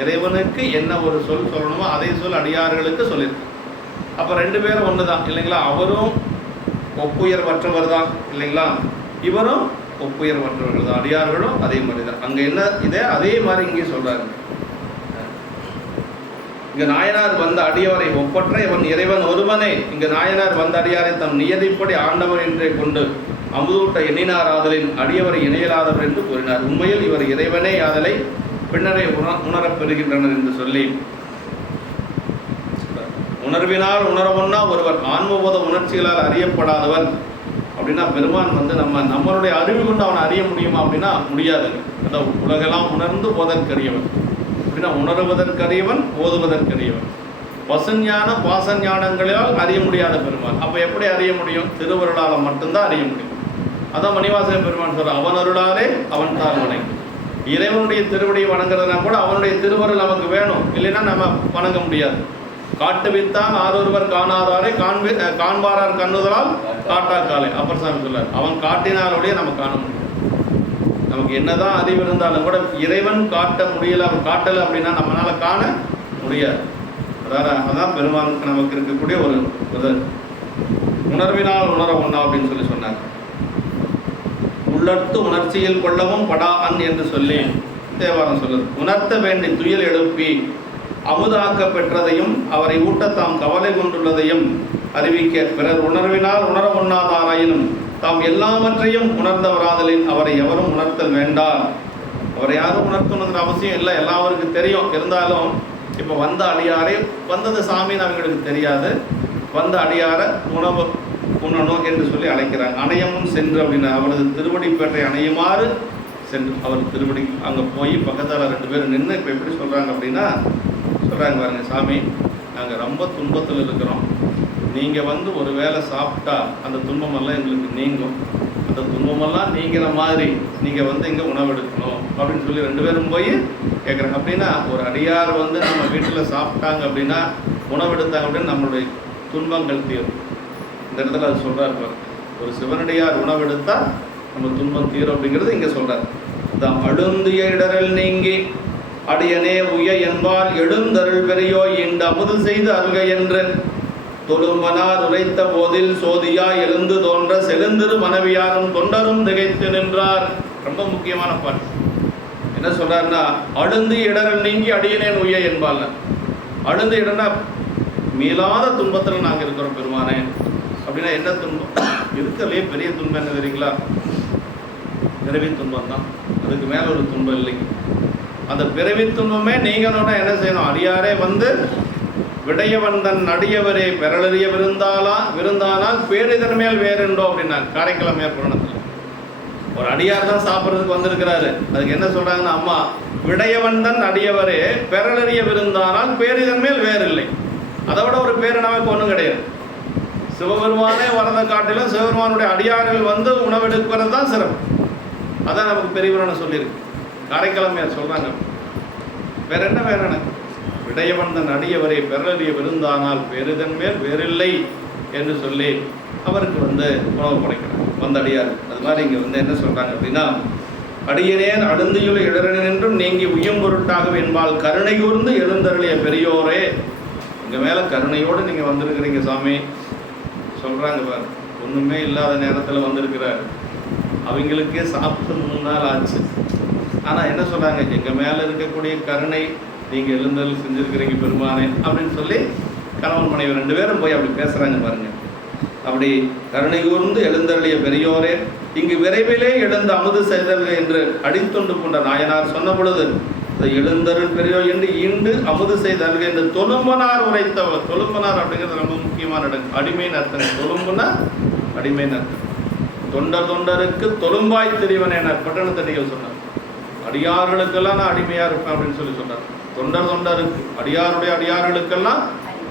இறைவனுக்கு என்ன ஒரு சொல் சொல்லணுமோ அதே சொல் அடியார்களுக்கு சொல்லியிருக்கு. அப்போ ரெண்டு பேரும் ஒன்று தான் இல்லைங்களா? அவரும் ஒப்புயர்வற்றவர் தான் இல்லைங்களா? இவரும் ஒப்புயர்வற்றவர்கள் தான். அடியார்களும் அதே மாதிரி தான். அங்கே என்ன இதே அதே மாதிரி இங்கே சொல்கிறாரு. இங்கே நாயனார் வந்த அடியவரை ஒப்பற்ற இவன் இறைவன் ஒருவனே. இங்கே நாயனார் வந்த அடியாரை தம் நியதிப்படி ஆண்டவர் என்றே கொண்டு அமுதூட்ட எண்ணினார். ஆதலின் அடியவரை இணையலாதவர் என்று கூறினார். உண்மையில் இவர் இறைவனே ஆதலை பின்னரை உணரப் பெறுகின்றனர் என்று சொல்லி உணர்வினால் உணரவொன்னா ஒருவர் ஆன்மபோத உணர்ச்சிகளால் அறியப்படாதவர் அப்படின்னா பெருமான் நம்மளுடைய அறிவு கொண்டு அவனை அறிய முடியுமா அப்படின்னா முடியாது. அதான் உலகெல்லாம் உணர்ந்து ஓதற்கரியவன் அப்படின்னா உணர்வதற்கரியவன் ஓதுவதற்கரியவன். பசுஞான பாசஞானங்களால் அறிய முடியாத பெருமான். அப்போ எப்படி அறிய முடியும்? திருவருளால் மட்டும்தான் அறிய முடியும். அதான் மணிவாசக பெருமான் சொல்ற அவன் அருளாலே அவன் தான் வணங்கி. இறைவனுடைய திருவடியை வணங்குறதுனா கூட அவனுடைய திருவருள் நமக்கு வேணும், இல்லைன்னா நம்ம வணங்க முடியாது. காட்டுவித்தான் ஆரொருவர் காணாதாரை காண்பாரார் கண்ணுதலால் காட்டாக்காலை அப்பர் சாமி சொல்றார். அவன் காட்டினாலுடைய நம்ம காண முடியும். நமக்கு என்னதான் அறிவு இருந்தாலும் கூட இறைவன் காட்ட முடியல, அவன் காட்டலை அப்படின்னா நம்மளால காண முடியாது. அதான் பெருமானுக்கு நமக்கு இருக்கக்கூடிய ஒரு உணர்வினால் உணர ஒண்ணா அப்படின்னு சொல்லி சொன்னார். உள்ளர்த்து உணர்ச்சியில் கொள்ளவும் படா அன் என்று சொல்லி தேவாரம் சொல்லுது. உணர்த்த வேண்டி துயில் எழுப்பி அமுதாக்க பெற்றதையும் அவரை ஊட்டத்தாம் கவலை கொண்டுள்ளதையும் அறிவிக்க பிறர் உணர்வினால் உணர ஒண்ணாதாராயினும் தாம் எல்லாவற்றையும் உணர்ந்தவராதலின் அவரை எவரும் உணர்த்தல் வேண்டாம். அவரை யாரும் உணர்த்தணுங்கிற அவசியம் இல்லை, எல்லாருக்கும் தெரியும். இருந்தாலும் இப்போ வந்த அடியாரை வந்தது சாமின்னு அவங்களுக்கு தெரியாது. வந்த அடியார உணவு உண்ணணும் என்று சொல்லி அழைக்கிறாங்க. அணையமும் சென்று அப்படின்னு அவரது திருவடி பேட்டை அணையுமாறு சென்று அவர் திருவடி அங்கே போய் பக்கத்தால் ரெண்டு பேரும் நின்று இப்போ எப்படி சொல்கிறாங்க அப்படின்னா சொல்கிறாங்க பாருங்க, சாமி நாங்கள் ரொம்ப துன்பத்தில் இருக்கிறோம், நீங்கள் ஒரு வேளை சாப்பிட்டா அந்த துன்பமெல்லாம் எங்களுக்கு நீங்கும், அந்த துன்பமெல்லாம் நீங்கிற மாதிரி நீங்கள் இங்கே உணவெடுக்கணும் அப்படின்னு சொல்லி ரெண்டு பேரும் போய் கேட்குறாங்க. அப்படின்னா ஒரு அடியார் நம்ம வீட்டில் சாப்பிட்டாங்க அப்படின்னா உணவெடுத்தாங்க அப்படின்னு நம்மளுடைய துன்பங்கள் தீரும். இந்த இடத்துல அது சொல்கிறார் பாருங்க, ஒரு சிவனடியார் உணவெடுத்தால் நம்ம துன்பம் தீரும் அப்படிங்கிறது இங்கே சொல்கிறார். தான் அழுந்திய இடரல் நீங்கி அடியனே உய என்பால் எழுந்தருள் பெரியோய் இந்த அமுது செய்து அருக என்று தொழும்பனார் உரைத்த போதில் சோதியா எழுந்து தோன்ற செழுந்திரு மனைவியாரும் தொண்டரும் திகைத்து நின்றார். ரொம்ப முக்கியமான பாட்டு. என்ன சொல்றாருன்னா, அழுந்து இடரல் நீங்கி அடியனேன் உய்ய என்பால். அழுந்து இடனா மீளாத துன்பத்தில் நாங்கள் இருக்கிறோம் பெருமானே. அப்படின்னா என்ன துன்பம்? இருக்கிறதுலே பெரிய துன்பம் என்ன தெரியுங்களா? பிறவி துன்பம் தான். அதுக்கு மேல ஒரு துன்பம் இல்லைங்க. அந்த பிறவி துன்பமே நீங்கணும்னா என்ன செய்யணும்? அடியாரே வந்து விடையவந்தன் அடியவரே பெறலறிய விருந்தானால் பேரிதன் மேல் வேறுண்டோ அப்படின்னா காரைக்கிழமை புராணத்தில் ஒரு அடியார் தான் சாப்பிட்றதுக்கு வந்திருக்கிறாரு. அதுக்கு என்ன சொல்றாங்கன்னா, அம்மா விடையவந்தன் அடியவரே பெறலறிய விருந்தானால் பேரிதன் மேல் வேறு இல்லை. அதை விட ஒரு பேரு நமக்கு ஒன்றும் கிடையாது. சிவபெருமானே வரதை காட்டிலும் சிவபெருமானுடைய அடியார்கள் வந்து உணவெடுக்கிறது தான் சிறப்பு. அதான் நமக்கு பெரியவரான சொல்லியிருக்கு. காரைக்கிழமையார் சொல்றாங்க, வேற என்ன வேற விடையவந்தன் அடியவரை பெறலறிய விருந்தானால் பேரிதன் மேல் வேறில்லை என்று சொல்லி அவருக்கு வந்து உணவு படைக்கிறாங்க வந்த அடியார். அது மாதிரி இங்கே வந்து என்ன சொல்றாங்க அப்படின்னா, அடியனேன் அழுந்தியுள்ள இடரன் என்றும் நீங்கி உய்யும் பொருட்டாக என்பால் கருணை கூர்ந்து எழுந்தருளிய பெரியோரே. இங்க மேல கருணையோடு நீங்க வந்திருக்கிறீங்க சாமி சொல்றாங்க பாரு. ஒண்ணுமே இல்லாத நேரத்துல வந்திருக்கிறார். அவங்களுக்கே சாப்பிட்டு 3 நாள் ஆச்சு. ஆனா என்ன சொல்றாங்க, எங்க மேல இருக்கக்கூடிய கருணை நீங்க எழுந்தருள் செஞ்சிருக்கிறீங்க பெருமானே அப்படின்னு சொல்லி கணவன் மனைவி 2 பேரும் போய் அப்படி பேசுறாங்க பாருங்க. அப்படி கருணை கூர்ந்து எழுந்தருளிய பெரியோரே, இங்கு விரைவிலே எழுந்த அமுது செய்தல்கள் என்று அடித்தொண்டு கொண்ட நாயனார் சொன்ன பொழுது எழுந்தருள் பெரியோர் என்று ஈண்டு அமுது செய்தல்கள் என்று தொழும்பனார் உரைத்தவர். தொழும்பனார் அப்படிங்கிறது ரொம்ப முக்கியமான இடம். அடிமை நர்த்தனை. தொழும்புனா அடிமை நர்த்தனை. தொண்டருக்கு தொழும்பாய் தெரிவன் என பட்டணத்தடிகள் சொன்னார். அடியார்களுக்கெல்லாம் நான் அடிமையா இருப்பேன் அப்படின்னு சொல்லி சொன்னார். தொண்டருக்கு அடியாருடைய அடியார்களுக்கெல்லாம்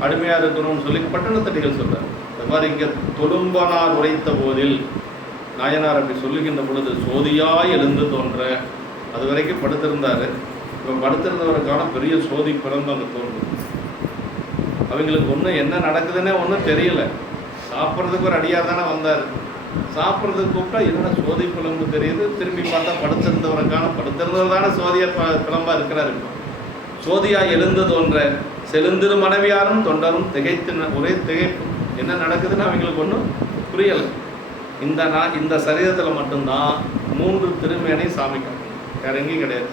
அடிமையா இருக்கணும்னு சொல்லி பட்டணத்தடிகள் சொல்றார். அது மாதிரி இங்க தொழும்பனார் உரைத்த போதில் நாயனார் அப்படி சொல்லுகின்ற பொழுது சோதியாய் எழுந்து தோன்ற. அது வரைக்கும் படுத்திருந்தாரு. இப்போ படுத்திருந்தவருக்கான பெரிய சோதி பிறந்து அங்கே தோன்றும். அவங்களுக்கு ஒன்றும் என்ன நடக்குதுன்னே ஒன்றும் தெரியல. சாப்பிட்றதுக்கு ஒரு அடியார் தானே வந்தார். சாப்பிட்றதுக்கு கூப்பிட்டா என்னென்ன சோதி பிளம்பு தெரியுது. திரும்பி பார்த்தா படுத்திருந்தவர் தானே சோதிய பிளம்பா இருக்கிறார். இப்போ சோதியாய் எழுந்து தோன்ற செலுந்திரு மனைவியாரும் தொண்டரும் திகைத்து ஒரே திகைப்பு. என்ன நடக்குதுன்னு அவங்களுக்கு ஒன்றும் புரியலை. இந்த சரீரத்தில் மட்டும்தான் 3 திருமேனி சாமி காட்டணும். வேற எங்கேயும் கிடையாது.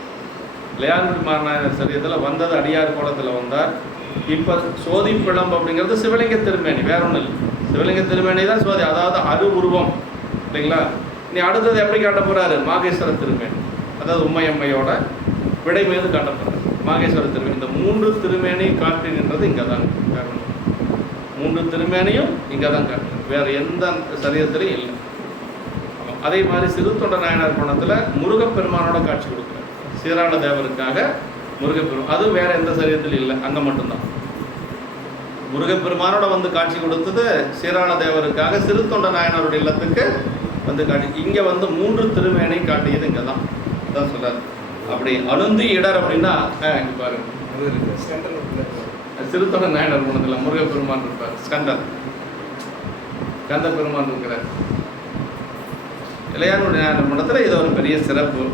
இளையான்குடி மாநாயகர் சரீரத்தில் வந்தது அடியார் கோலத்தில் வந்தார். இப்போ சோதி பிளம்பு அப்படிங்கிறது சிவலிங்க திருமேனி, வேற ஒன்றும் இல்லை. சிவலிங்க திருமேனி தான் சோதி, அதாவது அரு உருவம் இல்லைங்களா. நீ அடுத்தது எப்படி காட்ட போறாரு? மாகேஸ்வர திருமேனி, அதாவது உம்மையம்மையோட விடை மீது காட்ட போறாரு மாகேஸ்வர திருமேனி. இந்த 3 திருமேனி காட்டுகின்றது இங்கே தான். வேற 3 திருமேனியும் இங்கே தான் காட்டு, வேற எந்த சரீரத்திலையும் இல்லை. அதே மாதிரி சிறுத்தொண்ட நாயனார் பணத்தில் முருகப்பெருமானோட காட்சி கொடுக்குறாரு. சீரான தேவருக்காக முருகப்பெருமான், அது வேற எந்த சரீரத்திலும் இல்லை, அங்கே மட்டும்தான். முருகப்பெருமானோட வந்து காட்சி கொடுத்தது சீரான தேவருக்காக சிறுத்தொண்ட நாயனாருடைய இல்லத்துக்கு வந்து காட்சி. இங்கே வந்து 3 திருமேனி காட்டியது இங்கே தான். அதான் சொல்றாரு. அப்படி அழுந்தி இடர் அப்படின்னா இங்கே பாருங்க, சிறுத்தொண்ட நாயனார் பணத்தில் முருகப்பெருமான் இருப்பார். ஸ்கந்த பெருமான் இருக்கிறார். இளையானுடைய மனத்தில் இது ஒரு பெரிய சிறப்பு.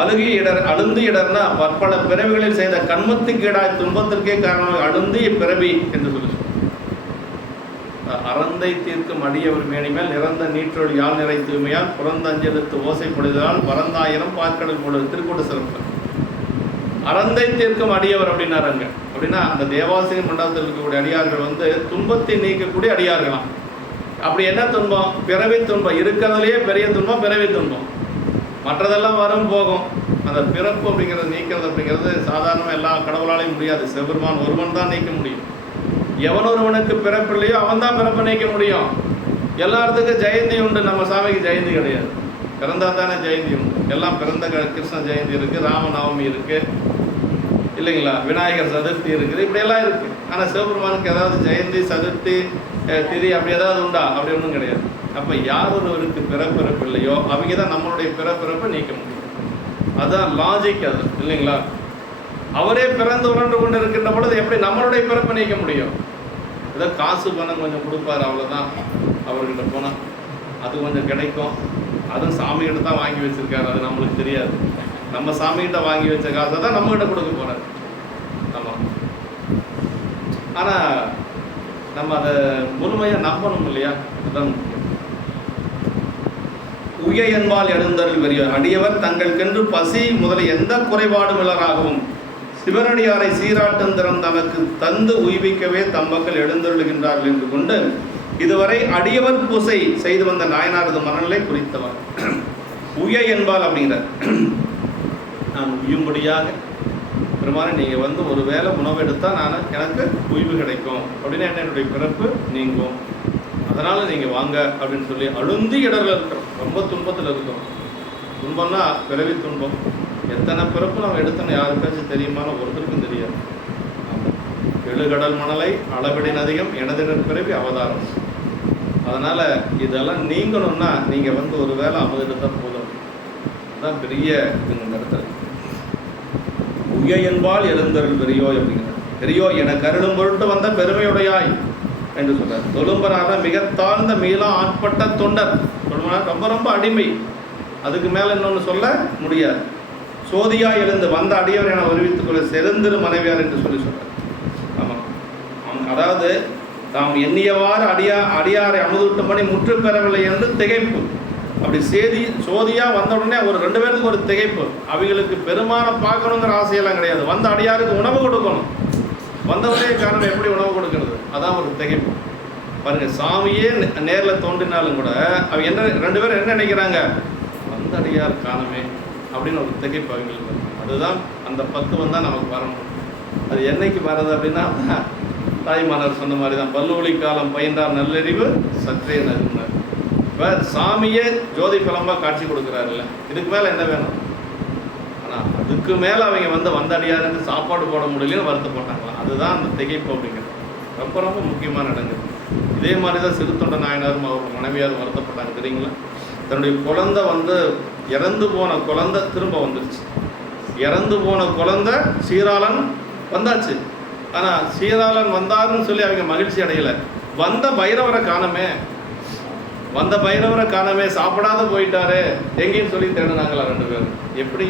அழுகி இடர், அழுந்து இடர்னா பற்பல பிறவிகளில் செய்த கண்மத்துக்கு ஈடாய் துன்பத்திற்கே காரணமாக அழுந்தி பிறவி என்று சொல்லி அறந்தை தீர்க்கும் அடியவர் மேனிமேல் நிறந்த நீற்றொழி யாழ் நிறை தூய்மையால் புறந்த அஞ்செழுத்து ஓசைப்படுதலால் பரந்தாயிரம் பார்க்கடல் போல திருக்கூட்ட சிறப்பு. அறந்தை தீர்க்கும் அடியவர் அப்படின்னாருங்க. அப்படின்னா அந்த தேவாசிரியர் மண்டலத்தில் இருக்கக்கூடிய அடியார்கள் வந்து துன்பத்தை நீக்கக்கூடிய அடியார்களாம். அப்படி என்ன துன்பம்? பிறவி துன்பம். இருக்கிறதுலையே பெரிய துன்பம் பிறவி துன்பம். மற்றதெல்லாம் வரும் போகும். அந்த பிறப்பு அப்படிங்கிறது நீக்கிறது அப்படிங்கிறது சாதாரணமாக எல்லா கடவுளாலையும் முடியாது. சிவபெருமான் ஒருவன் தான் நீக்க முடியும். எவனொருவனுக்கு பிறப்பு இல்லையோ அவன் தான் பிறப்பை நீக்க முடியும். எல்லாத்துக்கும் ஜெயந்தி உண்டு, நம்ம சாமிக்கு ஜெயந்தி கிடையாது. பிறந்தா தானே ஜெயந்தி உண்டு. எல்லாம் பிறந்த கிருஷ்ண ஜெயந்தி இருக்குது, ராமநவமி இருக்குது இல்லைங்களா, விநாயகர் சதுர்த்தி இருக்குது, இப்படியெல்லாம் இருக்குது. ஆனால் சிவபெருமானுக்கு ஏதாவது ஜெயந்தி சதுர்த்தி திதி அப்படி ஏதாவது உண்டா? அப்படி ஒன்றும் கிடையாது. அப்போ யார் ஒருவருக்கு பிறப்பிறப்பு இல்லையோ அவங்க தான் நம்மளுடைய பிறப்பிறப்பை நீக்க முடியும். அதுதான் லாஜிக், அது இல்லைங்களா. அவரே பிறந்து உணர்ந்து கொண்டு இருக்கின்ற பொழுது எப்படி நம்மளுடைய பிறப்பை நீக்க முடியும்? ஏதோ காசு பணம் கொஞ்சம் கொடுப்பாரு, அவ்வளோதான். அவர்கிட்ட போனால் அது கொஞ்சம் கிடைக்கும். அதுவும் சாமிகிட்ட தான் வாங்கி வச்சிருக்காரு, அது நம்மளுக்கு தெரியாது. நம்ம சாமிகிட்ட வாங்கி வச்ச காசை தான் நம்மகிட்ட கொடுக்க போறாரு. ஆமாம். ஆனால் நம்ம அதை முழுமையாக நம்பணும் இல்லையா? அதுதான் முக்கியம். உய என்பால் எழுந்தருள் பெரியோர். அடியவர் தங்களுக்கென்று பசி முதலிய எந்த குறைபாடும் இலராகவும் சிவனடியாரை சீராட்டும் திறம் தமக்கு தந்து உய்விக்கவே தம்பக்கள் எழுந்தருளுகின்றார்கள் என்று கொண்டு இதுவரை அடியவர் பூசை செய்து வந்த நாயனாரது மனநிலை குறித்தவர். உய என்பால் அப்படிங்கிறார், நான் உயும்படியாக பெருமானே நீங்கள் வந்து ஒரு வேளை உணவு எடுத்தால் எனக்கு உய்வு கிடைக்கும் அப்படின்னு என்னுடைய பிறப்பு நீங்கும், அதனால் நீங்கள் வாங்க அப்படின்னு சொல்லி அழுந்தி இடரில் இருக்கிறோம். ரொம்ப துன்பத்தில் இருக்கிறோம். துன்பம்னா பிறவி துன்பம். எத்தனை பிறப்பு நம்ம எடுத்தோன்னு யாருக்காச்சும் தெரியுமான்னு ஒருத்தருக்கும் தெரியாது. எழுகடல் மணலை அளவிடின் அதிகம் எனதினர் பிறவி அவதாரம். அதனால் இதெல்லாம் நீங்கணும்னா நீங்கள் வந்து ஒரு வேளை அமுதெடுத்தால் போதும். அதுதான் பெரிய இதுங்க இடத்துல. உய என்பால் எழுந்தருள் பெரியோ அப்படிங்கிறார். பெரியோ என கருடும் பொருட்டு வந்த பெருமையுடையாய் என்று சொல்றார். தொழும்பரான மிக தாழ்ந்த மீளா ஆட்பட்ட தொண்டர். ரொம்ப ரொம்ப அடிமை, அதுக்கு மேல இன்னொன்று சொல்ல முடியாது. சோதியா எழுந்து வந்த அடியவர் என அறிவித்துக் கொள்ள செருந்திரு மனைவியார் என்று சொல்றார். ஆமாம், அதாவது தாம் எண்ணியவாறு அடியாரை அமுதூட்டும்படி முற்று பெறவில்லை என்று திகைப்பு. அப்படி சோதியா வந்த உடனே ஒரு 2 பேருக்கு ஒரு திகைப்பு. அவங்களுக்கு பெருமானை பார்க்கணுங்கிற ஆசையெல்லாம் கிடையாது. வந்த அடியாருக்கு உணவு கொடுக்கணும். வந்தவரே காரணம் எப்படி உணவு கொடுக்கறது, அதான் ஒரு திகைப்பு. பாருங்க, சாமியே நேரில் தோன்றினாலும் கூட அவங்க என்ன 2 பேரும் என்ன நினைக்கிறாங்க, வந்த அடியார் காணமே அப்படின்னு ஒரு திகைப்பு அவங்களுக்கு. அதுதான் அந்த பக்குவம் தான் நமக்கு வரணும். அது என்னைக்கு வர்றது அப்படின்னா தாய்மானர் சொன்ன மாதிரி தான், பல்லூலி காலம் பயின்றார் நல்லறிவு சற்றே நறுனார். இப்போ சாமியே ஜோதி பலமாக காட்சி கொடுக்குறாருல்ல, இதுக்கு மேலே என்ன வேணும்? ஆனால் அதுக்கு மேலே அவங்க வந்த அடியாருக்கு சாப்பாடு போட முடியலன்னு வருத்தப்பட்டாங்களாம். அதுதான் அந்த திகைப்பு அப்படிங்கிறது. ரொம்ப ரொம்ப முக்கியமான இடங்கள். இதே மாதிரி தான் சிறுத்தொண்ட நாயனாரும் அவர் மனைவியாரும் வருத்தப்பட்டாங்க தெரியுங்களா? தன்னுடைய குழந்தை இறந்து போன குழந்தை திரும்ப வந்துருச்சு. இறந்து போன குழந்தை சீராளன் வந்தாச்சு. ஆனால் சீராளன் வந்தாருன்னு சொல்லி அவங்க மகிழ்ச்சி அடையலை. வந்த பைரவரை காணமே, சாப்பிடாத போயிட்டாரு எங்கேன்னு சொல்லி தேடினாங்களா 2 பேரும். எப்படி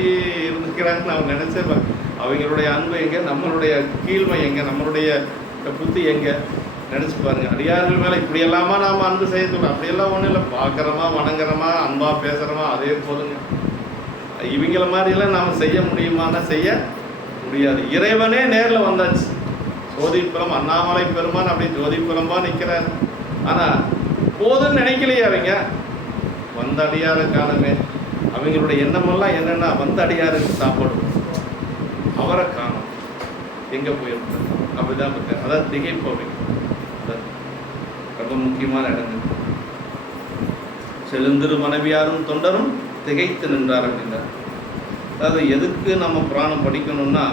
இருந்துக்கிறாங்கன்னு நான் நினைச்சேன். அவங்களுடைய அன்பு எங்கே, நம்மளுடைய கீழ்மை எங்கே, நம்மளுடைய புத்தி எங்கே நினச்சி பாருங்க. அடியார்கள் மேலே இப்படி எல்லாமா நாம் அன்பு செய்ய சொல்லணும். அப்படியெல்லாம் ஒன்றும் இல்லை. பார்க்குறோமா, வணங்குறோமா, அன்பாக பேசுகிறோமா, அதே போதுங்க. இவங்கள மாதிரிலாம் நாம் செய்ய முடியுமானா செய்ய முடியாது. இறைவனே நேரில் வந்தாச்சு. ஜோதிப்புறம் அண்ணாமலை பெருமான் அப்படி ஜோதிப்புறம்பா நிற்கிறார். ஆனால் போதுன்னு நினைக்கலையே அவங்க. வந்த அடியாரை காணமே. அவங்களுடைய எண்ணமெல்லாம் என்னென்னா வந்த அடியாருக்கு சாப்பிடும், அவரை காணும், எங்கே போயிருப்பார் அப்படிதான் பார்த்தார். அதான் திகைப்பு. அப்படிங்க ரொம்ப முக்கியமான இடங்கள். செழுந்திரு மனைவியாரும் தொண்டரும் திகைத்து நின்றார் அப்படின்னார். அதாவது எதுக்கு நம்ம புராணம் படிக்கணும்னா,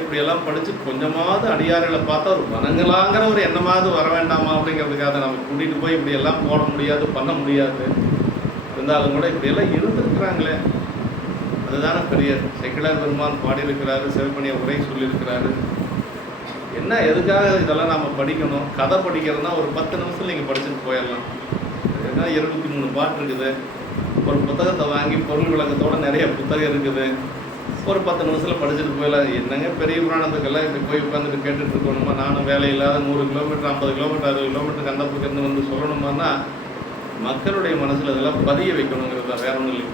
இப்படியெல்லாம் படித்து கொஞ்சமாவது அடியார்களை பார்த்தா ஒரு வணங்கலாங்கிற ஒரு எண்ணமாவது வர வேண்டாமா அப்படிங்கிறதுக்காக நம்ம கூட்டிகிட்டு போய் இப்படியெல்லாம் போட முடியாது, பண்ண முடியாது. இருந்தாலும் கூட இப்படியெல்லாம் இருந்திருக்கிறாங்களே, அதுதானே பெரிய. செக்கிழார் பெருமான் பாடியிருக்கிறாரு, சிவப்பணியை உரை சொல்லியிருக்கிறாரு. என்ன எதுக்காக இதெல்லாம் நம்ம படிக்கணும்? கதை படிக்கிறதுனா ஒரு 10 நிமிஷத்தில் நீங்கள் படிச்சுட்டு போயிடலாம். ஏன்னா 23 பாட்டு இருக்குது. ஒரு புத்தகத்தை வாங்கி பொருள் விளக்கத்தோடு நிறைய புத்தகம் இருக்குது. ஒரு 10 நிமிஷத்தில் படிச்சுட்டு போயிடலாம். என்னங்க பெரிய புராணத்துக்கெல்லாம் இப்படி போய் உட்காந்துட்டு கேட்டுட்டு இருக்கணுமா? நானும் வேலை இல்லாத 100 கிலோமீட்டர் 50 கிலோமீட்டர் 60 கிலோமீட்டர் கண்டப்புக்கிருந்து வந்து சொல்லணுமான்னா மக்களுடைய மனசில் இதெல்லாம் பதிய வைக்கணுங்கிறது தான், வேற ஒன்றும் இல்லை.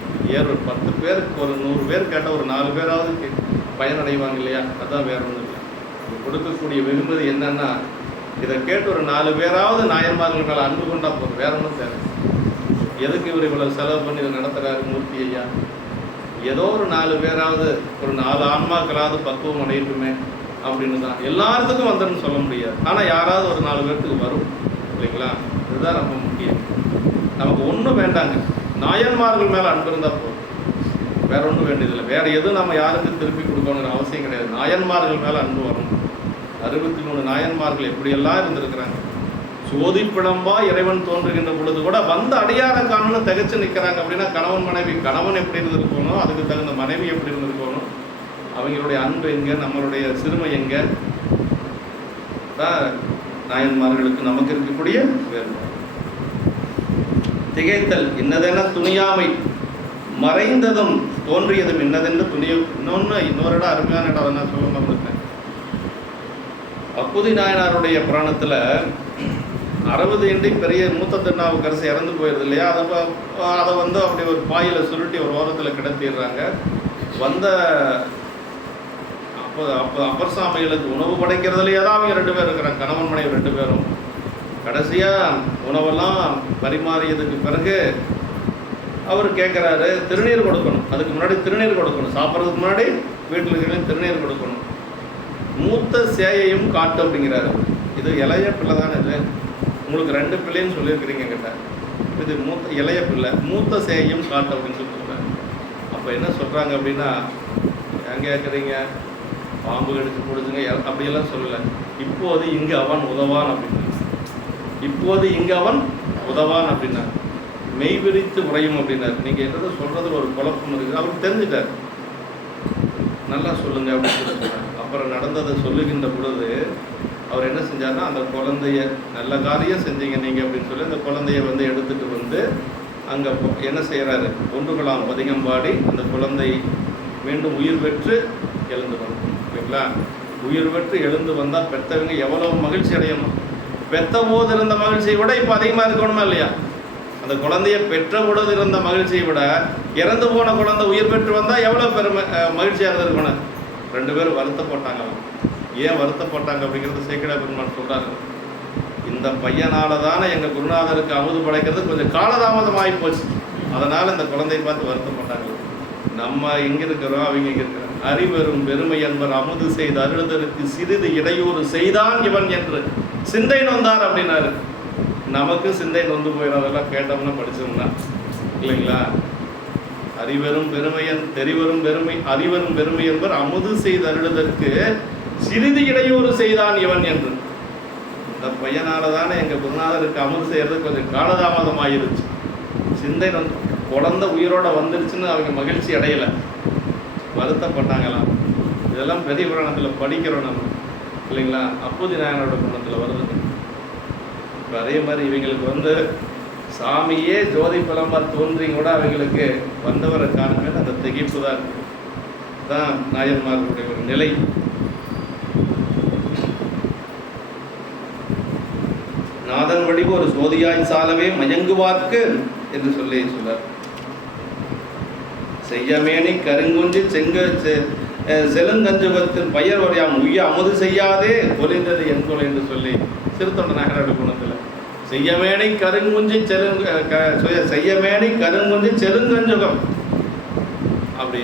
ஒரு 10 பேருக்கு ஒரு 100 பேர் கேட்டால் ஒரு 4 பேராவது பயனடைவாங்க இல்லையா? அதுதான் வேற ஒன்றும் இல்லை. கொடுக்கக்கூடிய வெகுமதி என்னன்னா, இதை கேட்டு ஒரு 4 பேராவது நாயன்மார்கள் மேலே அன்பு கொண்டா போதும், வேற ஒன்றும் தேவை. எதுக்கு இவர் இவ்வளவு செலவு பண்ணி இதை நடத்துகிறாரு மூர்த்தி ஐயா? ஏதோ ஒரு 4 பேராவது, ஒரு 4 ஆன்மாக்களாவது பக்குவம் அடையட்டுமே அப்படின்னு தான். எல்லாத்துக்கும் வந்துன்னு சொல்ல முடியாது, ஆனால் யாராவது ஒரு 4 பேர்த்துக்கு வரும் இல்லைங்களா? இதுதான் ரொம்ப முக்கியம். நமக்கு ஒன்றும் வேண்டாங்க, நாயன்மார்கள் மேலே அன்பு இருந்தால் போதும், வேற ஒன்றும் வேண்டியதில்லை. வேற எதுவும் நம்ம யாருக்கும் திருப்பி கொடுக்கணுங்கிற அவசியம் கிடையாது. நாயன்மார்கள் மேலே அன்பு வரணும். 63 நாயன்மார்கள் எப்படியெல்லாம் இருந்திருக்கிறாங்க. சோதிப்பிடம்பா இறைவன் தோன்றுகின்ற பொழுது கூட வந்த அடியார காணணும் திகச்சு நிற்கிறாங்க. அப்படின்னா கணவன் மனைவி, கணவன் எப்படி இருந்திருக்கணும், அதுக்கு தகுந்த மனைவி எப்படி இருந்திருக்கணும், அவங்களுடைய அன்பு எங்கே, நம்மளுடைய சிறுமை எங்கே தான் நாயன்மார்களுக்கு நமக்கு இருக்கக்கூடிய வேறுபாடு. திகைத்தல் இன்னதென துணியாமை, மறைந்ததும் தோன்றியதும் என்னதென்று துணிய. இன்னொரு இடம் அருமையான இடம், அதை நான் சொல்ல மறந்துட்டேன். அப்புதி நாயனாருடைய புராணத்தில் 60 இன்றி பெரிய மூத்த திருநாவுக்கரசு இறந்து போயிடுது இல்லையா, அதை வந்து அப்படி ஒரு பாயில் சுருட்டி ஒரு ஓரத்தில் கிடத்திடுறாங்க. வந்த அப்போ அப்பர் சாமிகளுக்கு உணவு படைக்கிறதுலையே தான் அவங்க 2 பேர் இருக்கிறாங்க, கணவன் மனைவி 2 பேரும். கடைசியாக உணவெல்லாம் பரிமாறியதுக்கு பிறகு அவர் கேட்குறாரு, திருநீர் கொடுக்கணும். அதுக்கு முன்னாடி திருநீர் கொடுக்கணும், சாப்பிட்றதுக்கு முன்னாடி வீட்டில் இருக்கிற திருநீர் கொடுக்கணும். மூத்த சேயையும் காட்டு அப்படிங்கிறாரு. இது இளைய பிள்ளை தானே, இது உங்களுக்கு 2 பிள்ளைன்னு சொல்லியிருக்கிறீங்க கிட்ட, இது இளைய பிள்ளை, மூத்த சேயையும் காட்டு அப்படின்னு சொல்லியிருக்காரு. அப்போ என்ன சொல்கிறாங்க அப்படின்னா, ஏன் கேட்குறீங்க, பாம்பு கடிச்சு போடுதுங்க அப்படியெல்லாம் சொல்லலை. இப்போது இங்கு அவன் உதவான் அப்படின்னா, இப்போது இங்கு அவன் உதவான் அப்படின்னா, மெய் விரித்து உரையும் அப்படின்னாரு. நீங்கள் எதாவது சொல்கிறதுல ஒரு குழப்பம் இருக்குது, அவருக்கு தெரிஞ்சுட்டார். நல்லா சொல்லுங்க அப்படின்னு சொல்லிட்டார். அப்புறம் நடந்ததை சொல்லுகின்ற பொழுது அவர் என்ன செஞ்சார்னா, அந்த குழந்தைய நல்ல காரியம் செஞ்சீங்க நீங்கள் அப்படின்னு சொல்லி அந்த குழந்தைய வந்து எடுத்துகிட்டு வந்து அங்கே என்ன செய்கிறாரு, ஒன்றுகளாம் பதிகம் பாடி அந்த குழந்தை மீண்டும் உயிர் பெற்று எழுந்து வரும். ஓகேங்களா, உயிர் பெற்று எழுந்து வந்தால் பெற்றவங்க எவ்வளவு மகிழ்ச்சி அடையணும். பெற்ற போது இருந்த மகிழ்ச்சியை விட இப்போ அதிகமாக இருக்கணுமா இல்லையா? அந்த குழந்தைய பெற்ற பொழுது இருந்த மகிழ்ச்சியை விட இறந்து போன குழந்தை உயிர் பெற்று வந்தால் எவ்வளோ பெருமை மகிழ்ச்சியாக இருந்திருக்கணும். 2 பேரும் வருத்தப்பட்டாங்க. ஏன் வருத்தப்பட்டாங்க அப்படிங்கிறது சேக்கிழா பெருமான் சொல்கிறாரு. இந்த பையனால தானே எங்கள் குருநாதருக்கு அமுது படைக்கிறது கொஞ்சம் காலதாமதம் ஆகி போச்சு, அதனால் இந்த குழந்தையை பார்த்து வருத்தப்பட்டாங்க. நம்ம எங்கே இருக்கிறோம், அவங்க இங்கே இருக்கிறோம். அறிவரும் பெருமை என்பர் அமுது செய்து அருளுதற்கு சிறிது இடையூறு செய்தான் இவன் என்று சிந்தை நொந்தார் அப்படின்னாரு. நமக்கு சிந்தை நொந்து போயிடும் அதெல்லாம் கேட்டோம்னா படிச்சோம்னா இல்லைங்களா. அறிவரும் பெருமையன் தெரிவரும் பெருமை அறிவரும் பெருமை என்பர் அமுது செய்து அருளுதற்கு சிறிது இடையூறு செய்தான் இவன் என்று. இந்த பையனால தானே எங்கள் குருநாதருக்கு அமுது செய்யறது கொஞ்சம் காலதாமதம் ஆயிருச்சு. சிந்தை குழந்தை உயிரோட வந்துருச்சுன்னு அவங்க மகிழ்ச்சி அடையலை, வருத்தப்பட்டாங்களாம். இதெல்லாம் பெரிய புராணத்தில் படிக்கிறோம் நம்ம இல்லைங்களா. அப்போதி நாயனோட புராணத்தில் வருது. இப்போ அதே மாதிரி இவங்களுக்கு வந்து சாமியே ஜோதி பலமாக தோன்றியும் கூட அவங்களுக்கு வந்தவரை காணுமே அந்த திகைப்பு தான் இருக்கு. தான் நாயன்மார்களுடைய ஒரு நிலை. நாதன் வடிவு ஒரு சோதியாய் சாலவே மயங்குவார்க்கு என்று சொல்லி சொல்றார். செய்யமேனி கருங்குஞ்சி செலுங்கஞ்சுகத்தின் பையர் வரையாம் உய்ய அமுது செய்யாதே ஒலிந்தது என்கொலை என்று சொல்லி சிறுத்தொண்ட நகரோட குணத்தில் செய்யமேனி கருங்குஞ்சி செய்யமேனி கருங்குஞ்சி செலுங்கஞ்சுகம் அப்படி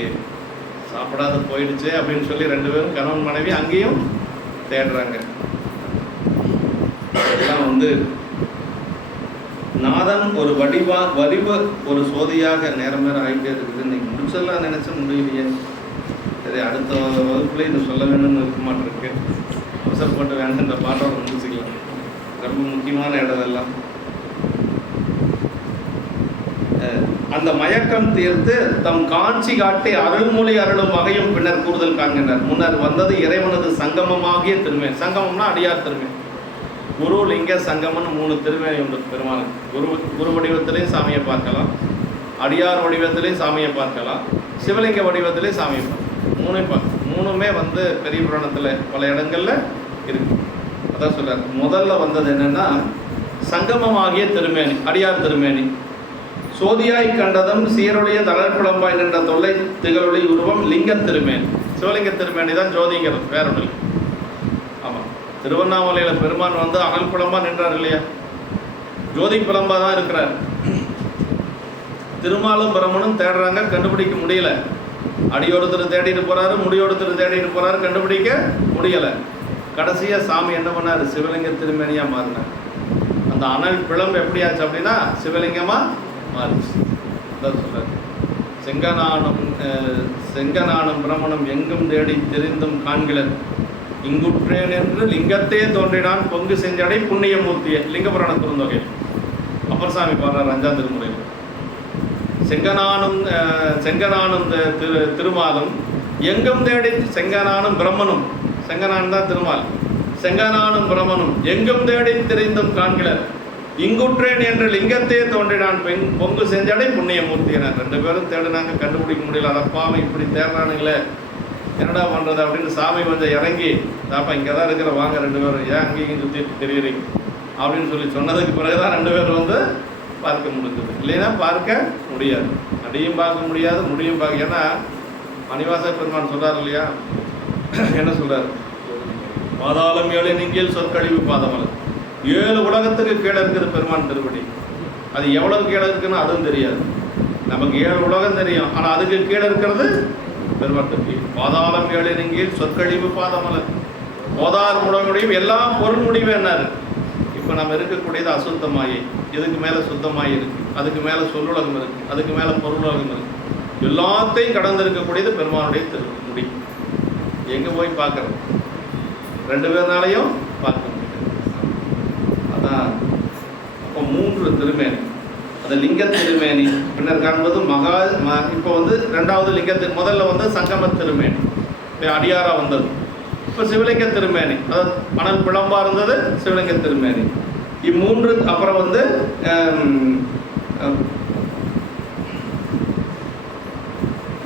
சாப்பிடாத போயிடுச்சு அப்படின்னு சொல்லி 2 பேரும் கணவன் மனைவி அங்கேயும் தேடுறாங்க. அதெல்லாம் வந்து நாதன் ஒரு வடிவ ஒரு சோதியாக நேரம் ஆகிட்டே இருக்குது. இன்னைக்கு முடிச்செல்லாம் நினைச்ச முடியலையே. சரி, அடுத்த வகுப்புலேயே இது சொல்ல வேணும்னு இருக்க மாட்டிருக்கு. அவசரப்பட்டு வேணும், இந்த பாட்டோட முடிச்சுக்கலாம். ரொம்ப முக்கியமான இடம் எல்லாம். அந்த மயக்கம் தீர்த்து தம் காட்சி காட்டி அருள்மொழி அருளும் வகையும் பின்னர் கூடுதல் காண்கின்றனர். முன்னர் வந்தது இறைவனது சங்கமமாகிய திருமே. சங்கமம்னா அடியார் திருமே. குரு லிங்க சங்கமன் 3 திருமேனி உண்டு பெருமானுக்கு. குரு வடிவத்திலையும் சாமியை பார்க்கலாம், அடியார் வடிவத்திலையும் சாமியை பார்க்கலாம், சிவலிங்க வடிவத்திலையும் சாமியை பார்க்கலாம். மூணுமே வந்து பெரிய புராணத்தில் பல இடங்கள்ல இருக்கு. அதான் சொல்றாரு. முதல்ல வந்தது என்னன்னா சங்கமமாகிய திருமேனி, அடியார் திருமேனி. சோதியாய் கண்டதும் சீரொழிய தளர்குளம்பாய் நின்ற தொல்லை திகழொளி உருவம் லிங்க திருமேனி. சிவலிங்க திருமேனி தான் ஜோதிங்கிறது, வேற ஒன்று. ஆமாம், திருவண்ணாமலையில் பெருமான் வந்து அகல் புலம்பா நின்றார் இல்லையா, ஜோதி புலம்பா தான் இருக்கிறார். திருமாலும் பிரமனும் தேடுறாங்க, கண்டுபிடிக்க முடியல. அடியோடுத்தர் தேடிட்டு போறாரு, முடியோடுத்தர் தேடிட்டு போறாரு, கண்டுபிடிக்க முடியல. கடைசியா சாமி என்ன பண்ணாரு, சிவலிங்க திருமேனியா மாறினார். அந்த அனல் பிளம்பு எப்படி ஆச்சு அப்படின்னா சிவலிங்கமா மாறிச்சு. அதான் சொல்றாரு. செங்கனானும் பிரமணம் எங்கும் தேடி தெரிந்தும் காண்கிலர் இங்குற்றேன் என்று லிங்கத்தே தோன்றினான் பொங்கு செஞ்சடை புண்ணியமூர்த்தியை. லிங்க புராண குறுந்தொகை அப்பர் சாமி பாடுறார் 5ஆம் திருமுறையில். செங்கனானும் திருமாலும் எங்கும் தேடி செங்கனானும் பிரம்மனும், செங்கனான் தான் திருமால், செங்கனானும் பிரம்மனும் எங்கும் தேடி தெரிந்தும் காண்கிலர் இங்குற்றேன் என்று லிங்கத்தே தோன்றினான் பொங்கு செஞ்சடை புண்ணியமூர்த்தியினர். 2 பேரும் தேடினாங்க, கண்டுபிடிக்க முடியல. அதப்பாவை இப்படி தேடுறானுங்களே, என்னடா பண்ணுறது அப்படின்னு சாமி கொஞ்சம் இறங்கி, தாப்பா இங்கே தான் இருக்கிற, வாங்க 2 பேரும், ஏன் அங்கேயும் சுற்றிட்டு தெரியுறீங்க அப்படின்னு சொல்லி சொன்னதுக்கு பிறகுதான் 2 பேரும் வந்து பார்க்க முடிஞ்சது. இல்லைன்னா பார்க்க முடியாது. அடியும் பார்க்க முடியாது, முடியும் பார்க்க. ஏன்னா மணிவாச பெருமான் சொல்றாரு இல்லையா, என்ன சொல்றாரு, பாதாளம் 7 நீங்கில் சொற்கழிவு பாதமலர். 7 உலகத்துக்கு கீழே இருக்குது பெருமான் திருப்படி. அது எவ்வளவு கீழே இருக்குன்னு அதுவும் தெரியாது. நமக்கு 7 உலகம் தெரியும், ஆனால் அதுக்கு கீழே இருக்கிறது பெருமான் திருப்படி. பாதாளம் 7 நீங்கில் சொற்கழிவு பாதமலர். போதார் முடமுடியும் எல்லாம் பொருள் முடிவு என்னாரு. இப்போ நம்ம இருக்கக்கூடியது அசுத்தமாயி, இதுக்கு மேலே சுத்தமாயி இருக்கு, அதுக்கு மேலே சொல்லுலகம் இருக்கு, அதுக்கு மேலே பொருளுலகம் இருக்கு. எல்லாத்தையும் கடந்து இருக்கக்கூடியது பெருமானுடைய திருமுடி. எங்கே போய் பார்க்குறோம்? 2 பேர்னாலையும் பார்க்க முடியாது. அதான் அப்போ 3 திருமேனி. அது லிங்க திருமேனி, பின்னர் காண்பது இப்போ வந்து 2வது லிங்கத்துக்கு முதல்ல வந்து சங்கம திருமேனி அடியாரா வந்தது. இப்போ சிவலிங்க திருமேனி, அதாவது மணல் பிளம்பா இருந்தது சிவலிங்க திருமேனி. 3 அப்புறம் வந்து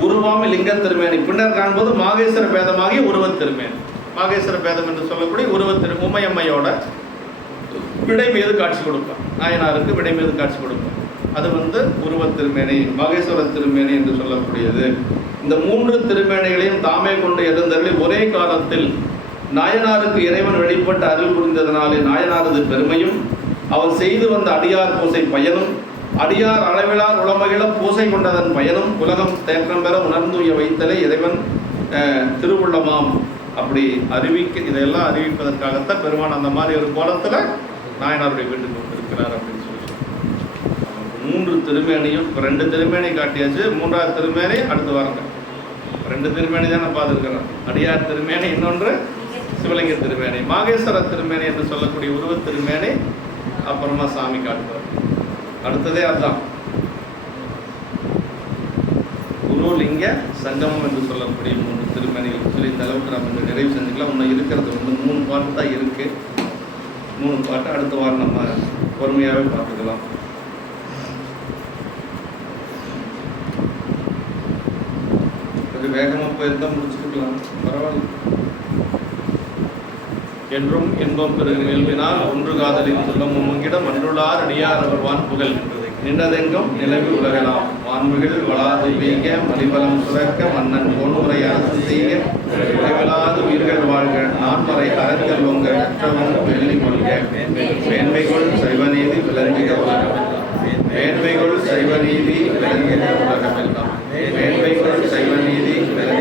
உருவாமி லிங்க திருமேனி, பின்னர் காண்பது மாகேஸ்வர பேதமாகிய உருவத் திருமேனி. மாகேஸ்வர பேதம் என்று சொல்லக்கூடிய உருவத் உமையம்மையோட விடை மீது காட்சி கொடுப்பார். நாயனாருக்கு விடை மீது காட்சி கொடுப்பார். அது வந்து உருவத் திருமேனி, மாகேஸ்வர திருமேனி என்று சொல்லக்கூடியது. இந்த 3 திருமேனிகளையும் தாமே கொண்டு எழுந்தருளி ஒரே காலத்தில் நாயனாருக்கு இறைவன் வெளிப்பட்டு அருள் புரிந்ததனாலே நாயனாரது பெருமையும், அவர் செய்து வந்த அடியார் பூசை பயனும், அடியார் அளவிலார் உளமகிழ பூசை கொண்டதன் பயனும் உலகம் தேற்றம் பெற உணர்ந்துய வைத்தலே இறைவன் திருவுள்ளமாம். அப்படி இதையெல்லாம் அறிவிப்பதற்காகத்தான் பெருமான் அந்த மாதிரி ஒரு கோலத்தில் நாயனாருடைய வீட்டுக்கு கொண்டிருக்கிறார் அப்படின்னு சொல்லி 3 திருமேனியும். இப்போ 2 திருமேனி காட்டியாச்சு. 3வது திருமேனி அடுத்து வாருங்க. 2 திருமேனி தான் நான் பார்த்துருக்கிறேன். அடியார் திருமேனி, இன்னொன்று சிவலிங்க திருமேனி. மாகேஸ்வர திருமேனி என்று சொல்லக்கூடிய உருவத் திருமேனி அப்புறமா சாமி காட்டுறார். அடுத்ததே அதுதான் குரு லிங்க சங்கமம் என்று சொல்லக்கூடிய 3 திருமேனிகள் சொல்லி இந்த அளவுக்கு நம்ம இந்த நிறைவு செஞ்சுக்கலாம். இன்னும் இருக்கிறது வந்து 3 பாட்டு தான் இருக்கு. 3 பாட்டு அடுத்த வாரம் நம்ம பொறுமையாகவே பார்த்துக்கலாம். கொஞ்சம் வேகமாக போயிருந்தால் முடிச்சுக்கலாம், பரவாயில்ல. என்றும் இன்பம் பெருகும் இயல்பினால் ஒன்று காதலின் சொல்லம் உங்கிடம் அன்றுள்ளார் அடியார் அவர் வான்புகள் நின்றதெங்கும் நிலவி உலகலாம். வான்மிகள் வளாது பெய்க மலிபலம் சுரக்க மன்னன் போன்முறை அரசு செய்க விளைவலாது உயிர்கள் வாழ்க நான்மறை அறங்கள் உங்க கற்றவங்க வெள்ளி கொள்க மேன்மைகள் சைவநீதி விளங்குக உலகமெல்லாம். மேன்மைகள் சைவநீதி விளங்குக உலகமெல்லாம். மேன்மைகள் சைவநீதி விளங்குக